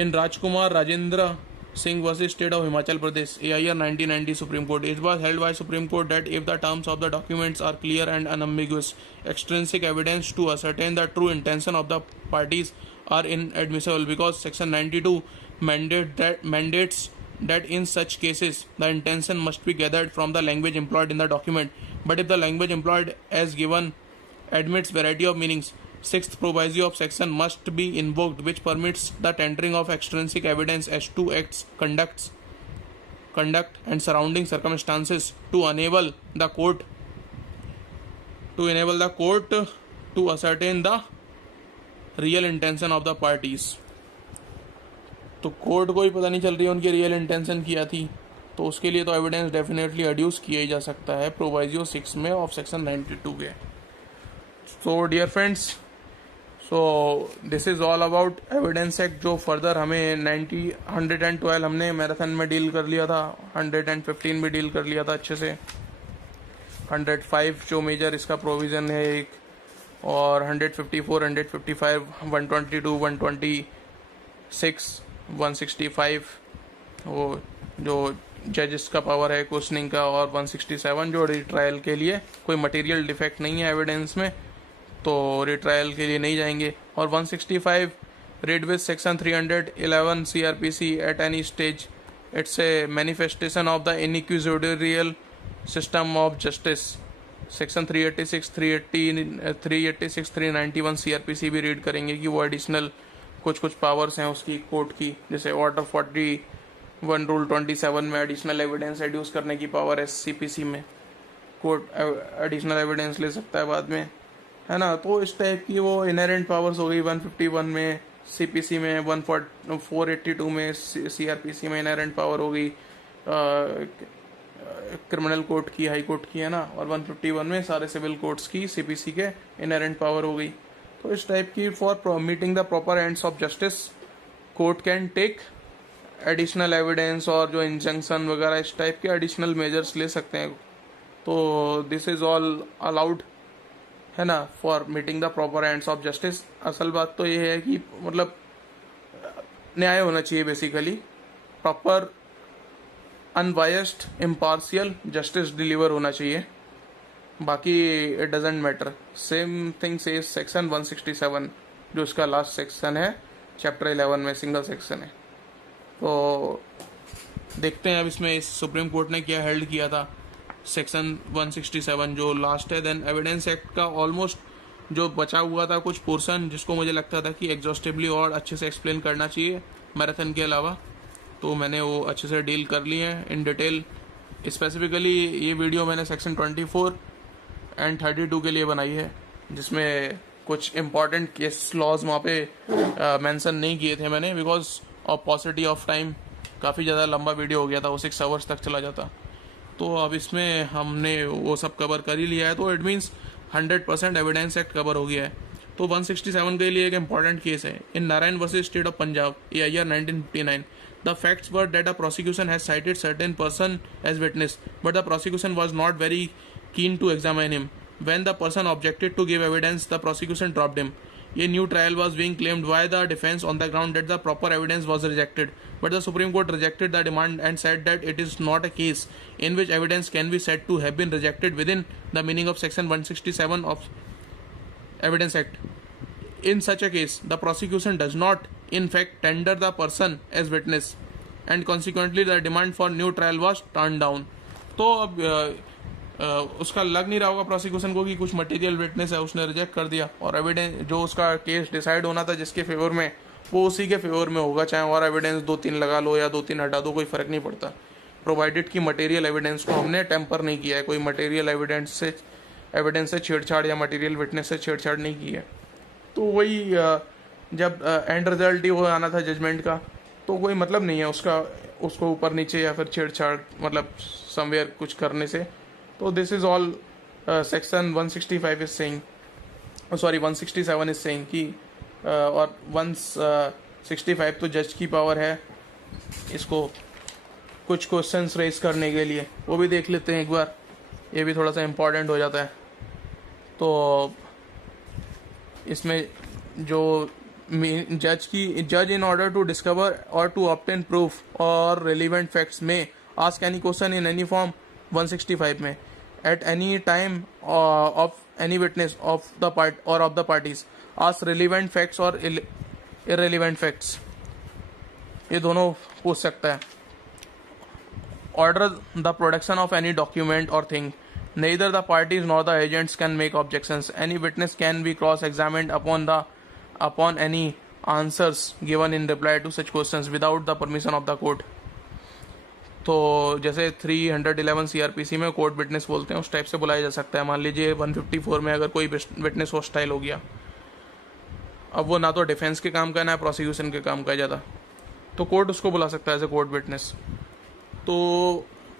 इन राजकुमार Rajendra Singh versus State of Himachal Pradesh, AIR 1990 Supreme Court. It was held by Supreme Court that if the terms of the documents are clear and unambiguous, extrinsic evidence to ascertain the true intention of the parties are inadmissible because Section 92 mandates that in such cases the intention must be gathered from the language employed in the document. But if the language employed as given admits variety of meanings, sixth proviso of section must be invoked, which permits the tendering of extrinsic evidence as to acts, conduct and surrounding circumstances to enable the court to ascertain the real intention of the parties. तो court को ही पता नहीं चल रही है उनकी real intention क्या थी, तो उसके लिए तो एविडेंस डेफिनेटली एड्यूस किया ही जा सकता है प्रोवाइजो 6 में ऑफ सेक्शन 92 के. So dear friends, so this is all about evidence act. जो फर्दर हमें 112 हमने मैराथन में डील कर लिया था, 115 भी डील कर लिया था अच्छे से, 105 जो मेजर इसका प्रोविज़न है एक, और 154, 155, 122, 126, 165 वो जो जजेस का पावर है क्वेश्चनिंग का, और 167 जो रिट्रायल के लिए कोई मटेरियल डिफेक्ट नहीं है एविडेंस में तो रिट्रायल के लिए नहीं जाएंगे, और 165 read with section 311 CRPC at any stage it's a manifestation of the inquisitorial system of justice. Section 386, 386, 391 CRPC भी रीड करेंगे कि वो एडिशनल कुछ पावर्स हैं उसकी कोर्ट की, जैसे ऑर्डर 41 रूल 27 में एडिशनल एविडेंस एड्यूस करने की पावर है CPC में, कोर्ट एडिशनल एविडेंस ले सकता है बाद में, है ना. तो इस टाइप की वो इनहेरेंट पावर्स हो गई 151 में CPC में, 482 में CRPC में इनहेरेंट पावर हो गई क्रिमिनल कोर्ट की, हाई कोर्ट की, है ना, और 151 में सारे सिविल कोर्ट्स की CPC के इनहेरेंट पावर हो गई. तो इस टाइप की for meeting the proper ends of justice court can take additional evidence और जो इंजंक्शन वगैरह इस टाइप के एडिशनल मेजर्स ले सकते हैं. तो दिस इज ऑल अलाउड, है ना, for meeting the proper ends of justice. असल बात तो ये है कि मतलब न्याय होना चाहिए, basically proper unbiased impartial justice deliver होना चाहिए, बाकी it doesn't matter. Same thing से सेक्शन 167 जो इसका लास्ट सेक्शन है चैप्टर 11 में, सिंगल सेक्शन है. तो देखते हैं अब इसमें सुप्रीम कोर्ट ने क्या हेल्ड किया था. सेक्शन 167 जो लास्ट है. देन एविडेंस एक्ट का ऑलमोस्ट जो बचा हुआ था कुछ पोर्शन जिसको मुझे लगता था कि एग्जॉस्टिवली और अच्छे से एक्सप्लेन करना चाहिए मैराथन के अलावा, तो मैंने वो अच्छे से डील कर लिए हैं इन डिटेल. स्पेसिफिकली ये वीडियो मैंने सेक्शन 24 एंड 32 के लिए बनाई है, जिसमें कुछ इम्पॉर्टेंट केस लॉज वहाँ पे मेंशन नहीं किए थे मैंने, बिकॉज ऑफ पॉसिटी ऑफ टाइम. काफ़ी ज़्यादा लंबा वीडियो हो गया था, वो 6 आवर्स तक चला जाता. तो अब इसमें हमने वो सब कवर कर ही लिया है, तो it means 100% Evidence Act cover हो गया है. तो 167 के लिए एक इम्पॉर्टेंट केस है in Narayan versus state of Punjab, AIR 1959. The facts were that the prosecution has cited certain person as witness, but the prosecution was not very keen to examine him. When the person objected to give evidence, the prosecution dropped him. A new trial was being claimed by the defense on the ground that the proper evidence was rejected, but the Supreme Court rejected the demand and said that it is not a case in which evidence can be said to have been rejected within the meaning of Section 167 of Evidence Act. In such a case, the prosecution does not, in fact, tender the person as witness, and consequently the demand for new trial was turned down. तो अब उसका लग नहीं रहा होगा prosecution को कि कुछ मटेरियल विटनेस है, उसने रिजेक्ट कर दिया, और एविडेंस जो उसका केस डिसाइड होना था जिसके फेवर में, वो उसी के फेवर में होगा, चाहे और एविडेंस 2-3 लगा लो या 2-3 हटा दो, कोई फ़र्क नहीं पड़ता, प्रोवाइडेड कि मटेरियल एविडेंस को हमने टेम्पर नहीं किया है, कोई मटेरियल एविडेंस से छेड़छाड़ या मटेरियल विटनेस से छेड़छाड़ नहीं की है। तो वही जब एंड रिजल्ट ही वो आना था जजमेंट का, तो कोई मतलब नहीं है उसको ऊपर नीचे या फिर छेड़छाड़ मतलब समवेयर कुछ करने से। तो this is all section 165 is saying, sorry 167 is saying कि और 165 तो जज की पावर है इसको कुछ क्वेश्चंस रेज करने के लिए, वो भी देख लेते हैं एक बार, ये भी थोड़ा सा इम्पोर्टेंट हो जाता है। तो इसमें जो जज इन ऑर्डर टू डिस्कवर और टू ऑब्टेन प्रूफ और रिलेवेंट फैक्ट्स में ask any question in any form 165 में at any time of any witness of the part और of the parties ask relevant facts और इररिलेवेंट फैक्ट्स, ये दोनों पूछ सकता है। Order the production of any document और thing, neither the parties nor the agents can make objections. Any witness can be cross-examined upon any answers given in reply to such questions without the permission of the court. तो जैसे 311 CRPC में court witness बोलते हैं, उस type से बुलाया जा सकता है। मान लीजिए 154 में अगर कोई विटनेस हॉस्टाइल हो गया, अब वो ना तो डिफेंस के काम का ना प्रोसिक्यूशन के काम का ज़्यादा, तो कोर्ट उसको बुला सकता है एज ए कोर्ट विटनेस। तो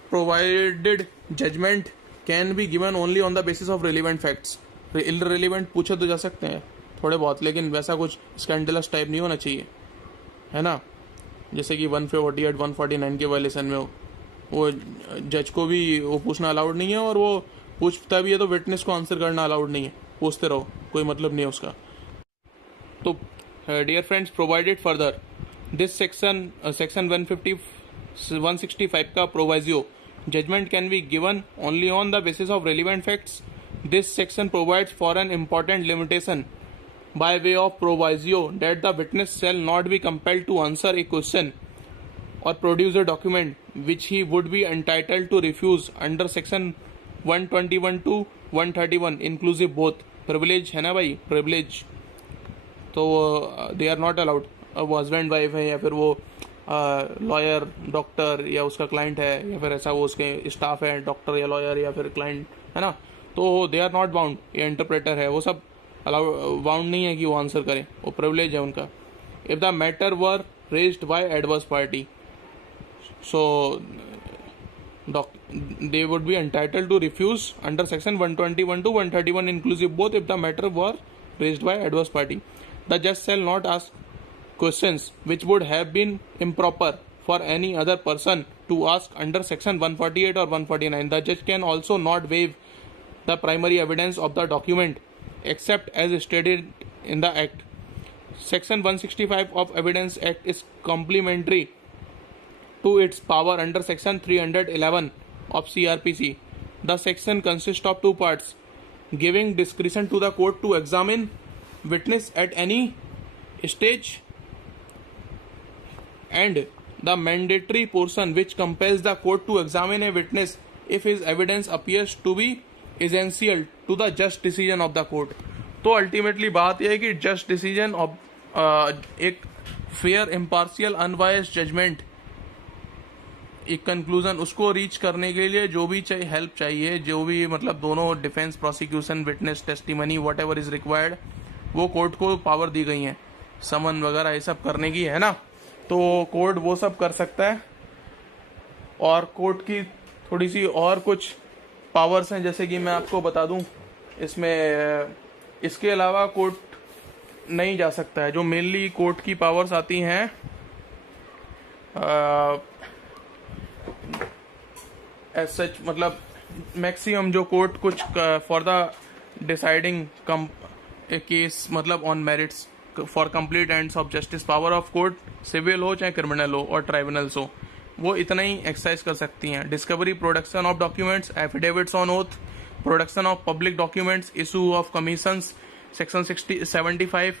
provided judgement can be given only on the basis of relevant facts. Irrelevant पूछे तो जा सकते हैं थोड़े बहुत, लेकिन वैसा कुछ स्कैंडलस टाइप नहीं होना चाहिए, है ना, जैसे कि 148 149 के वायलेशन में वो जज को भी वो पूछना अलाउड नहीं है, और वो पूछता भी है तो विटनेस को आंसर करना अलाउड नहीं है, पूछते रहो, कोई मतलब नहीं है उसका। तो dear friends, provided further this section 165 का प्रोवाइजियो, judgment can be given only on the basis of relevant facts. This section provides for an important limitation by way of proviso that the witness shall not be compelled to answer a question or produce a document which he would be entitled to refuse under section 121 to 131 inclusive both privilege, है ना भाई, privilege, तो they are not allowed। अब वो husband wife है या फिर वो लॉयर डॉक्टर या उसका क्लाइंट है, या फिर ऐसा वो उसके स्टाफ है डॉक्टर या लॉयर या फिर क्लाइंट, है ना, तो दे आर नॉट बाउंड, ये इंटरप्रेटर है, वो सब अलाउड बाउंड नहीं है कि वो आंसर करें, वो प्रिविलेज है उनका। If the matter were raised bye adverse party, so they would be entitled to refuse under section 121 to 131 inclusive both if the matter were raised by adverse party. The judge shall not ask questions which would have been improper for any other person to ask under section 148 or 149. The judge can also not waive the primary evidence of the document except as stated in the act. Section 165 of Evidence Act is complementary to its power under section 311 of CRPC. The section consists of two parts, giving discretion to the court to examine witness at any stage, and the mandatory portion which compels the court to examine a witness if his evidence appears to be essential to the just decision of the court. तो ultimately बात यह है कि just decision of एक fair impartial unbiased judgement, एक conclusion, उसको reach करने के लिए जो भी चाहिए हेल्प चाहिए, जो भी मतलब दोनों defence prosecution witness testimony what ever is required, वो कोर्ट को पावर दी गई है, समन वगैरह ये सब करने की, है ना, तो कोर्ट वो सब कर सकता है। और कोर्ट की थोड़ी सी और कुछ पावर्स हैं, जैसे कि मैं आपको बता दूं, इसमें इसके अलावा कोर्ट नहीं जा सकता है। जो मेनली कोर्ट की पावर्स आती हैं एज सच मतलब मैक्सिमम जो कोर्ट कुछ फॉर द डिसाइडिंग केस मतलब on merits for complete ends of justice power of court civil हो चाहे क्रिमिनल हो और ट्राइब्यूनल्स हो, वो इतना ही एक्सरसाइज कर सकती हैं। Discovery, production of documents, affidavits on oath, production of public documents, issue of commissions, section 75,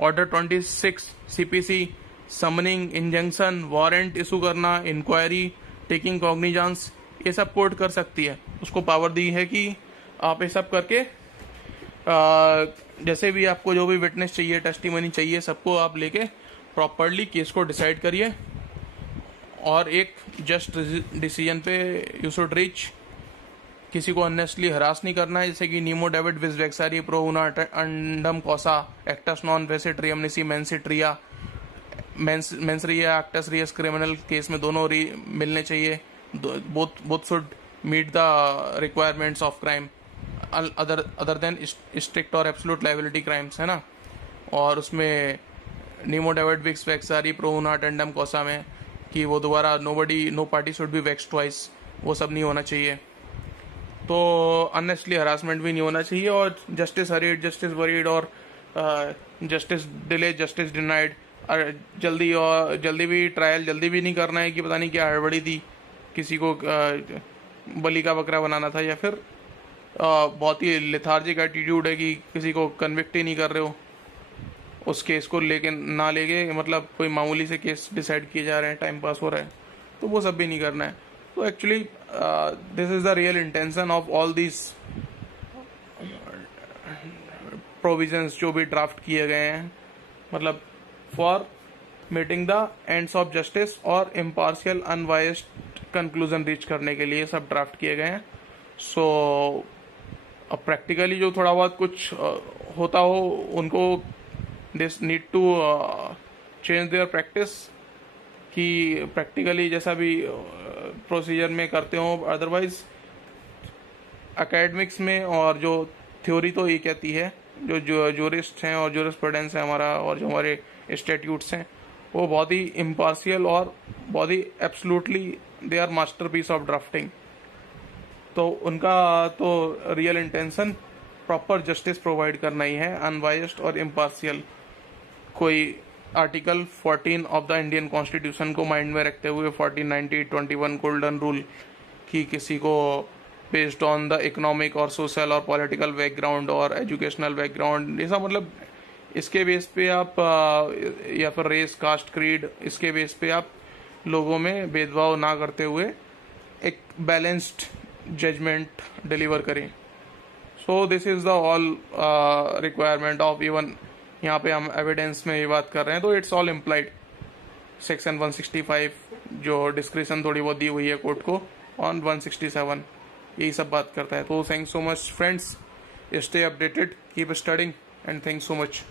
order 26 CPC, summoning, injunction, warrant issue करना, इंक्वायरी, टेकिंग कॉग्निजेंस, ये सब कोर्ट कर सकती है। उसको पावर दी है कि आप ये सब करके जैसे भी आपको जो भी विटनेस चाहिए, टेस्टिमनी चाहिए, सबको आप लेके प्रॉपरली केस को डिसाइड करिए और एक जस्ट डिसीजन पे यू शुड रीच। किसी को अननेसली हरास नहीं करना है, जैसे कि नीमो डेविड विज वेक्सारी प्रो उना अंडम कोसा एक्टस नॉन वेसिट्रियम निसी मेंसिट्रिया मेंसरिया एक्टस रियस क्रिमिनल केस में दोनों मिलने चाहिए। Both should meet the requirements of crime other than strict और एब्सोल्यूट लायबिलिटी क्राइम्स, है ना। और उसमें नीमो डेविड विक्स वेक्सारी प्रो उना टेंडम कोसा में कि वो दोबारा no party should be vexed twice, वो सब नहीं होना चाहिए। तो अननेसली हरासमेंट भी नहीं होना चाहिए और जस्टिस हरीड, जस्टिस वरीड और जस्टिस डिले, जस्टिस डिनाइड। जल्दी भी ट्रायल जल्दी भी नहीं करना है कि पता नहीं क्या हड़बड़ी थी, किसी को बलि का बकरा बनाना था, या फिर बहुत ही लेथार्जिक एटीट्यूड है कि किसी को कन्विक्ट ही नहीं कर रहे हो, उस केस को लेके मतलब कोई मामूली से केस डिसाइड किए जा रहे हैं, टाइम पास हो रहा है, तो वो सब भी नहीं करना है। तो actually this is the real intention of all this provisions जो भी ड्राफ्ट किए गए हैं, मतलब for meeting the ends of justice और इम्पार्शियल अनबायस्ड कंक्लूजन रीच करने के लिए सब ड्राफ्ट किए गए हैं। सो अब प्रैक्टिकली जो थोड़ा बहुत कुछ होता हो, उनको this need to change their practice कि प्रैक्टिकली जैसा भी प्रोसीजर में करते हो। अदरवाइज एकेडमिक्स में और जो थ्योरी तो ये कहती है, जो जूरिस्ट हैं और जूरिस्प्रूडेंस है हमारा और जो हमारे स्टैट्यूट्स हैं, वो बहुत ही इम्पार्शियल और बहुत ही absolutely they are masterpiece of drafting. तो उनका तो real intention proper justice provide करना ही है, अनबायस्ड और इम्पार्शियल। कोई article 14 of the Indian constitution को माइंड में रखते हुए 1490-21 गोल्डन रूल कि किसी को बेस्ड ऑन द इकोनॉमिक और सोशल और पॉलिटिकल बैकग्राउंड और एजुकेशनल बैकग्राउंड, ऐसा मतलब इसके बेस पे आप या फिर रेस, कास्ट, क्रीड, इसके बेस पे आप लोगों में भेदभाव ना करते हुए एक बैलेंस्ड जजमेंट डिलीवर करें। So this is the all requirement of, even यहाँ पे हम एविडेंस में ये बात कर रहे हैं तो इट्स ऑल इम्प्लाइड। सेक्शन 165 जो डिस्क्रिप्शन थोड़ी बहुत दी हुई है कोर्ट को ऑन 167, यही सब बात करता है। तो thanks so much friends, stay updated, keep studying and thanks so much.